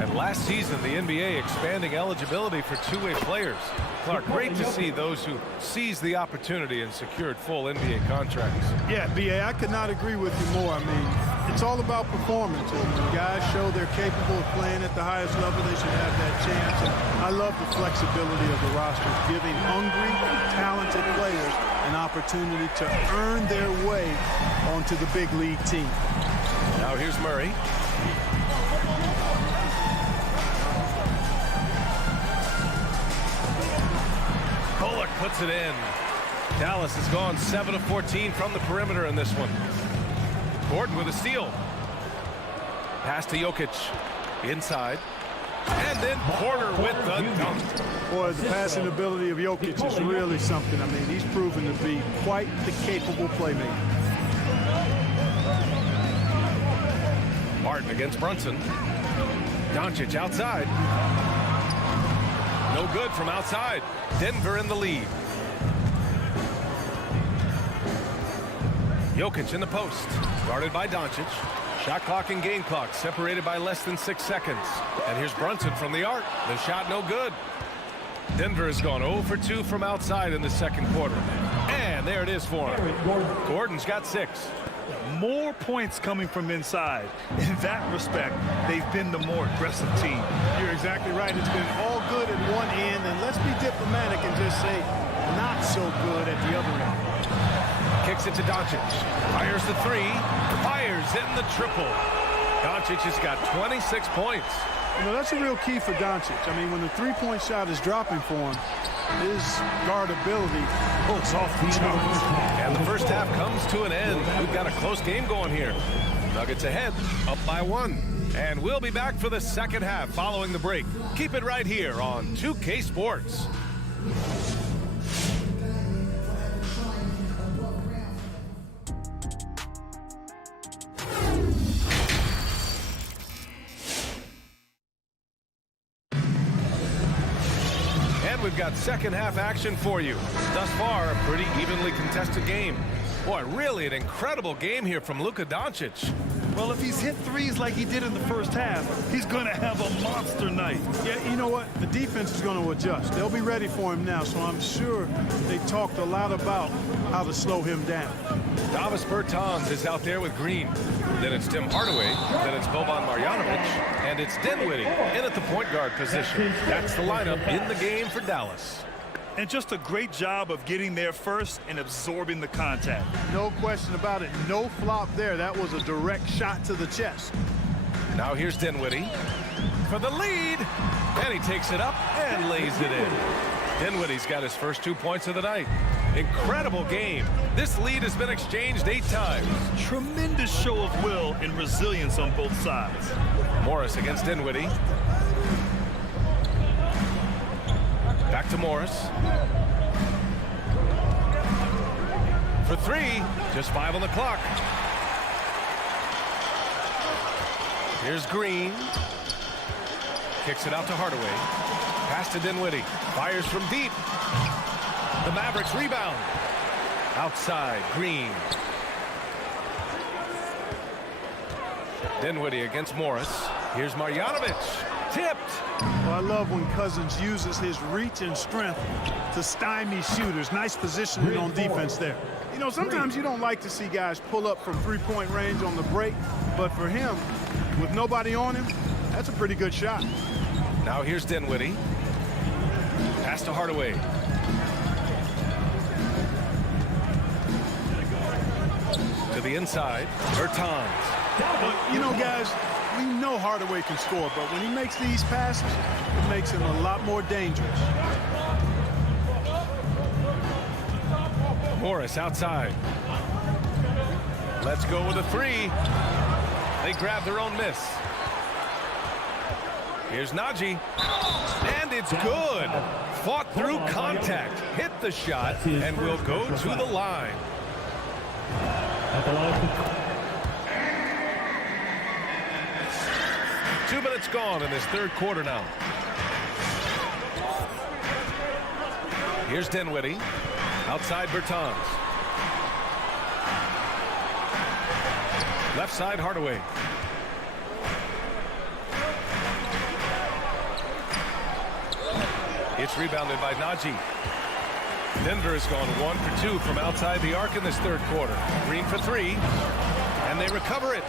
And last season, the NBA expanding eligibility for two-way players. Clark, great to see those who seized the opportunity and secured full NBA contracts. Yeah, B.A., I could not agree with you more. I mean, It's all about performance. And when guys show they're capable of playing at the highest level, they should have that chance. And I love the flexibility of the roster, giving hungry, talented players an opportunity to earn their way onto the big league team. Now here's Murray. Bullock puts it in. Dallas has gone 7 of 14 from the perimeter in this one. Gordon with a steal. Pass to Jokic. Inside. And then Porter with the dunk. Boy, the passing ability of Jokic is really something. I mean, he's proven to be quite the capable playmaker. Martin against Brunson. Doncic outside. No good from outside. Denver in the lead. Jokic in the post. Guarded by Doncic. Shot clock and game clock separated by less than 6 seconds. And here's Brunson from the arc. The shot no good. Denver has gone 0 for 2 from outside in the second quarter. And there it is for him. Gordon's got 6. More points coming from inside. In that respect, they've been the more aggressive team. You're exactly right. It's been all good at one end, and let's be diplomatic and just say not so good at the other end. Kicks it to Doncic. Fires the 3. Fires in the triple. Doncic has got 26 points. You know, that's a real key for Doncic. I mean, when the three-point shot is dropping for him, his guardability pulls off the charts. And the first half comes to an end. We've got a close game going here. Nuggets ahead, up by 1. And we'll be back for the second half following the break. Keep it right here on 2K Sports. We've got second half action for you. Thus far, a pretty evenly contested game. Boy, really an incredible game here from Luka Doncic. Well, if he's hit threes like he did in the first half, he's going to have a monster night. Yeah, you know what? The defense is going to adjust. They'll be ready for him now, so I'm sure they talked a lot about how to slow him down. Davis Bertans is out there with Green. Then it's Tim Hardaway. Then it's Boban Marjanovic. And it's Dinwiddie in at the point guard position. That's the lineup in the game for Dallas. And just a great job of getting there first and absorbing the contact. No question about it. No flop there. That was a direct shot to the chest. Now here's Dinwiddie for the lead. And he takes it up and lays it in. Dinwiddie's got his first 2 points of the night. Incredible game. This lead has been exchanged 8 times. Tremendous show of will and resilience on both sides. Morris against Dinwiddie. Back to Morris. For 3. Just 5 on the clock. Here's Green. Kicks it out to Hardaway. Pass to Dinwiddie. Fires from deep. The Mavericks rebound. Outside, Green. Dinwiddie against Morris. Here's Marjanovic. Tipped. Well, I love when Cousins uses his reach and strength to stymie shooters. Nice positioning on defense there. You know, sometimes you don't like to see guys pull up from three-point range on the break, but for him, with nobody on him, that's a pretty good shot. Now here's Dinwiddie. Pass to Hardaway. To the inside, Bertans. But, you know, guys, we know Hardaway can score, but when he makes these passes, it makes him a lot more dangerous. Morris outside. Let's go with a 3. They grab their own miss. Here's Naji. And it's good. Fought through contact. Hit the shot and will go to the line. 2 minutes gone in this third quarter now. Here's Dinwiddie. Outside Bertans. Left side Hardaway. It's rebounded by Naji. Denver has gone 1 for 2 from outside the arc in this third quarter. Green for 3. And they recover it.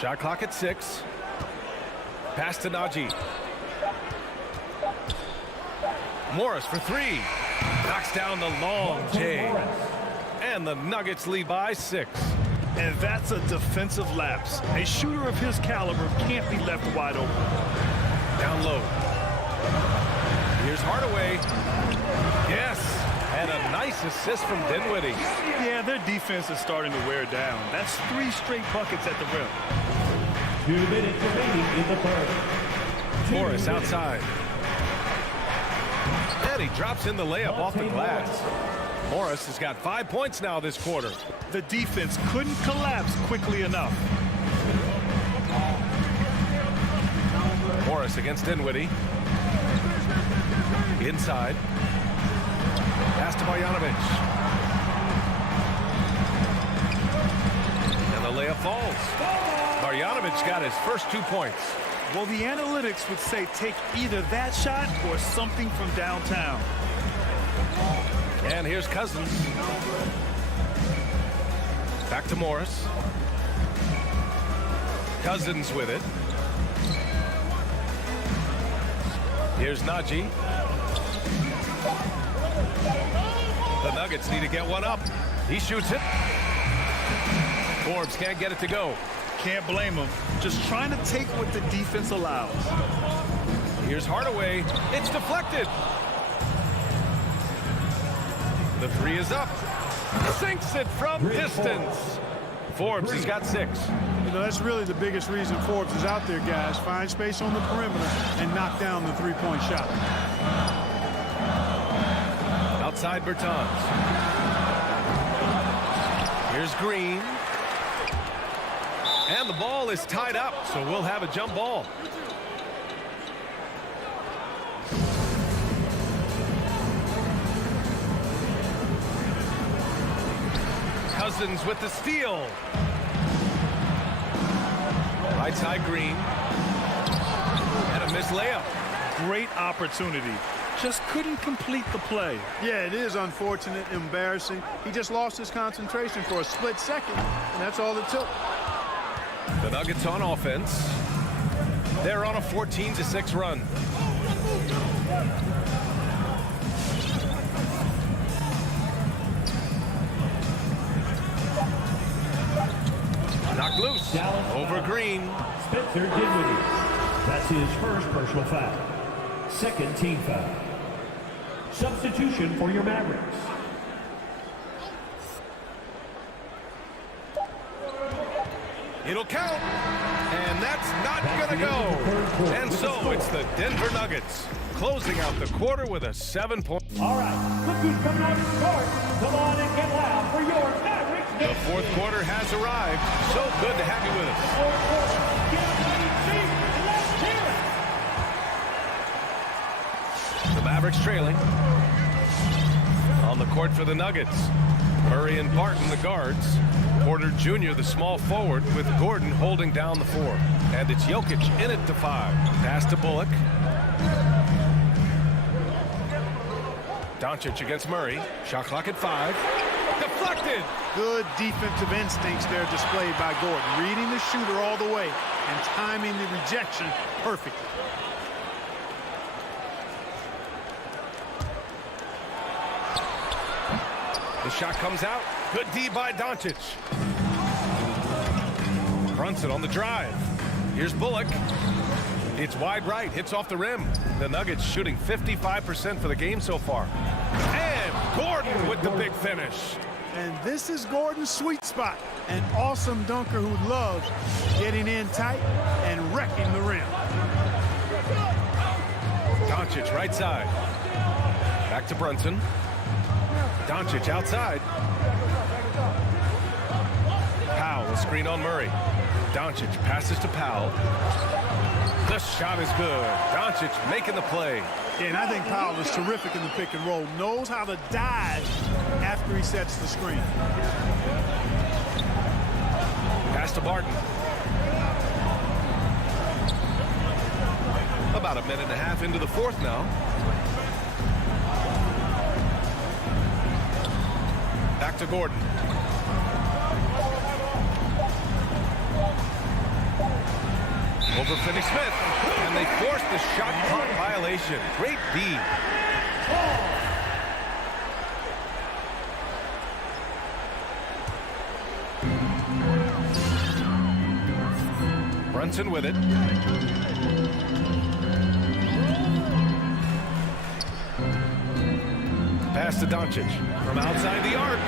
Shot clock at 6. Pass to Najee. Morris for 3. Knocks down the long J. And the Nuggets lead by 6. And that's a defensive lapse. A shooter of his caliber can't be left wide open. Down low. Here's Hardaway. Yes. And a nice assist from Dinwiddie. Yeah, their defense is starting to wear down. That's 3 straight buckets at the rim. 2 minutes remaining in the third. Morris outside. And he drops in the layup off the glass. Morris has got 5 points now this quarter. The defense couldn't collapse quickly enough. Morris against Dinwiddie. Inside. Pass to Marjanovic. And the layup falls. Marjanovic got his first 2 points. Well, the analytics would say take either that shot or something from downtown. And here's Cousins. Back to Morris. Cousins with it. Here's Najee. The Nuggets need to get one up. He shoots it. Forbes can't get it to go. Can't blame him. Just trying to take what the defense allows. Here's Hardaway. It's deflected. The 3 is up. Sinks it from distance. Forbes has got 6. You know, that's really the biggest reason Forbes is out there, guys. Find space on the perimeter and knock down the 3-point shot. Outside Bertans. Here's Green. And the ball is tied up, so we'll have a jump ball. Cousins with the steal. Right side Green. And a missed layup. Great opportunity. Just couldn't complete the play. Yeah, it is unfortunate, embarrassing. He just lost his concentration for a split second, and that's all it took. The Nuggets on offense. They're on a 14-6 run. Knocked loose. Over Green. Spencer Dinwiddie. That's his first personal foul. Second team foul. Substitution for your Mavericks. It'll count. And that's not going to go. And so it's the Denver Nuggets closing out the quarter with a 7-point. All right, look who's coming out of the court. Come on and get loud for your Mavericks. The fourth quarter has arrived. So good to have you with us. The Mavericks trailing. On the court for the Nuggets. Murray and Barton, the guards. Porter Jr., the small forward, with Gordon holding down the 4. And it's Jokic in it to 5. Pass to Bullock. Doncic against Murray. Shot clock at 5. Deflected. Good defensive instincts there displayed by Gordon. Reading the shooter all the way and timing the rejection perfectly. The shot comes out. Good D by Doncic. Brunson on the drive. Here's Bullock. It's wide right. Hits off the rim. The Nuggets shooting 55% for the game so far. And Gordon with the big finish. And this is Gordon's sweet spot. An awesome dunker who loves getting in tight and wrecking the rim. Doncic right side. Back to Brunson. Doncic outside. Powell, a screen on Murray. Doncic passes to Powell. The shot is good. Doncic making the play. Yeah, and I think Powell is terrific in the pick and roll. Knows how to dive after he sets the screen. Pass to Barton. About a minute and a half into the fourth now. Back to Gordon. over Finney-Smith. And they forced the shot clock violation. Great D. Brunson with it. Pass to Doncic. From outside the arc.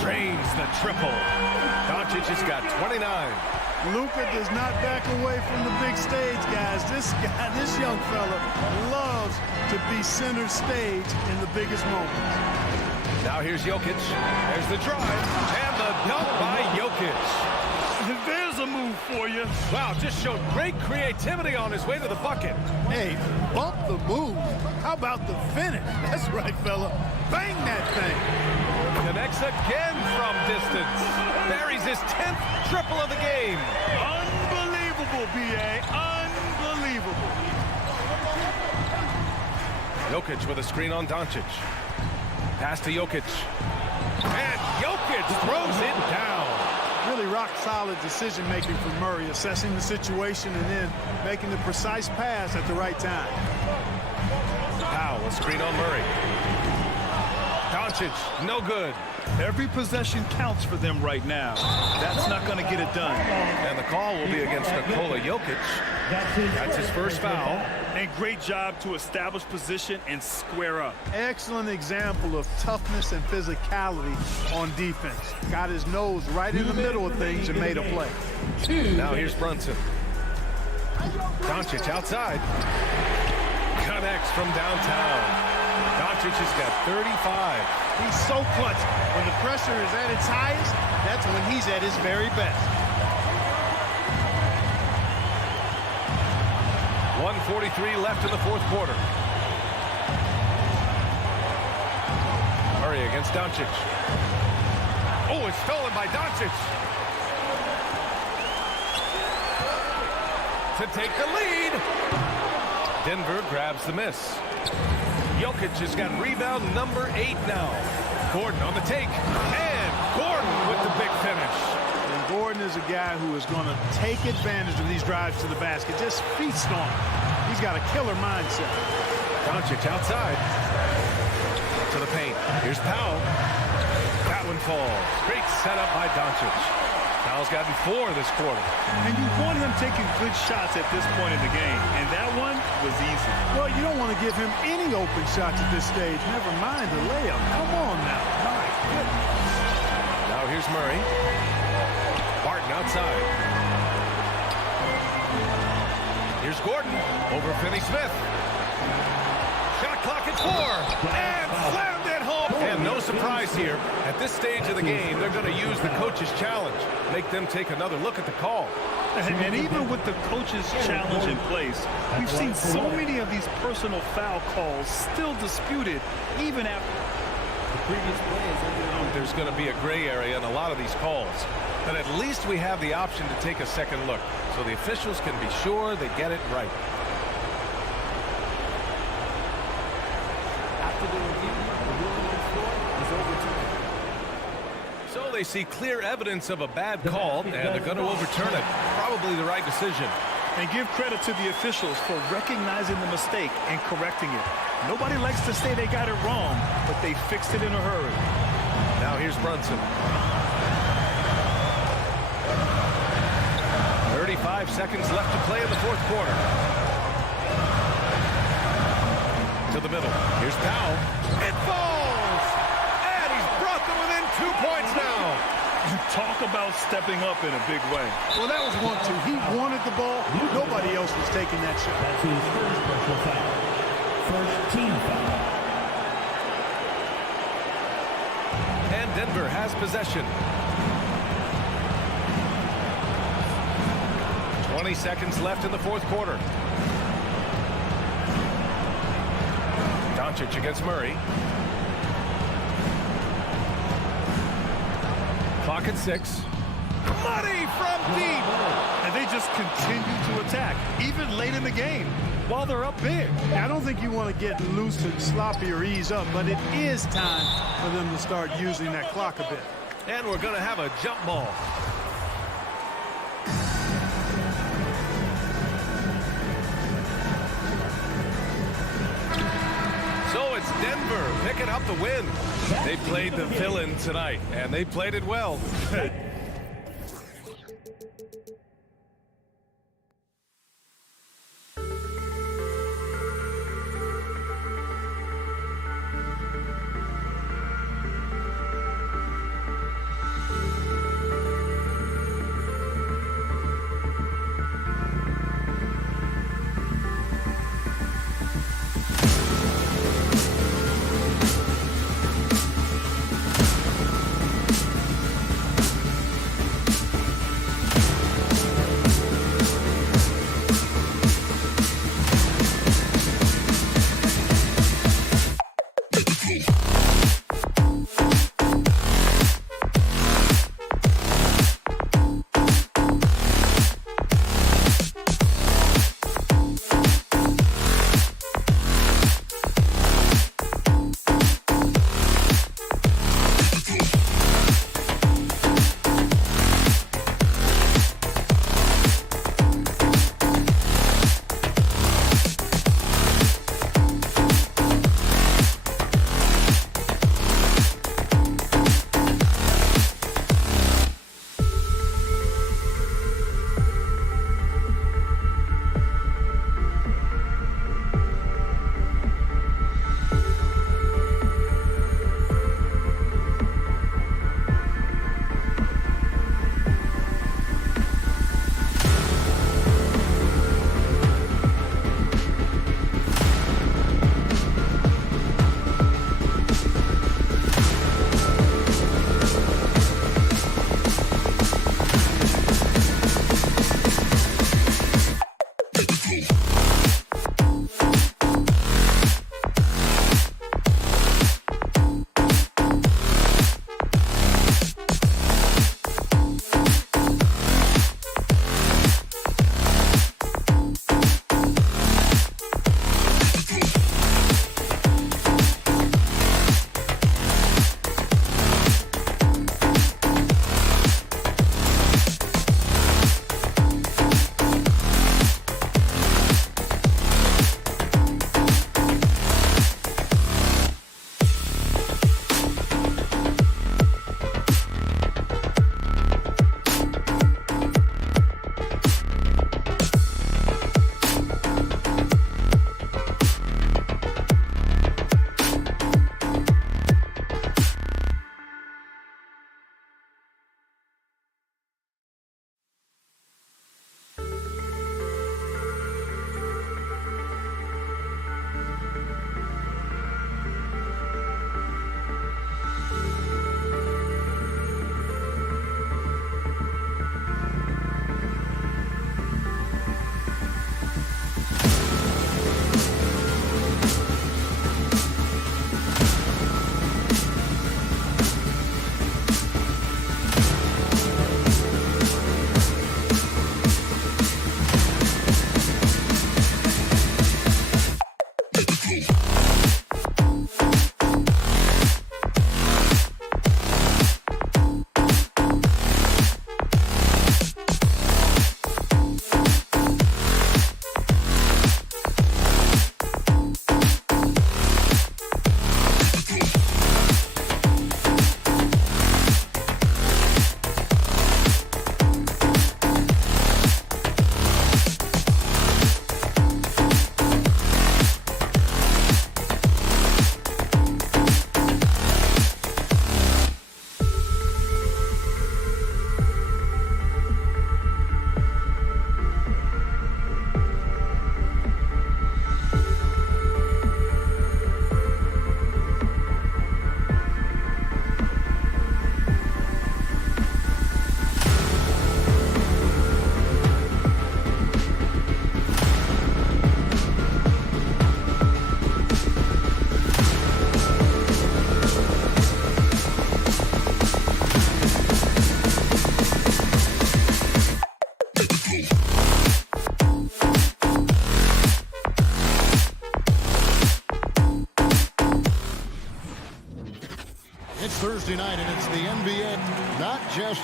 Drains the triple. Doncic has got 29. Luka does not back away from the big stage, guys. This young fella loves to be center stage in the biggest moments. Now here's Jokic. There's the drive. And the dunk by Jokic. There's a move for you. Wow, just showed great creativity on his way to the bucket. Hey, bump the move. How about the finish? That's right, fella. Bang that thing. Connects again from distance. Buries his 10th triple of the game. Unbelievable, B.A. Unbelievable. Jokic with a screen on Doncic. Pass to Jokic. And Jokic throws it down. Really rock-solid decision-making from Murray, assessing the situation and then making the precise pass at the right time. Powell, a screen on Murray. Doncic, no good. Every possession counts for them right now. That's not going to get it done. And the call will be against Nikola Jokic. That's his first foul. And great job to establish position and square up. Excellent example of toughness and physicality on defense. Got his nose right in the middle of things and made a play. Now here's Brunson. Doncic outside. Connects from downtown. Doncic has got 35. He's so clutch. When the pressure is at its highest, that's when he's at his very best. 1:43 left in the fourth quarter. Murray against Doncic. Oh, it's stolen by Doncic. To take the lead. Denver grabs the miss. Jokic has got rebound number 8 now. Gordon on the take. And Gordon with the big finish. And Gordon is a guy who is going to take advantage of these drives to the basket. Just feast on him. He's got a killer mindset. Doncic outside. To the paint. Here's Powell. That one falls. Great setup by Doncic. Powell's gotten 4 this quarter. And you want him taking good shots at this point in the game. And that one was easy. Well, you don't want to give him any open shots at this stage. Never mind the layup. Come on now. My goodness. Now here's Murray. Barton outside. Here's Gordon over Finney-Smith. Shot clock at 4. And slammed it home. And no surprise here. At this stage of the game, they're going to use the coach's challenge. Make them take another look at the call. And even with the coach's challenge in place, we've seen so many of these personal foul calls still disputed even after the previous play. There's going to be a gray area in a lot of these calls. But at least we have the option to take a second look, so the officials can be sure they get it right. After the review, the ruling on the floor is overturned. So they see clear evidence of a bad call, and they're going to overturn it. Probably the right decision. And give credit to the officials for recognizing the mistake and correcting it. Nobody likes to say they got it wrong, but they fixed it in a hurry. Now here's Brunson. 35 seconds left to play in the fourth quarter. To the middle. Here's Powell. It falls! And he's brought them within 2 points now. Talk about stepping up in a big way. Well, that was 1-2. He wanted the ball. Nobody else was taking that shot. That's his first personal foul. First team foul. And Denver has possession. 20 seconds left in the fourth quarter. Doncic against Murray. Clock at 6. Money from deep. And they just continue to attack, even late in the game, while they're up big. I don't think you want to get loose and sloppy or ease up, but it is time for them to start using that clock a bit. And we're going to have a jump ball. picking up the win. They played the villain tonight, and they played it well.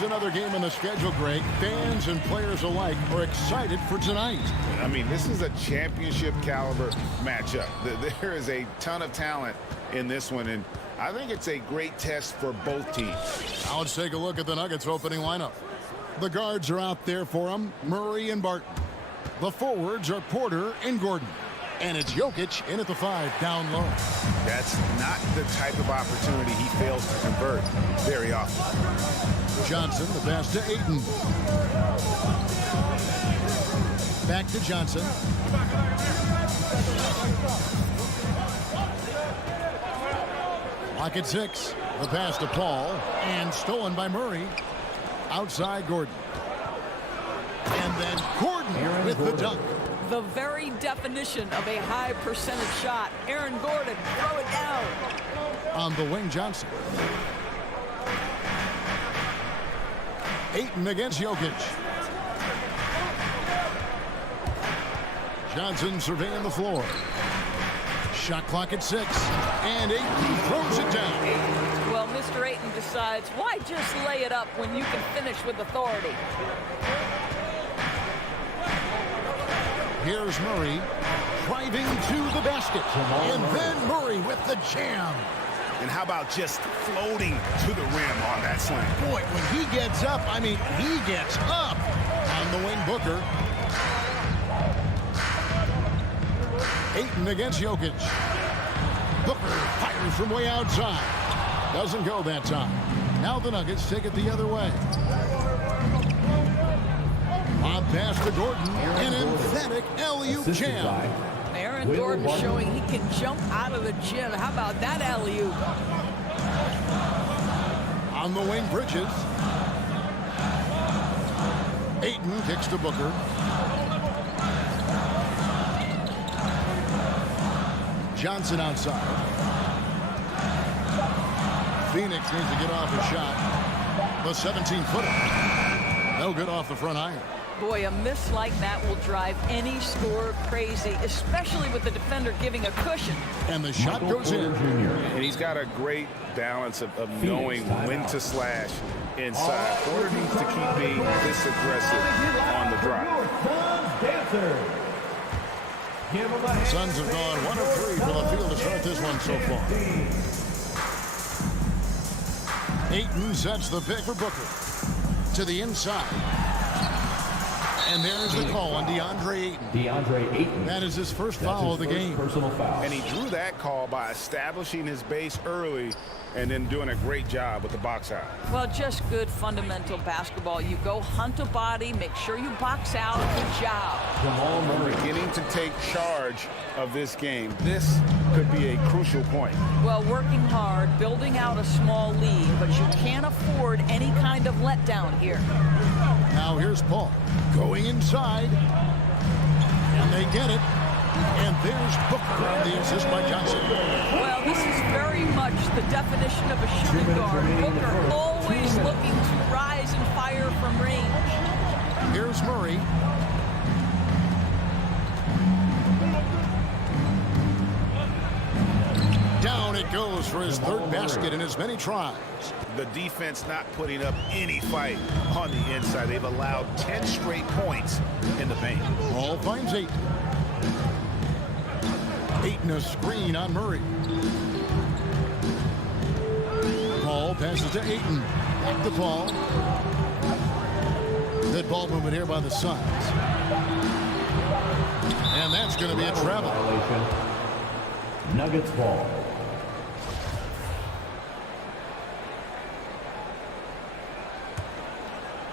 another game in the schedule, Greg. Fans and players alike are excited for tonight. I mean, this is a championship caliber matchup. There is a ton of talent in this one, and I think it's a great test for both teams. Now let's take a look at the Nuggets opening lineup. The guards are out there for them, Murray and Barton. The forwards are Porter and Gordon. And it's Jokic in at the 5, down low. That's not the type of opportunity he fails to convert very often. Johnson, the pass to Ayton. Back to Johnson. Lock at 6. The pass to Paul. And stolen by Murray. Outside Gordon. And then Gordon with the dunk. The very definition of a high percentage shot. Aaron Gordon, throw it down. On the wing, Johnson. Ayton against Jokic. Johnson surveying the floor. Shot clock at 6. And Ayton throws it down. Well, Mr. Ayton decides, why just lay it up when you can finish with authority? Here's Murray driving to the basket. And then Murray with the jam. And how about just floating to the rim on that slam? Boy, when he gets up, I mean, he gets up. On the wing, Booker. Ayton against Jokic. Booker fires from way outside. Doesn't go that time. Now the Nuggets take it the other way. On pass to Gordon. An emphatic alley-oop jam. Aaron Gordon showing he can jump out of the gym. How about that alley-oop? On the wing, Bridges. Ayton kicks to Booker. Johnson outside. Phoenix needs to get off a shot. The 17-footer. No good off the front iron. Boy, a miss like that will drive any scorer crazy, especially with the defender giving a cushion. And the shot goes in. And he's got a great balance of knowing when to slash inside. Porter needs to keep being this aggressive on the drive. Suns have gone 1 of 3 from the field to start this one so far. Ayton sets the pick for Booker. To the inside. And there's the call on DeAndre Ayton. That is his first foul of the game. Personal foul. And he drew that call by establishing his base early and then doing a great job with the box out. Well, just good fundamental basketball. You go hunt a body, make sure you box out. Good job. Jamal Murray beginning to take charge of this game. This could be a crucial point. Well, working hard, building out a small lead, but you can't afford any kind of letdown here. Now here's Paul going inside, and they get it. And there's Booker on the assist by Johnson. Well, this is very much the definition of a shooting guard. Booker always looking to rise and fire from range. Here's Murray. Down it goes for his third basket in as many tries. The defense not putting up any fight on the inside. They've allowed 10 straight points in the paint. Paul finds Ayton. Ayton a screen on Murray. Paul passes to Ayton. Back to Paul. Good ball movement here by the Suns. And that's going to be a travel. Nuggets ball.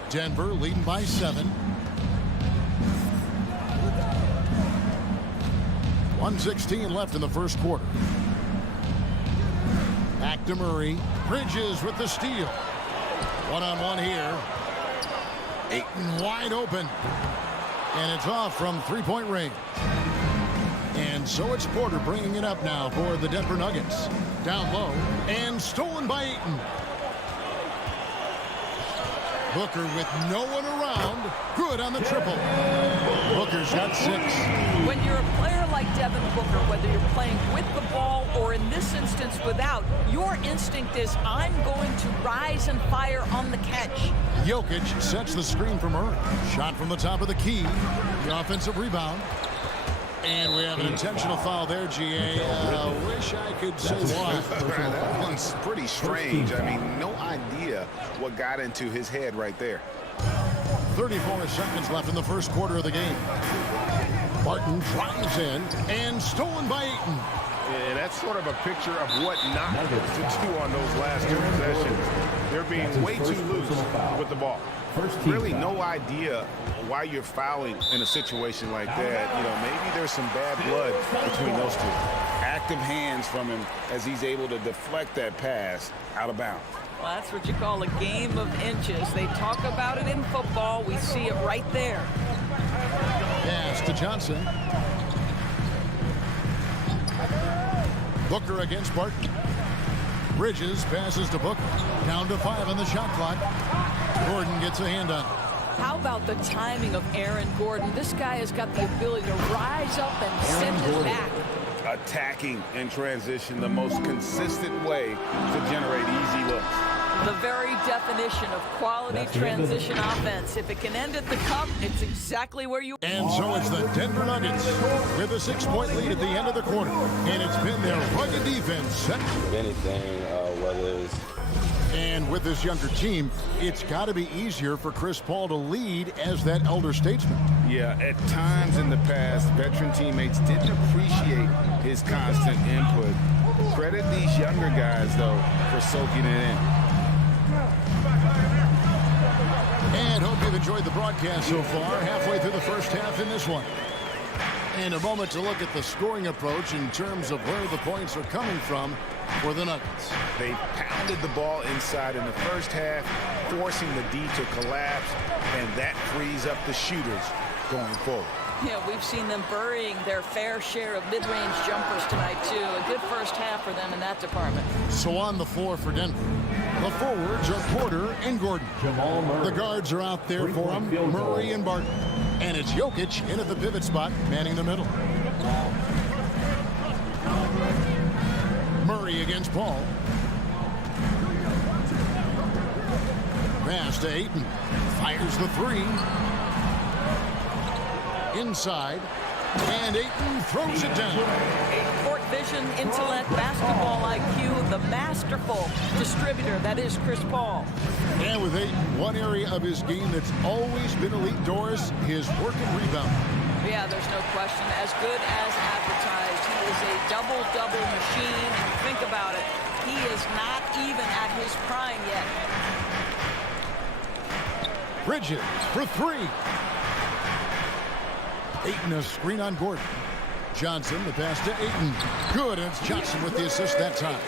Denver leading by 7. 1:16 left in the first quarter. Back to Murray. Bridges with the steal. One-on-one here. Ayton wide open. And it's off from three-point range. And so it's Porter bringing it up now for the Denver Nuggets. Down low. And stolen by Ayton. Booker with no one around. Good on the triple. Booker's got 6. When you're a player like Devin Booker, whether you're playing with the ball or in this instance without, your instinct is, I'm going to rise and fire on the catch. Jokic sets the screen for Murray. Shot from the top of the key. The offensive rebound. And we have an intentional foul there, GA. Wish I could say why. That one's pretty strange. I mean, no idea what got into his head right there. 34 seconds left in the first quarter of the game. Barton drives in and stolen by Ayton. And that's sort of a picture of what not to do on those last 2 possessions. They're being way too loose with the ball. Really no idea why you're fouling in a situation like that. You know, maybe there's some bad blood between those two. Active hands from him as he's able to deflect that pass out of bounds. Well, that's what you call a game of inches. They talk about it in football. We see it right there. Pass to Johnson. Booker against Barton. Bridges passes to Booker. Down to 5 on the shot clock. Gordon gets a hand on it. How about the timing of Aaron Gordon? This guy has got the ability to rise up and send it back. Attacking in transition, the most consistent way to generate easy looks. The very definition of quality transition offense. If it can end at the cup, it's exactly where you... And so it's the Denver Nuggets with a 6-point lead at the end of the quarter. And it's been their rugged defense. If anything, whether it's... And with this younger team, it's got to be easier for Chris Paul to lead as that elder statesman. Yeah, at times in the past, veteran teammates didn't appreciate his constant input. Credit these younger guys, though, for soaking it in. And hope you've enjoyed the broadcast so far, halfway through the first half in this one. And a moment to look at the scoring approach in terms of where the points are coming from for the Nuggets. They pounded the ball inside in the first half, forcing the D to collapse, and that frees up the shooters going forward. Yeah, we've seen them burying their fair share of mid-range jumpers tonight, too. A good first half for them in that department. So on the floor for Denver, the forwards are Porter and Gordon. The guards are out there for them, Murray and Barton. And it's Jokic in at the pivot spot, manning the middle. Murray against Paul. Pass to Ayton. Fires the 3. Inside. And Ayton throws it down. Court vision, intellect, basketball IQ, the masterful distributor that is Chris Paul. And with Ayton, one area of his game that's always been elite, Doris, his work and rebound. Yeah, there's no question. As good as advertised. He is a double-double machine. And think about it, he is not even at his prime yet. Bridges for 3. Ayton, a screen on Gordon. Johnson, the pass to Ayton. Good, and it's Johnson with the assist that time.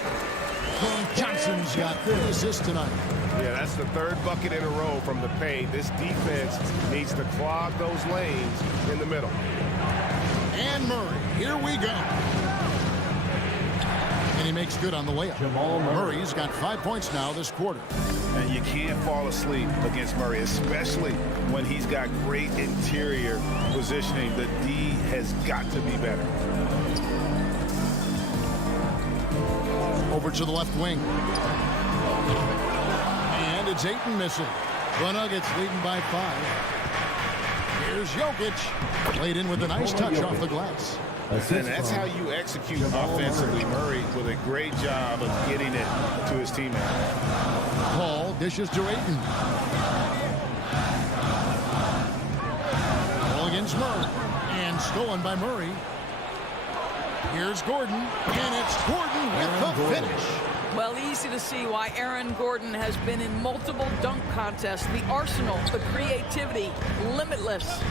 Johnson's got 3 assists tonight. Yeah, that's the 3rd bucket in a row from the paint. This defense needs to clog those lanes in the middle. And Murray, here we go. And he makes good on the layup. Murray's got 5 points now this quarter. And you can't fall asleep against Murray, especially when he's got great interior positioning. The D has got to be better. Over to the left wing. And it's Ayton missing. The Nuggets leading by 5. Here's Jokic. Laid in with a nice touch off the glass. And that's how you execute offensively. Murray with a great job of getting it to his teammate. Paul dishes to Ayton. Ball against Murray. And stolen by Murray. Here's Gordon. And it's Gordon with the finish. Well, easy to see why Aaron Gordon has been in multiple dunk contests. The arsenal, the creativity, limitless.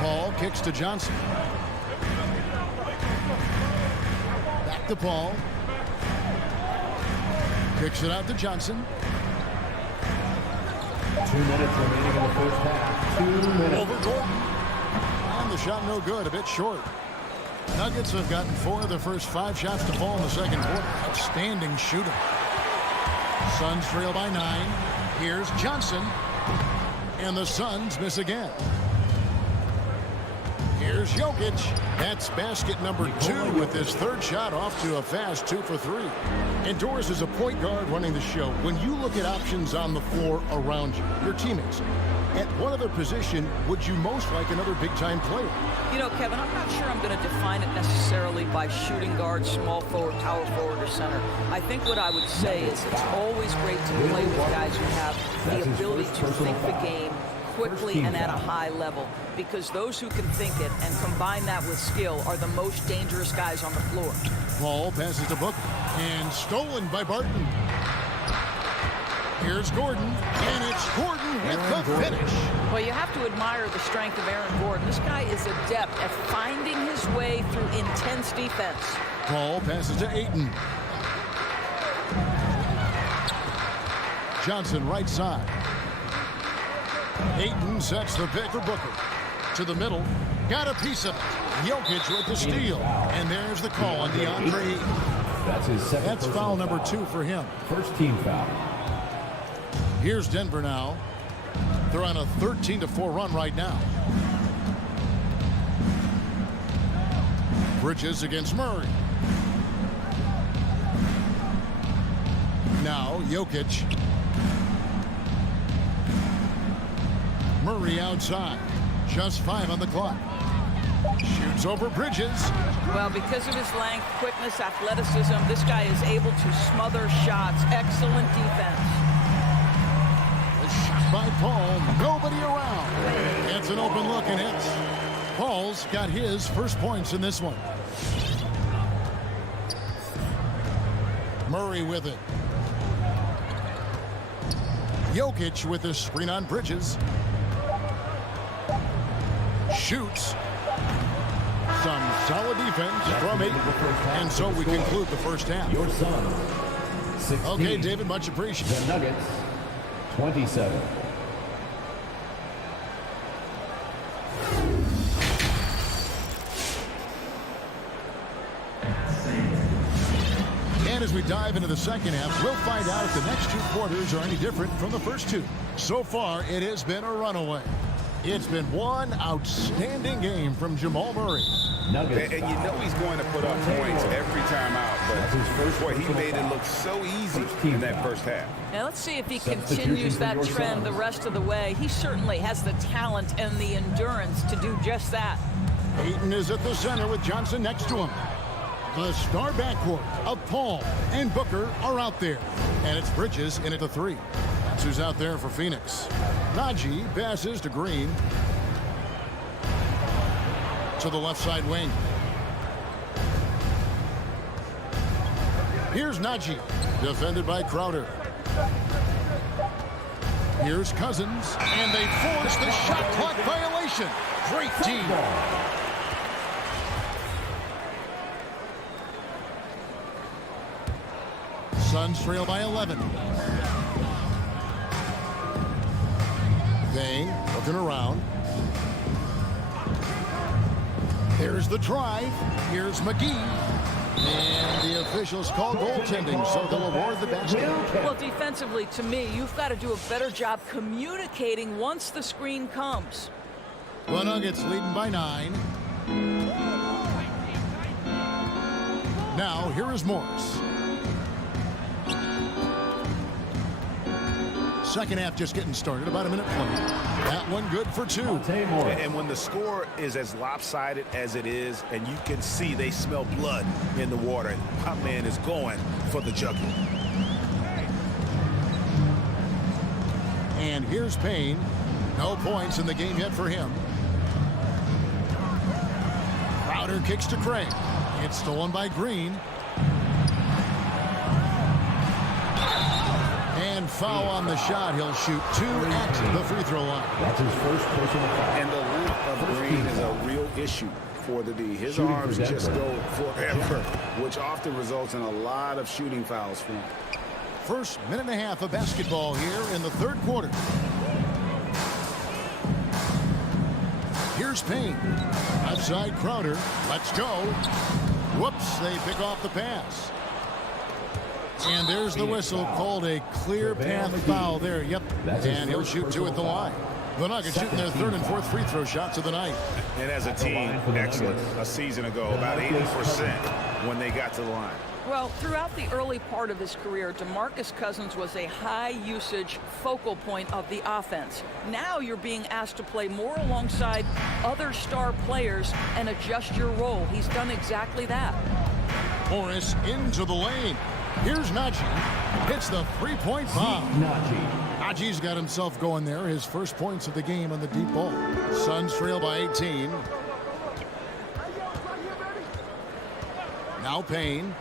Paul kicks to Johnson. Back to Paul. Kicks it out to Johnson. 2 minutes remaining in the first half. 2 minutes. Over Gordon. And the shot no good, a bit short. Nuggets have gotten 4 of their first 5 shots to fall in the second quarter. Outstanding shooting. Suns trail by 9. Here's Johnson. And the Suns miss again. Here's Jokic. That's basket number 2 with his third shot off to a fast 2 for 3. And Doris is a point guard running the show. When you look at options on the floor around you, your teammates, at what other position would you most like another big-time player? You know, Kevin, I'm not sure I'm going to define it necessarily by shooting guard, small forward, power forward, or center. I think what I would say is it's always great to play with guys who have the ability to think the game quickly and at a high level, because those who can think it and combine that with skill are the most dangerous guys on the floor. Ball passes to Booker, and stolen by Barton. Here's Gordon, and it's Gordon with the finish. Well, you have to admire the strength of Aaron Gordon. This guy is adept at finding his way through intense defense. Ball passes to Ayton. Johnson right side. Ayton sets the pick for Booker. To the middle. Got a piece of it. Jokic with the steal. And there's the call on DeAndre Ayton. That's his second. That's foul number 2 for him. First team foul. Here's Denver now. They're on a 13-4 run right now. Bridges against Murray. Now Jokic. Murray outside. Just 5 on the clock. Shoots over Bridges. Well, because of his length, quickness, athleticism, this guy is able to smother shots. Excellent defense. A shot by Paul. Nobody around. Gets an open look and hits. Paul's got his first points in this one. Murray with it. Jokic with a screen on Bridges. Shoots. Some solid defense from Ayton. And so we conclude the first half. Your son, 16. Okay, David, much appreciated. The Nuggets, 27. And as we dive into the second half, we'll find out if the next 2 quarters are any different from the first 2. So far, it has been a runaway. It's been one outstanding game from Jamal Murray. And you know he's going to put up points every time out, but boy, he made it look so easy in that first half. Now let's see if he continues that trend the rest of the way. He certainly has the talent and the endurance to do just that. Ayton is at the center with Johnson next to him. The star backcourt of Paul and Booker are out there. And it's Bridges in at the 3. That's who's out there for Phoenix. Najee passes to Green. To the left side wing. Here's Najee, defended by Crowder. Here's Cousins, and they force the shot clock violation. Great team. Suns trail by 11. Bang, looking around. There's the drive. Here's McGee. And the officials call goaltending, so they'll award the basket. Well, defensively, to me, you've got to do a better job communicating once the screen comes. The Nuggets leading by 9. Now, here is Morris. Second half just getting started, about a minute played. That one good for 2. And when the score is as lopsided as it is, and you can see they smell blood in the water, my man is going for the jugular. And here's Payne. No points in the game yet for him. Crowder kicks to Craig. It's stolen by Green. And foul on the shot. He'll shoot 2 at the free throw line. That's his first personal foul. And the length of Green is a real issue for the D. His arms just go forever, which often results in a lot of shooting fouls for him. First minute and a half of basketball here in the third quarter. Here's Payne. Outside Crowder. Let's go. Whoops, they pick off the pass. And there's the whistle, called a clear path foul there. Yep, and he'll shoot 2 at the line. The Nuggets shooting their third and fourth free throw shots of the night. And as a team, excellent. A season ago, about 80% when they got to the line. Well, throughout the early part of his career, DeMarcus Cousins was a high-usage focal point of the offense. Now you're being asked to play more alongside other star players and adjust your role. He's done exactly that. Morris into the lane. Here's Najee. Hits the three-point bomb. Najee's got himself going there. His first points of the game on the deep ball. Suns trail by 18. Now Payne.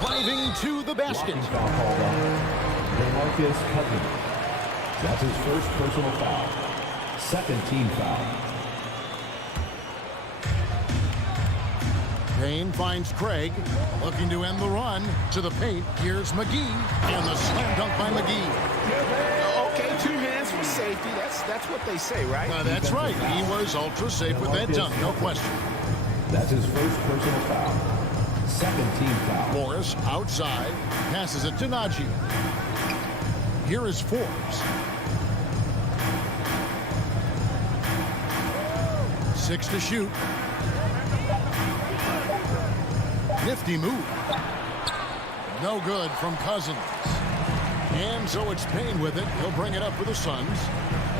Driving to the basket. DeMarcus Cousins. That's his first personal foul. Second team foul. Payne finds Craig. Looking to end the run. To the paint. Here's McGee. And the slam dunk by McGee. Okay, 2 hands for safety. That's what they say, right? That's right. He was ultra safe with that dunk. No question. That's his first personal foul. Second team foul. Morris outside. Passes it to Najee. Here is Forbes. 6 to shoot. Nifty move. No good from Cousins. And so it's Payne with it. He'll bring it up for the Suns.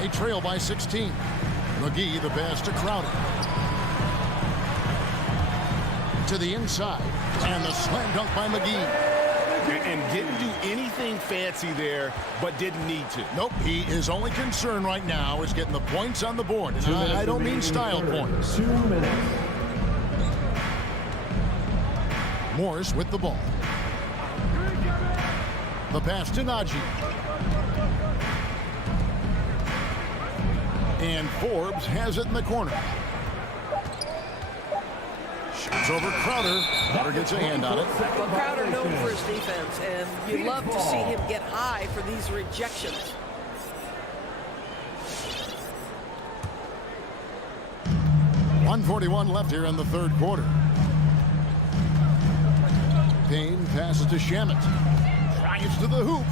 They trail by 16. McGee the pass to Crowder. To the inside. And the slam dunk by McGee. And didn't do anything fancy there, but didn't need to. Nope, he is only concerned right now is getting the points on the board. And I don't mean style points. 2 minutes. Morris with the ball. The pass to Najee. And Forbes has it in the corner. Shoots over Crowder. Crowder gets a hand on it. Well, Crowder known for his defense, and you love to see him get high for these rejections. .141 left here in the third quarter. Payne passes to Shamet. Drives to the hoop.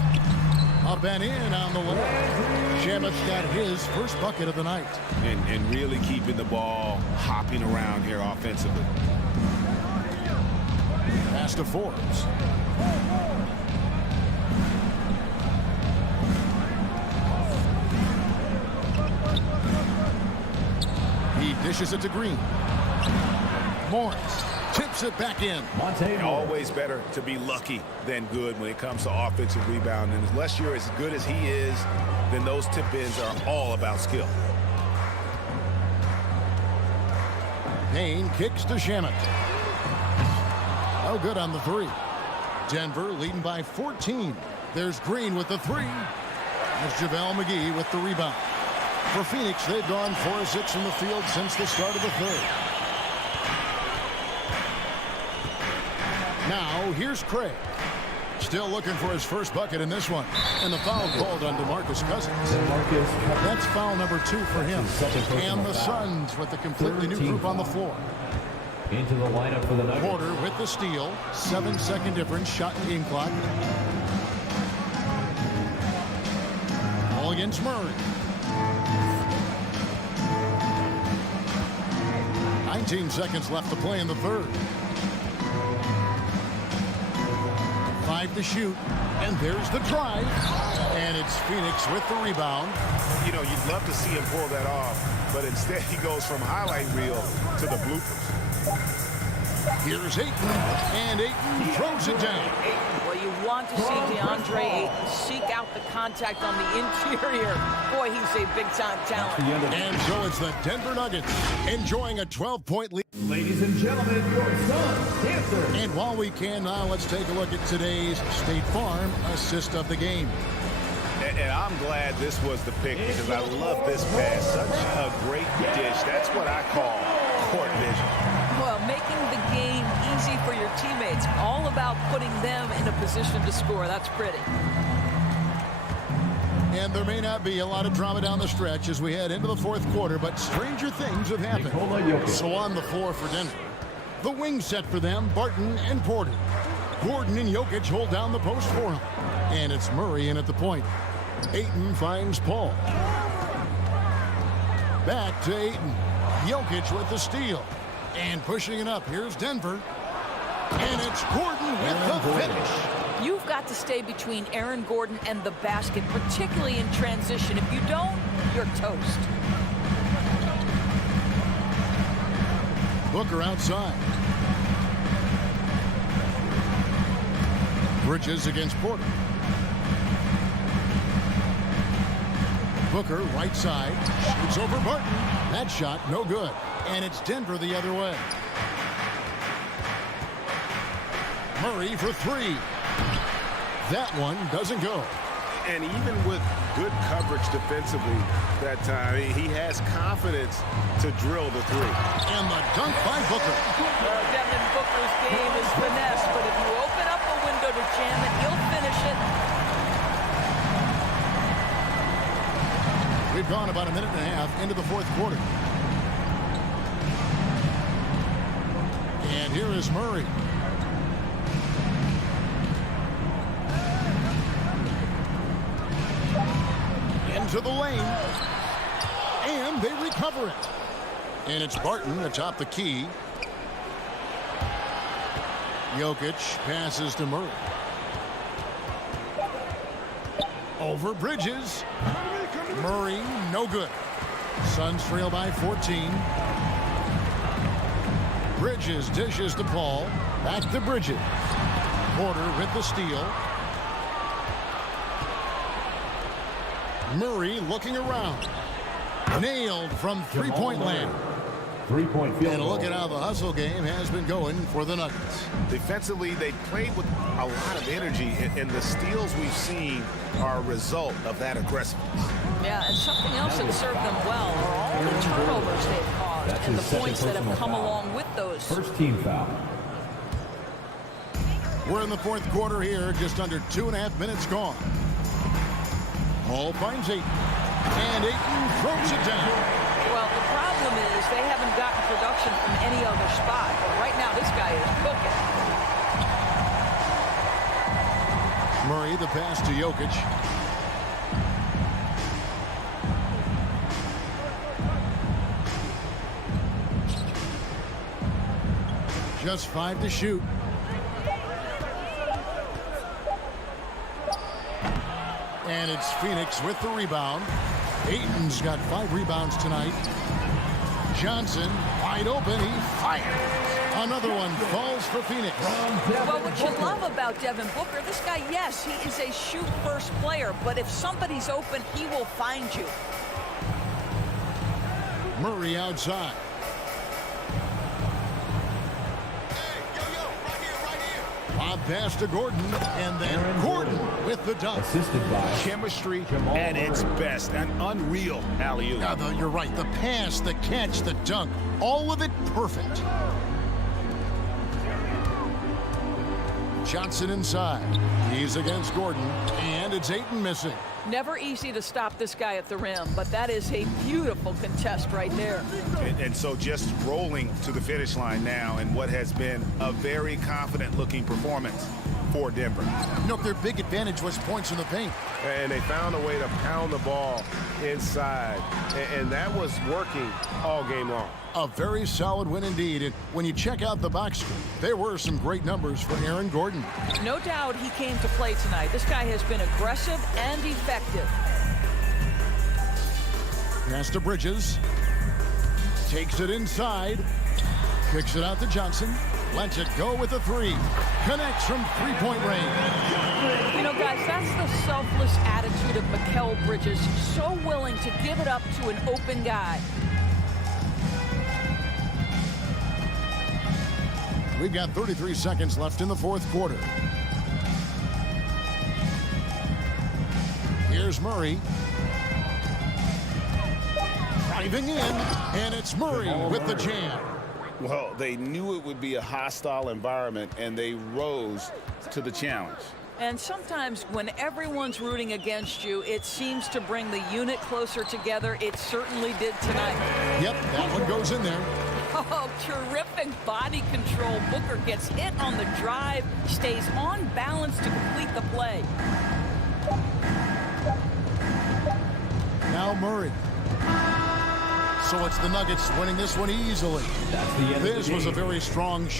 Up and in on the lane. Shamet's got his first bucket of the night. And really keeping the ball hopping around here offensively. Pass to Forbes. He dishes it to Green. Morris tips it back in. Always better to be lucky than good when it comes to offensive rebound. And unless you're as good as he is, then those tip-ins are all about skill. Payne kicks to Shamet. No good on the three. Denver leading by 14. There's Green with the three. There's JaVale McGee with the rebound. For Phoenix, they've gone 4 of 6 from the field since the start of the third. Now, here's Craig. Still looking for his first bucket in this one. And the foul called on DeMarcus Cousins. That's foul number 2 for him. And the Suns with a completely new group on the floor. Into the lineup for the Nuggets. Porter with the steal. 7-second difference. Shot and game clock. All against Murray. 19 seconds left to play in the third. 5 to shoot. And there's the drive. And it's Phoenix with the rebound. You know, you'd love to see him pull that off, but instead he goes from highlight reel to the bloopers. Here's Ayton, and Ayton throws it down. Well, you want to see DeAndre Ayton seek out the contact on the interior. Boy, he's a big-time talent. And so it's the Denver Nuggets enjoying a 12-point lead. Ladies and gentlemen, your Suns answer. And while we can now, let's take a look at today's State Farm assist of the game. And I'm glad this was the pick because I love this pass. Such a great dish. That's what I call court vision. Well, making the game easy for your teammates. All about putting them in a position to score. That's pretty. And there may not be a lot of drama down the stretch as we head into the fourth quarter, but stranger things have happened. So on the floor for Denver, the wing set for them, Barton and Porter. Gordon and Jokic hold down the post for him. And it's Murray in at the point. Ayton finds Paul. Back to Ayton. Jokic with the steal. And pushing it up. Here's Denver. And it's Gordon with the finish. You've got to stay between Aaron Gordon and the basket, particularly in transition. If you don't, you're toast. Booker outside. Bridges against Porter. Booker, right side, shoots over Barton. That shot, no good. And it's Denver the other way. Murray for three. That one doesn't go. And even with good coverage defensively that time, he has confidence to drill the three. And the dunk by Booker. Devin Booker's game is finesse, but if you open up a window to jam it, he'll finish it. We've gone about a minute and a half into the fourth quarter. And here is Murray. Into the lane. And they recover it. And it's Barton atop the key. Jokic passes to Murray. Over Bridges. Murray, no good. Suns trail by 14. Bridges dishes to Paul. Back to Bridges. Porter with the steal. Murray looking around. Nailed from three-point land. Three-point field And goal. look at how the hustle game has been going for the Nuggets. Defensively, they played with a lot of energy, and the steals we've seen are a result of that aggressiveness. Yeah, and something else that served them well are all the turnovers they've caused and the points that have come along with those. First team foul. We're in the fourth quarter here, just under 2.5 minutes gone. Hall finds Ayton. And Ayton throws it down. Well, the problem is they haven't gotten production from any other spot. But right now, this guy is cooking. Murray, the pass to Jokic. Just 5 to shoot. And it's Phoenix with the rebound. Ayton's got 5 rebounds tonight. Johnson wide open. He fires. Another one falls for Phoenix. Well, what you love about Devin Booker, this guy, yes, he is a shoot-first player, but if somebody's open, he will find you. Murray outside. Lob pass to Gordon, and then Gordon with the dunk. Assisted by Chemistry at its best. An unreal alley-oop. Yeah, you're right. The pass, the catch, the dunk, all of it perfect. Johnson inside. He's against Gordon, and it's Ayton missing. Never easy to stop this guy at the rim, but that is a beautiful contest right there. And so just rolling to the finish line now in what has been a very confident-looking performance for Denver. You know, their big advantage was points in the paint. And they found a way to pound the ball inside. And that was working all game long. A very solid win indeed. And when you check out the box score, there were some great numbers for Aaron Gordon. No doubt he came to play tonight. This guy has been aggressive and effective. Pass to Bridges. Takes it inside. Kicks it out to Johnson. Lets it go with a three. Connects from three-point range. You know, guys, that's the selfless attitude of Mikal Bridges. So willing to give it up to an open guy. We've got 33 seconds left in the fourth quarter. Here's Murray. Driving in, and it's Murray with the jam. Well, they knew it would be a hostile environment, and they rose to the challenge. And sometimes when everyone's rooting against you, it seems to bring the unit closer together. It certainly did tonight. Yep, that one goes in there. Oh, terrific body control. Booker gets hit on the drive, stays on balance to complete the play. Now Murray. So it's the Nuggets winning this one easily. This was a very strong show.